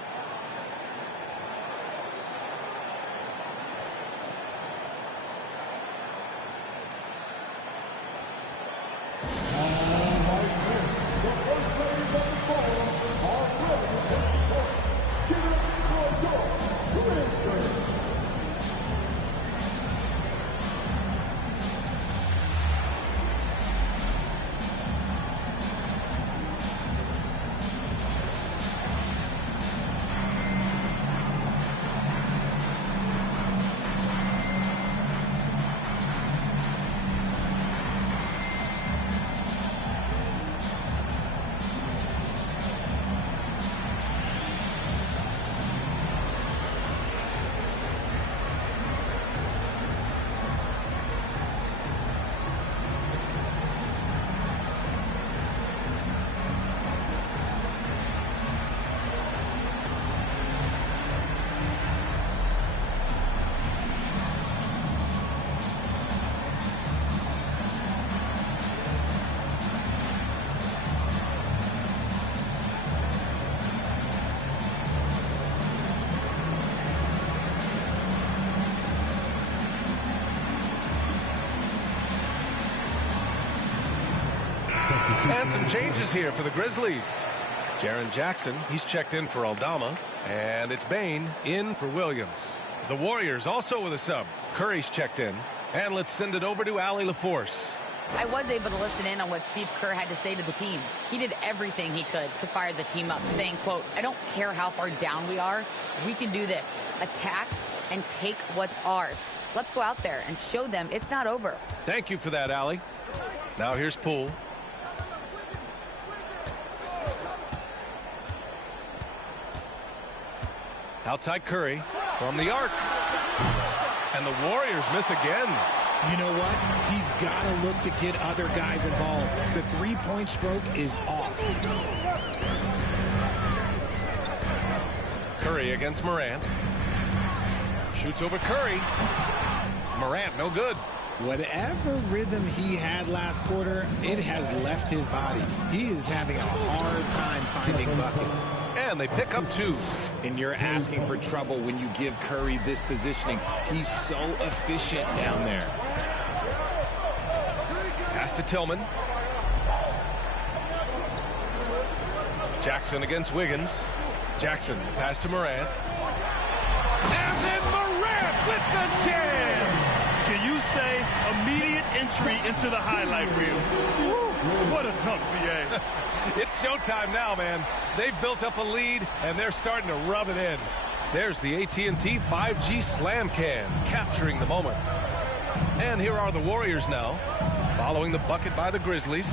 And some changes here for the Grizzlies. Jaren Jackson, he's checked in for Aldama. And it's Bane in for Williams. The Warriors also with a sub. Curry's checked in. And let's send it over to Allie LaForce. I was able to listen in on what Steve Kerr had to say to the team. He did everything he could to fire the team up, saying, quote, I don't care how far down we are. We can do this. Attack and take what's ours. Let's go out there and show them it's not over. Thank you for that, Allie. Now here's Poole. Outside Curry from the arc. And the Warriors miss again. You know what? He's got to look to get other guys involved. The three-point stroke is off. Curry against Morant. Shoots over Curry. Morant, no good. Whatever rhythm he had last quarter, it has left his body. He is having a hard time finding buckets. And they pick up 2. And you're asking for trouble when you give Curry this positioning. He's so efficient down there. Pass to Tillman. Jackson against Wiggins. Jackson, pass to Morant. And then Morant with the jam! Can you say immediate entry into the highlight reel? Woo, what a dunk, BA. It's showtime now, man. They've built up a lead, and they're starting to rub it in. There's the AT&T 5G Slam Can, capturing the moment. And here are the Warriors now, following the bucket by the Grizzlies.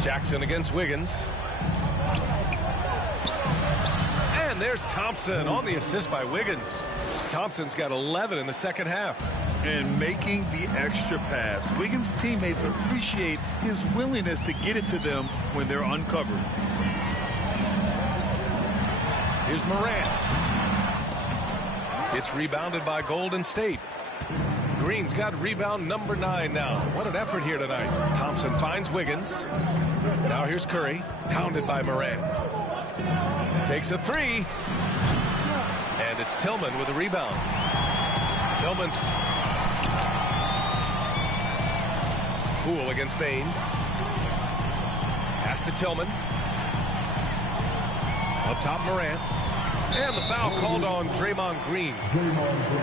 Jackson against Wiggins. And there's Thompson on the assist by Wiggins. Thompson's got 11 in the second half. And making the extra pass. Wiggins' teammates appreciate his willingness to get it to them when they're uncovered. Here's Morant. It's rebounded by Golden State. Green's got rebound number 9 now. What an effort here tonight. Thompson finds Wiggins. Now here's Curry, pounded by Morant. Takes a 3. And it's Tillman with a rebound. Tillman's Poole against Bane. Pass to Tillman. Up top, Morant. And the foul called on Draymond Green.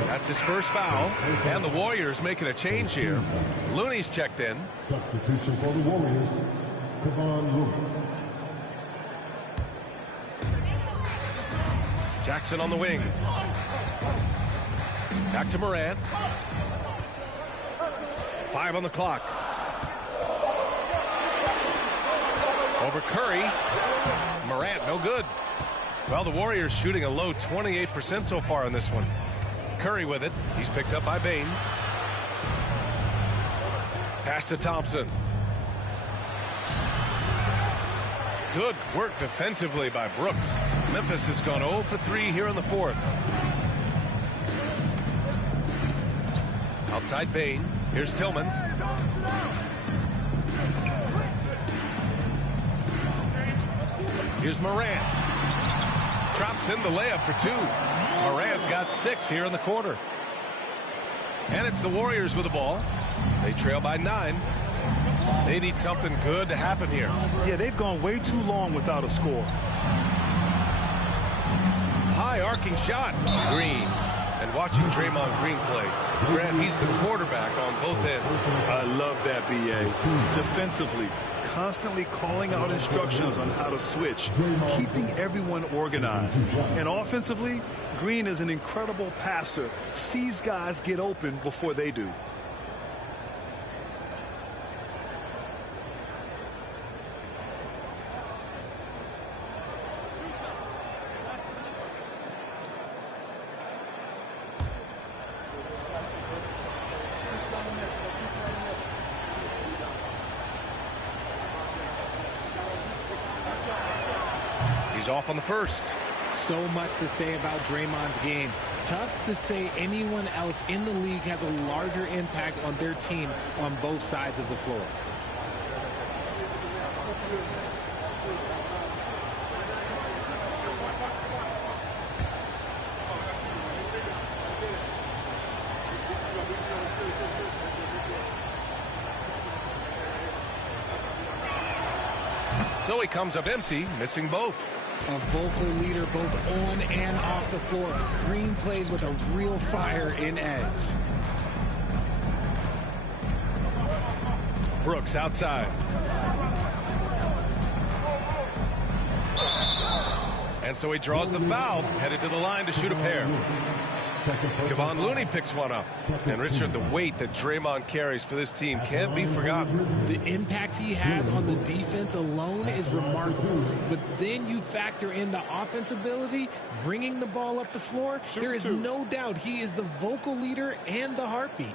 That's his first foul. And the Warriors making a change here. Looney's checked in. Substitution for the Warriors, Kevon Looney. Jackson on the wing. Back to Morant. 5 on the clock. Over Curry. Morant, no good. Well, the Warriors shooting a low 28% so far in this one. Curry with it. He's picked up by Bane. Pass to Thompson. Good work defensively by Brooks. Memphis has gone 0 for 3 here in the fourth. Outside Bane. Here's Tillman. Here's Morant. Drops in the layup for 2. Morant's got 6 here in the quarter. And it's the Warriors with the ball. They trail by 9. They need something good to happen here. Yeah, they've gone way too long without a score. High arcing shot. Green. And watching Draymond Green play. Grant, he's the quarterback on both ends. I love that, BA. Defensively, constantly calling out instructions on how to switch, keeping everyone organized. And offensively, Green is an incredible passer, sees guys get open before they do. Off on the first. So much to say about Draymond's game. Tough to say anyone else in the league has a larger impact on their team on both sides of the floor. So he comes up empty, missing both. A vocal leader both on and off the floor. Green plays with a real fire in edge. Brooks outside. And so he draws the foul, headed to the line to shoot a pair. Kevon Looney picks one up. And Richard, the weight that Draymond carries for this team can't be forgotten. The impact he has on the defense alone is remarkable. But then you factor in the offense ability, bringing the ball up the floor. There is no doubt he is the vocal leader and the heartbeat.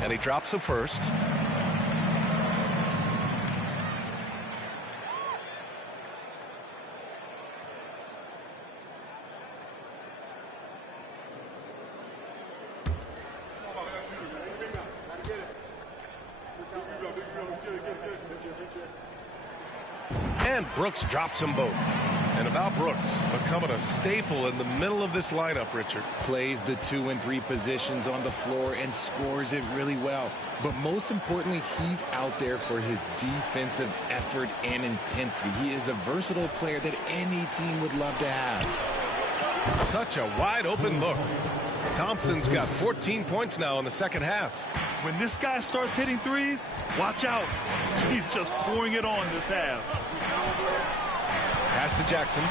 And he drops the first. And Brooks drops them both. And about Brooks, becoming a staple in the middle of this lineup, Richard. Plays the 2 and 3 positions on the floor and scores it really well. But most importantly, he's out there for his defensive effort and intensity. He is a versatile player that any team would love to have. Such a wide open look. Thompson's got 14 points now in the second half. When this guy starts hitting threes, watch out. He's just pouring it on this half. Pass to Jackson.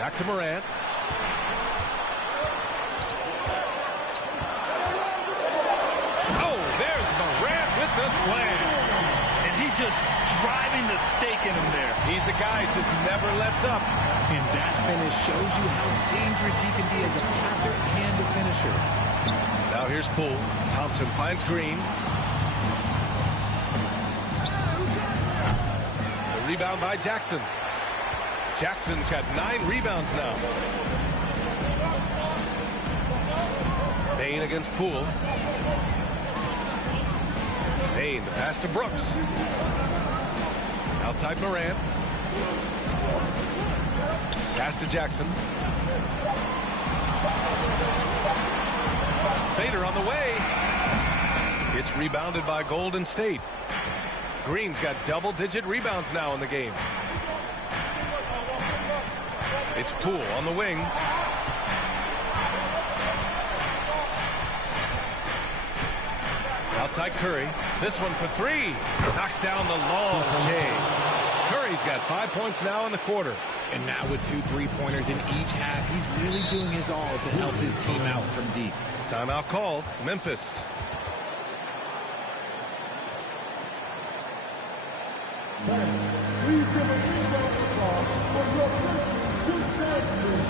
Back to Morant. Oh, there's Morant with the slam. And he just driving the stake in him there. He's a guy who just never lets up. And that finish shows you how dangerous he can be as a passer and a finisher. Now here's Poole. Thompson finds Green. The rebound by Jackson. Jackson's got 9 rebounds now. Payne against Poole. Payne, the pass to Brooks. Outside Morant. Pass to Jackson. Fader on the way. It's rebounded by Golden State. Green's got double-digit rebounds now in the game. It's Poole on the wing. Outside Curry. This one for 3. Knocks down the long J. Curry's got 5 points now in the quarter. And now with 2 3-pointers in each half, he's really doing his all to help his team out from deep. Timeout called. Memphis. Please give a big round of applause for your first 2 seconds.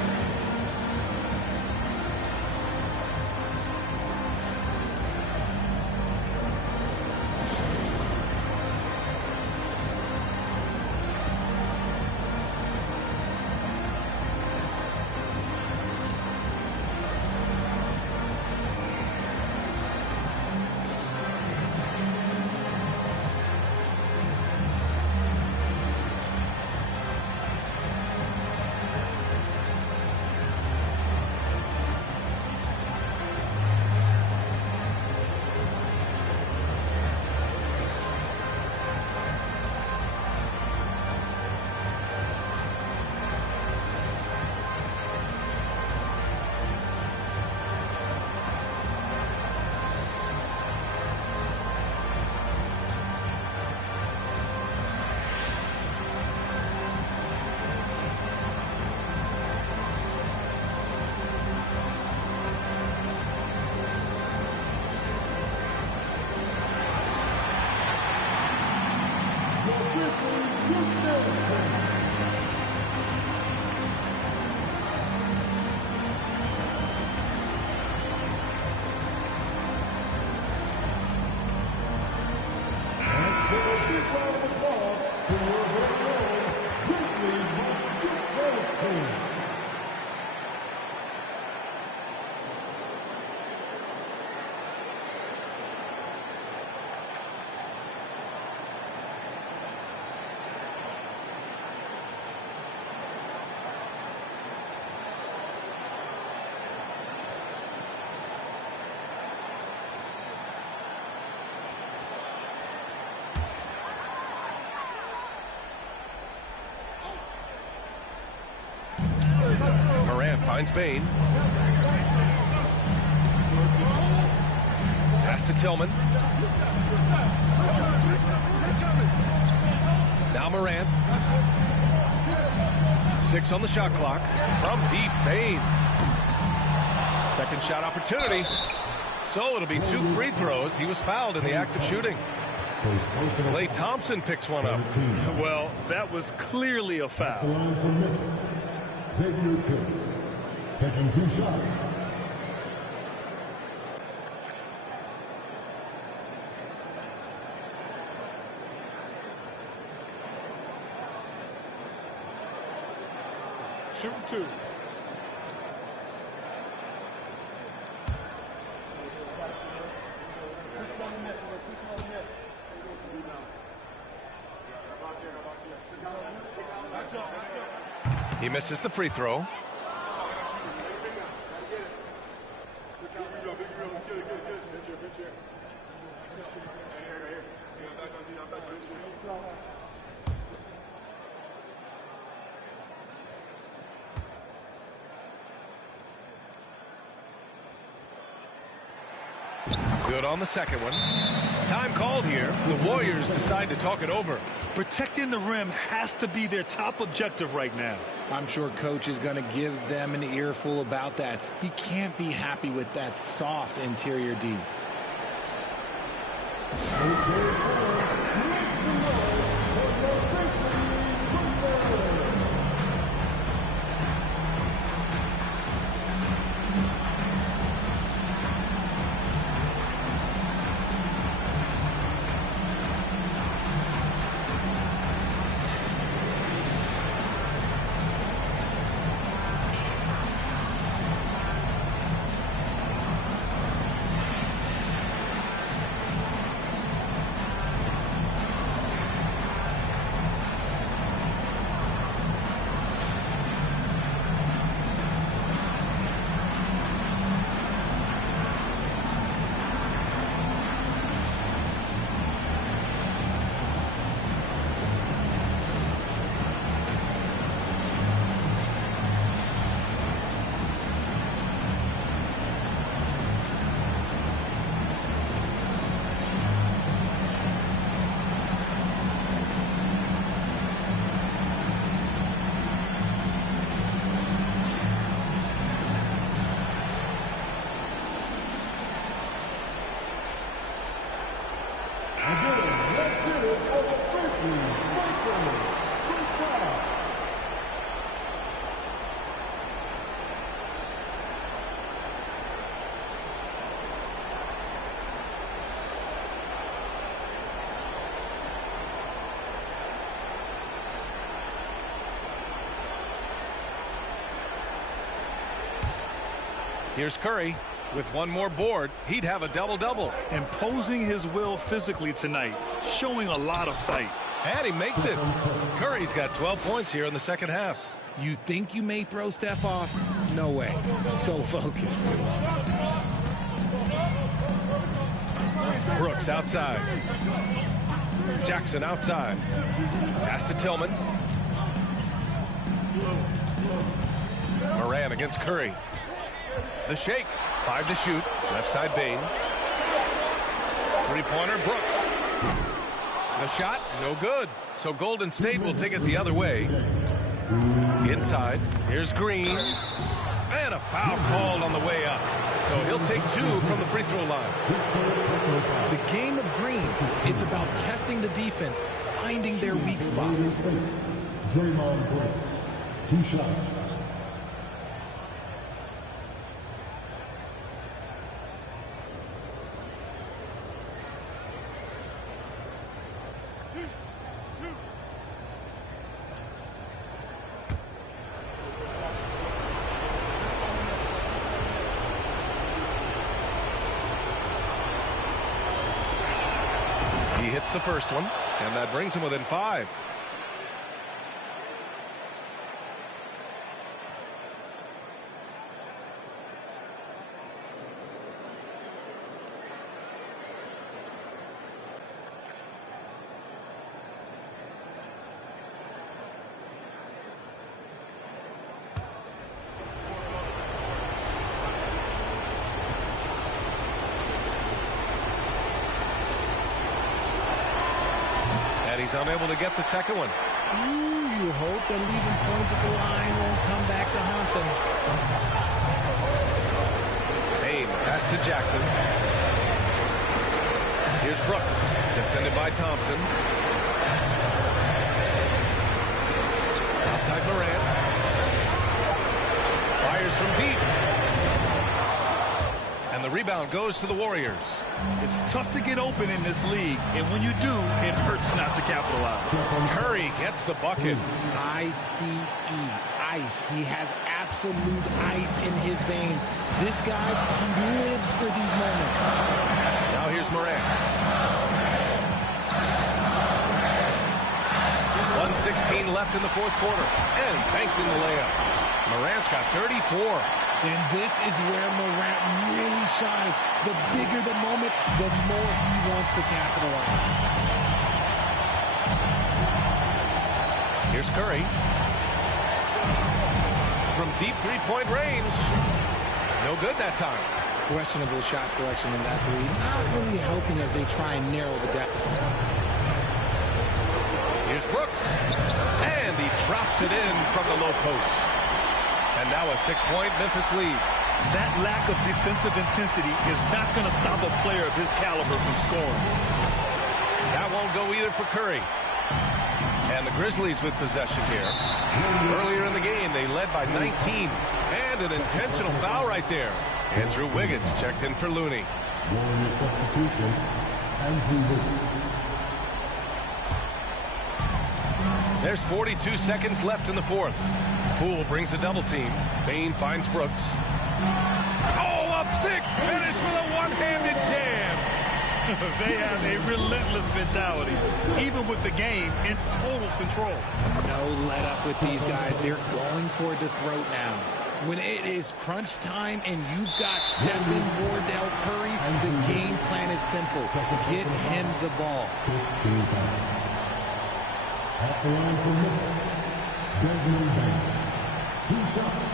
Finds Bain. Pass to Tillman. Now Morant. 6 on the shot clock. From deep, Bain. Second shot opportunity. So it'll be 2 free throws. He was fouled in the act of shooting. Klay Thompson picks one up. Well, that was clearly a foul. Xavier Tillman taking 2 shots. Shoot 2. He misses the free throw. Good on the second one. Time called here. The Warriors decide to talk it over. Protecting the rim has to be their top objective right now. I'm sure coach is going to give them an earful about that. He can't be happy with that soft interior D. Here's Curry. With one more board, he'd have a double-double. Imposing his will physically tonight, showing a lot of fight. And he makes it. Curry's got 12 points here in the second half. You think you may throw Steph off? No way. So focused. Brooks outside. Jackson outside. Pass to Tillman. Moran against Curry. The shake. 5 to shoot. Left side Bain. Three-pointer Brooks. The shot, no good. So Golden State will take it the other way. Inside. Here's Green. And a foul called on the way up. So he'll take 2 from the free throw line. The game of Green, it's about testing the defense, finding their weak spots. Draymond Green, 2 shots. He hits the first one, and that brings him within 5. And he's unable to get the second one. Ooh, you hope that leaving points at the line won't come back to haunt them. Payne, pass to Jackson. Here's Brooks, defended by Thompson. Outside Morant. Fires from deep. And the rebound goes to the Warriors. It's tough to get open in this league, and when you do, it hurts not to capitalize. Curry gets the bucket. ICE, ice. He has absolute ice in his veins. This guy, he lives for these moments. Now here's Morant. 1:16 left in the fourth quarter. And banks in the layup. Morant's got 34. And this is where Morant really shines. The bigger the moment, the more he wants to capitalize. Here's Curry. From deep three-point range. No good that time. Questionable shot selection in that three. Not really helping as they try and narrow the deficit. Here's Brooks. And he drops it in from the low post. And now a 6-point Memphis lead. That lack of defensive intensity is not going to stop a player of his caliber from scoring. That won't go either for Curry. And the Grizzlies with possession here. Earlier in the game, they led by 19. And an intentional foul right there. Andrew Wiggins checked in for Looney. Warrior substitution, Andrew Wiggins. There's 42 seconds left in the fourth. Poole brings a double team. Payne finds Brooks. Oh, a big finish with a one-handed jam. They have a relentless mentality, even with the game in total control. No let up with these guys. They're going for the throat now. When it is crunch time and you've got Stephen Wardell Curry, the game plan is simple. Get him the ball. At the line for Memphis, Desmond Bain. 2 shots.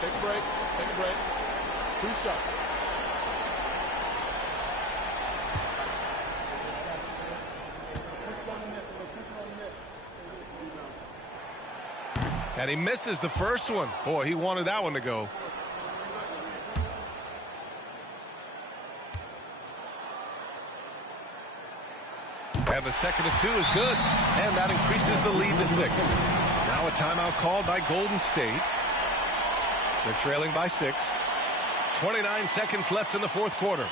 Take a break. Take a break. 2 shots. And he misses the first one. Boy, he wanted that one to go. And the second of 2 is good. And that increases the lead to 6. Now a timeout called by Golden State. They're trailing by 6. 29 seconds left in the fourth quarter.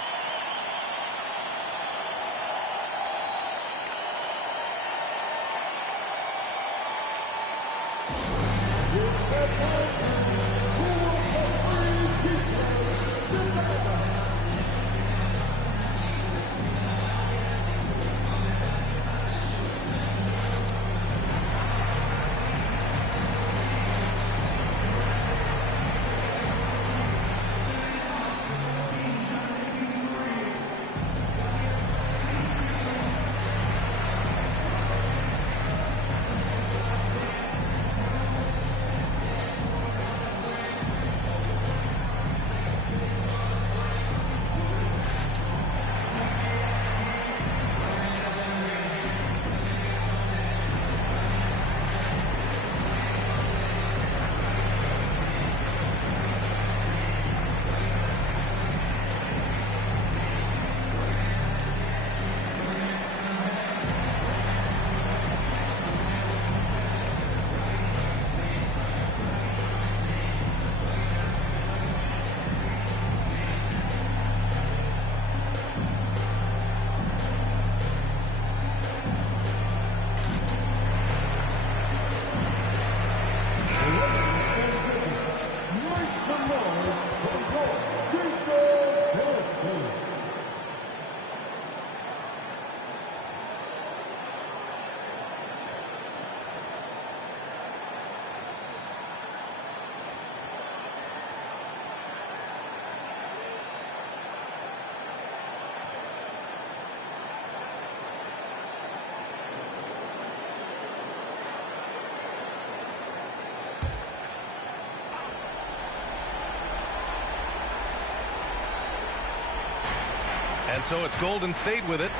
And so it's Golden State with it.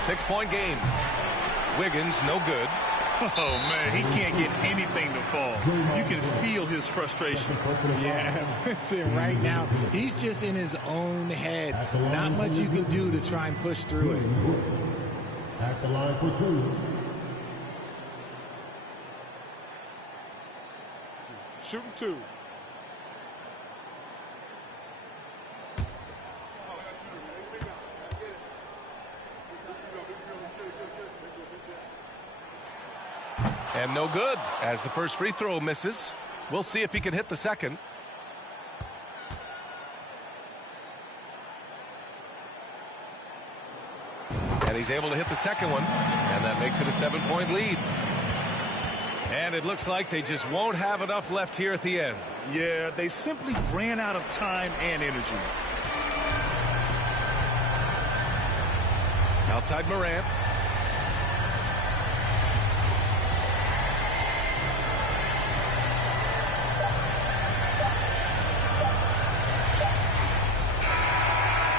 6-point game. Wiggins, no good. Oh, man, he can't get anything to fall. You can feel his frustration. Yeah, right now, he's just in his own head. Not much you can do to try and push through it. At the line for 2. Shooting 2. And no good as the first free throw misses. We'll see if he can hit the second. And he's able to hit the second one. And that makes it a 7-point lead. And it looks like they just won't have enough left here at the end. Yeah, they simply ran out of time and energy. Outside Morant.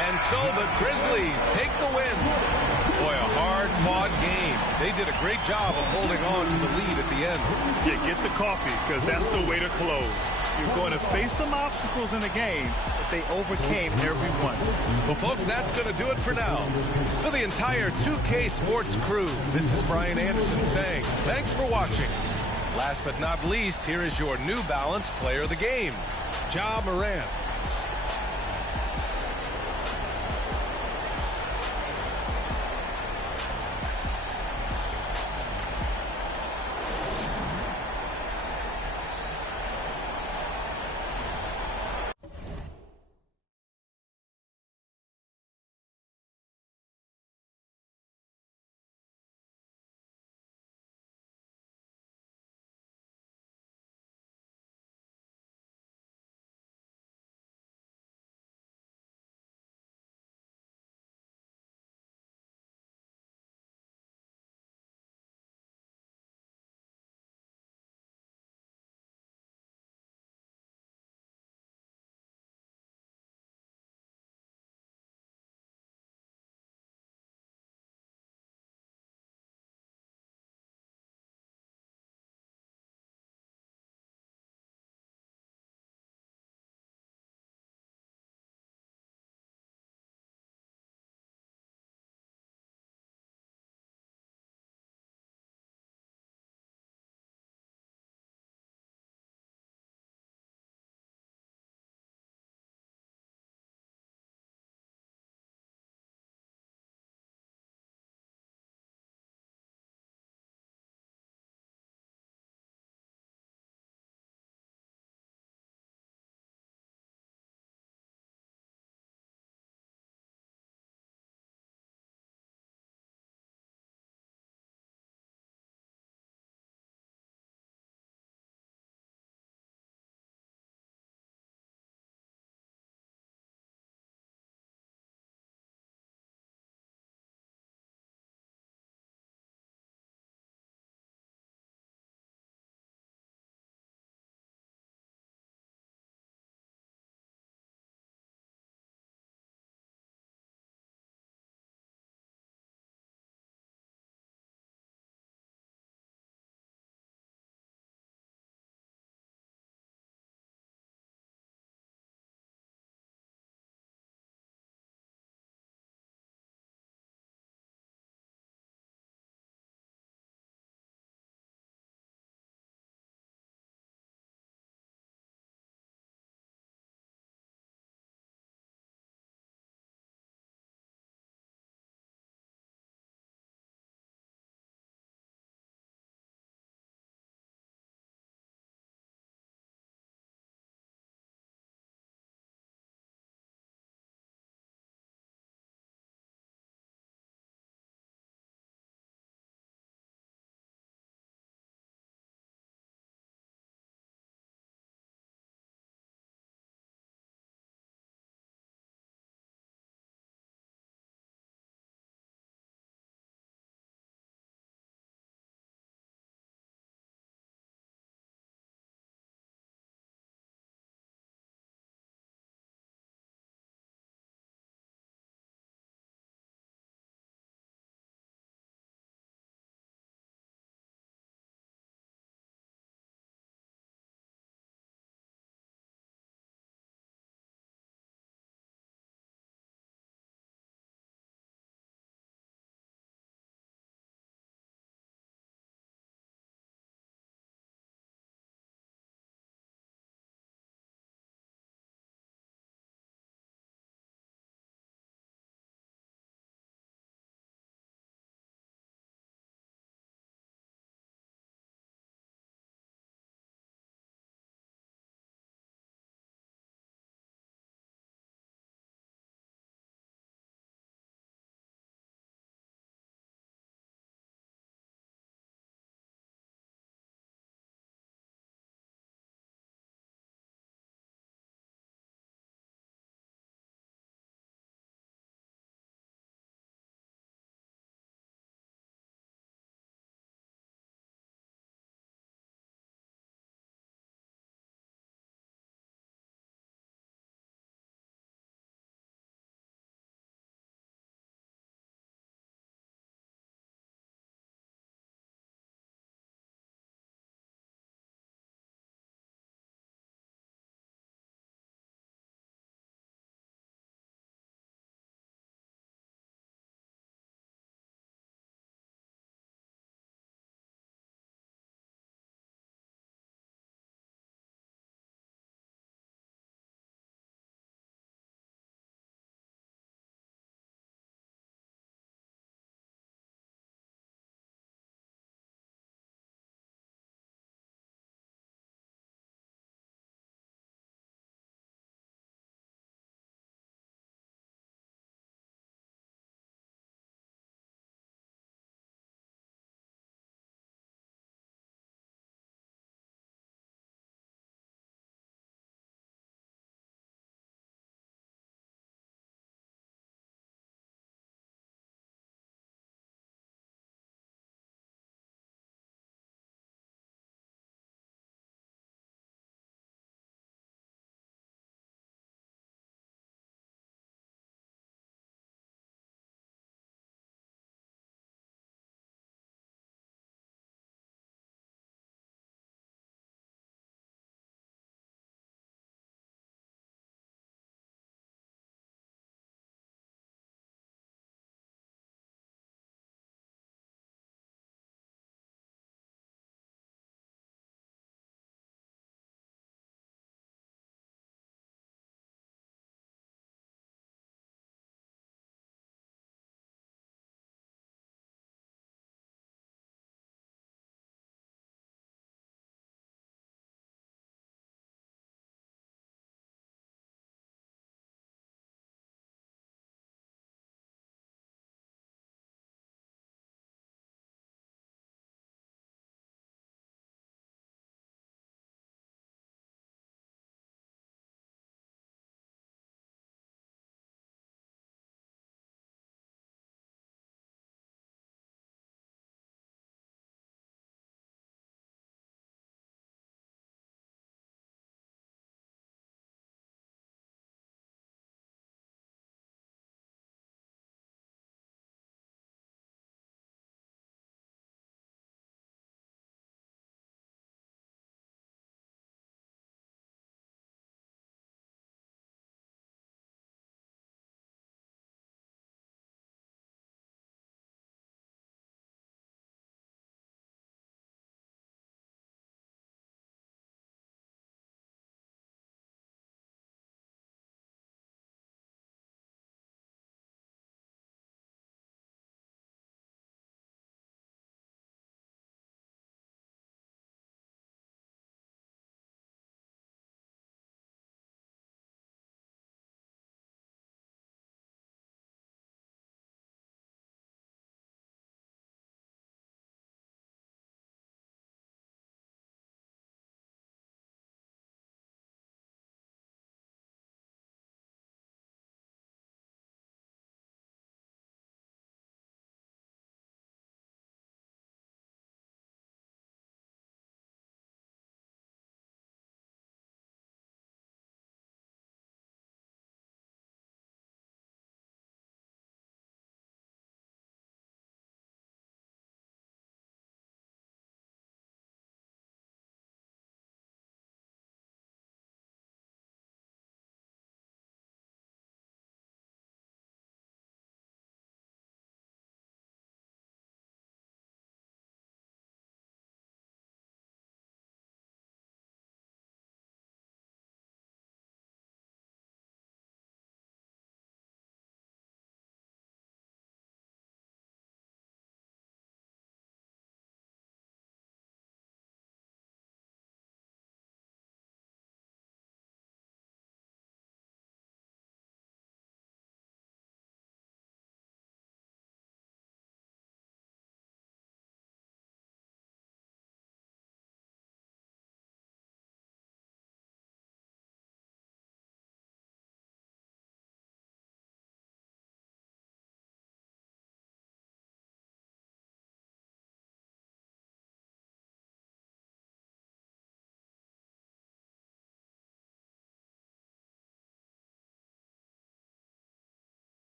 And so the Grizzlies take the win. Boy, a hard-fought game. They did a great job of holding on to the lead at the end. Yeah, get the coffee, because that's the way to close. You're going to face some obstacles in the game, but they overcame every one. Well, folks, that's going to do it for now. For the entire 2K Sports crew, this is Brian Anderson saying thanks for watching. Last but not least, here is your New Balance Player of the Game, Ja Morant.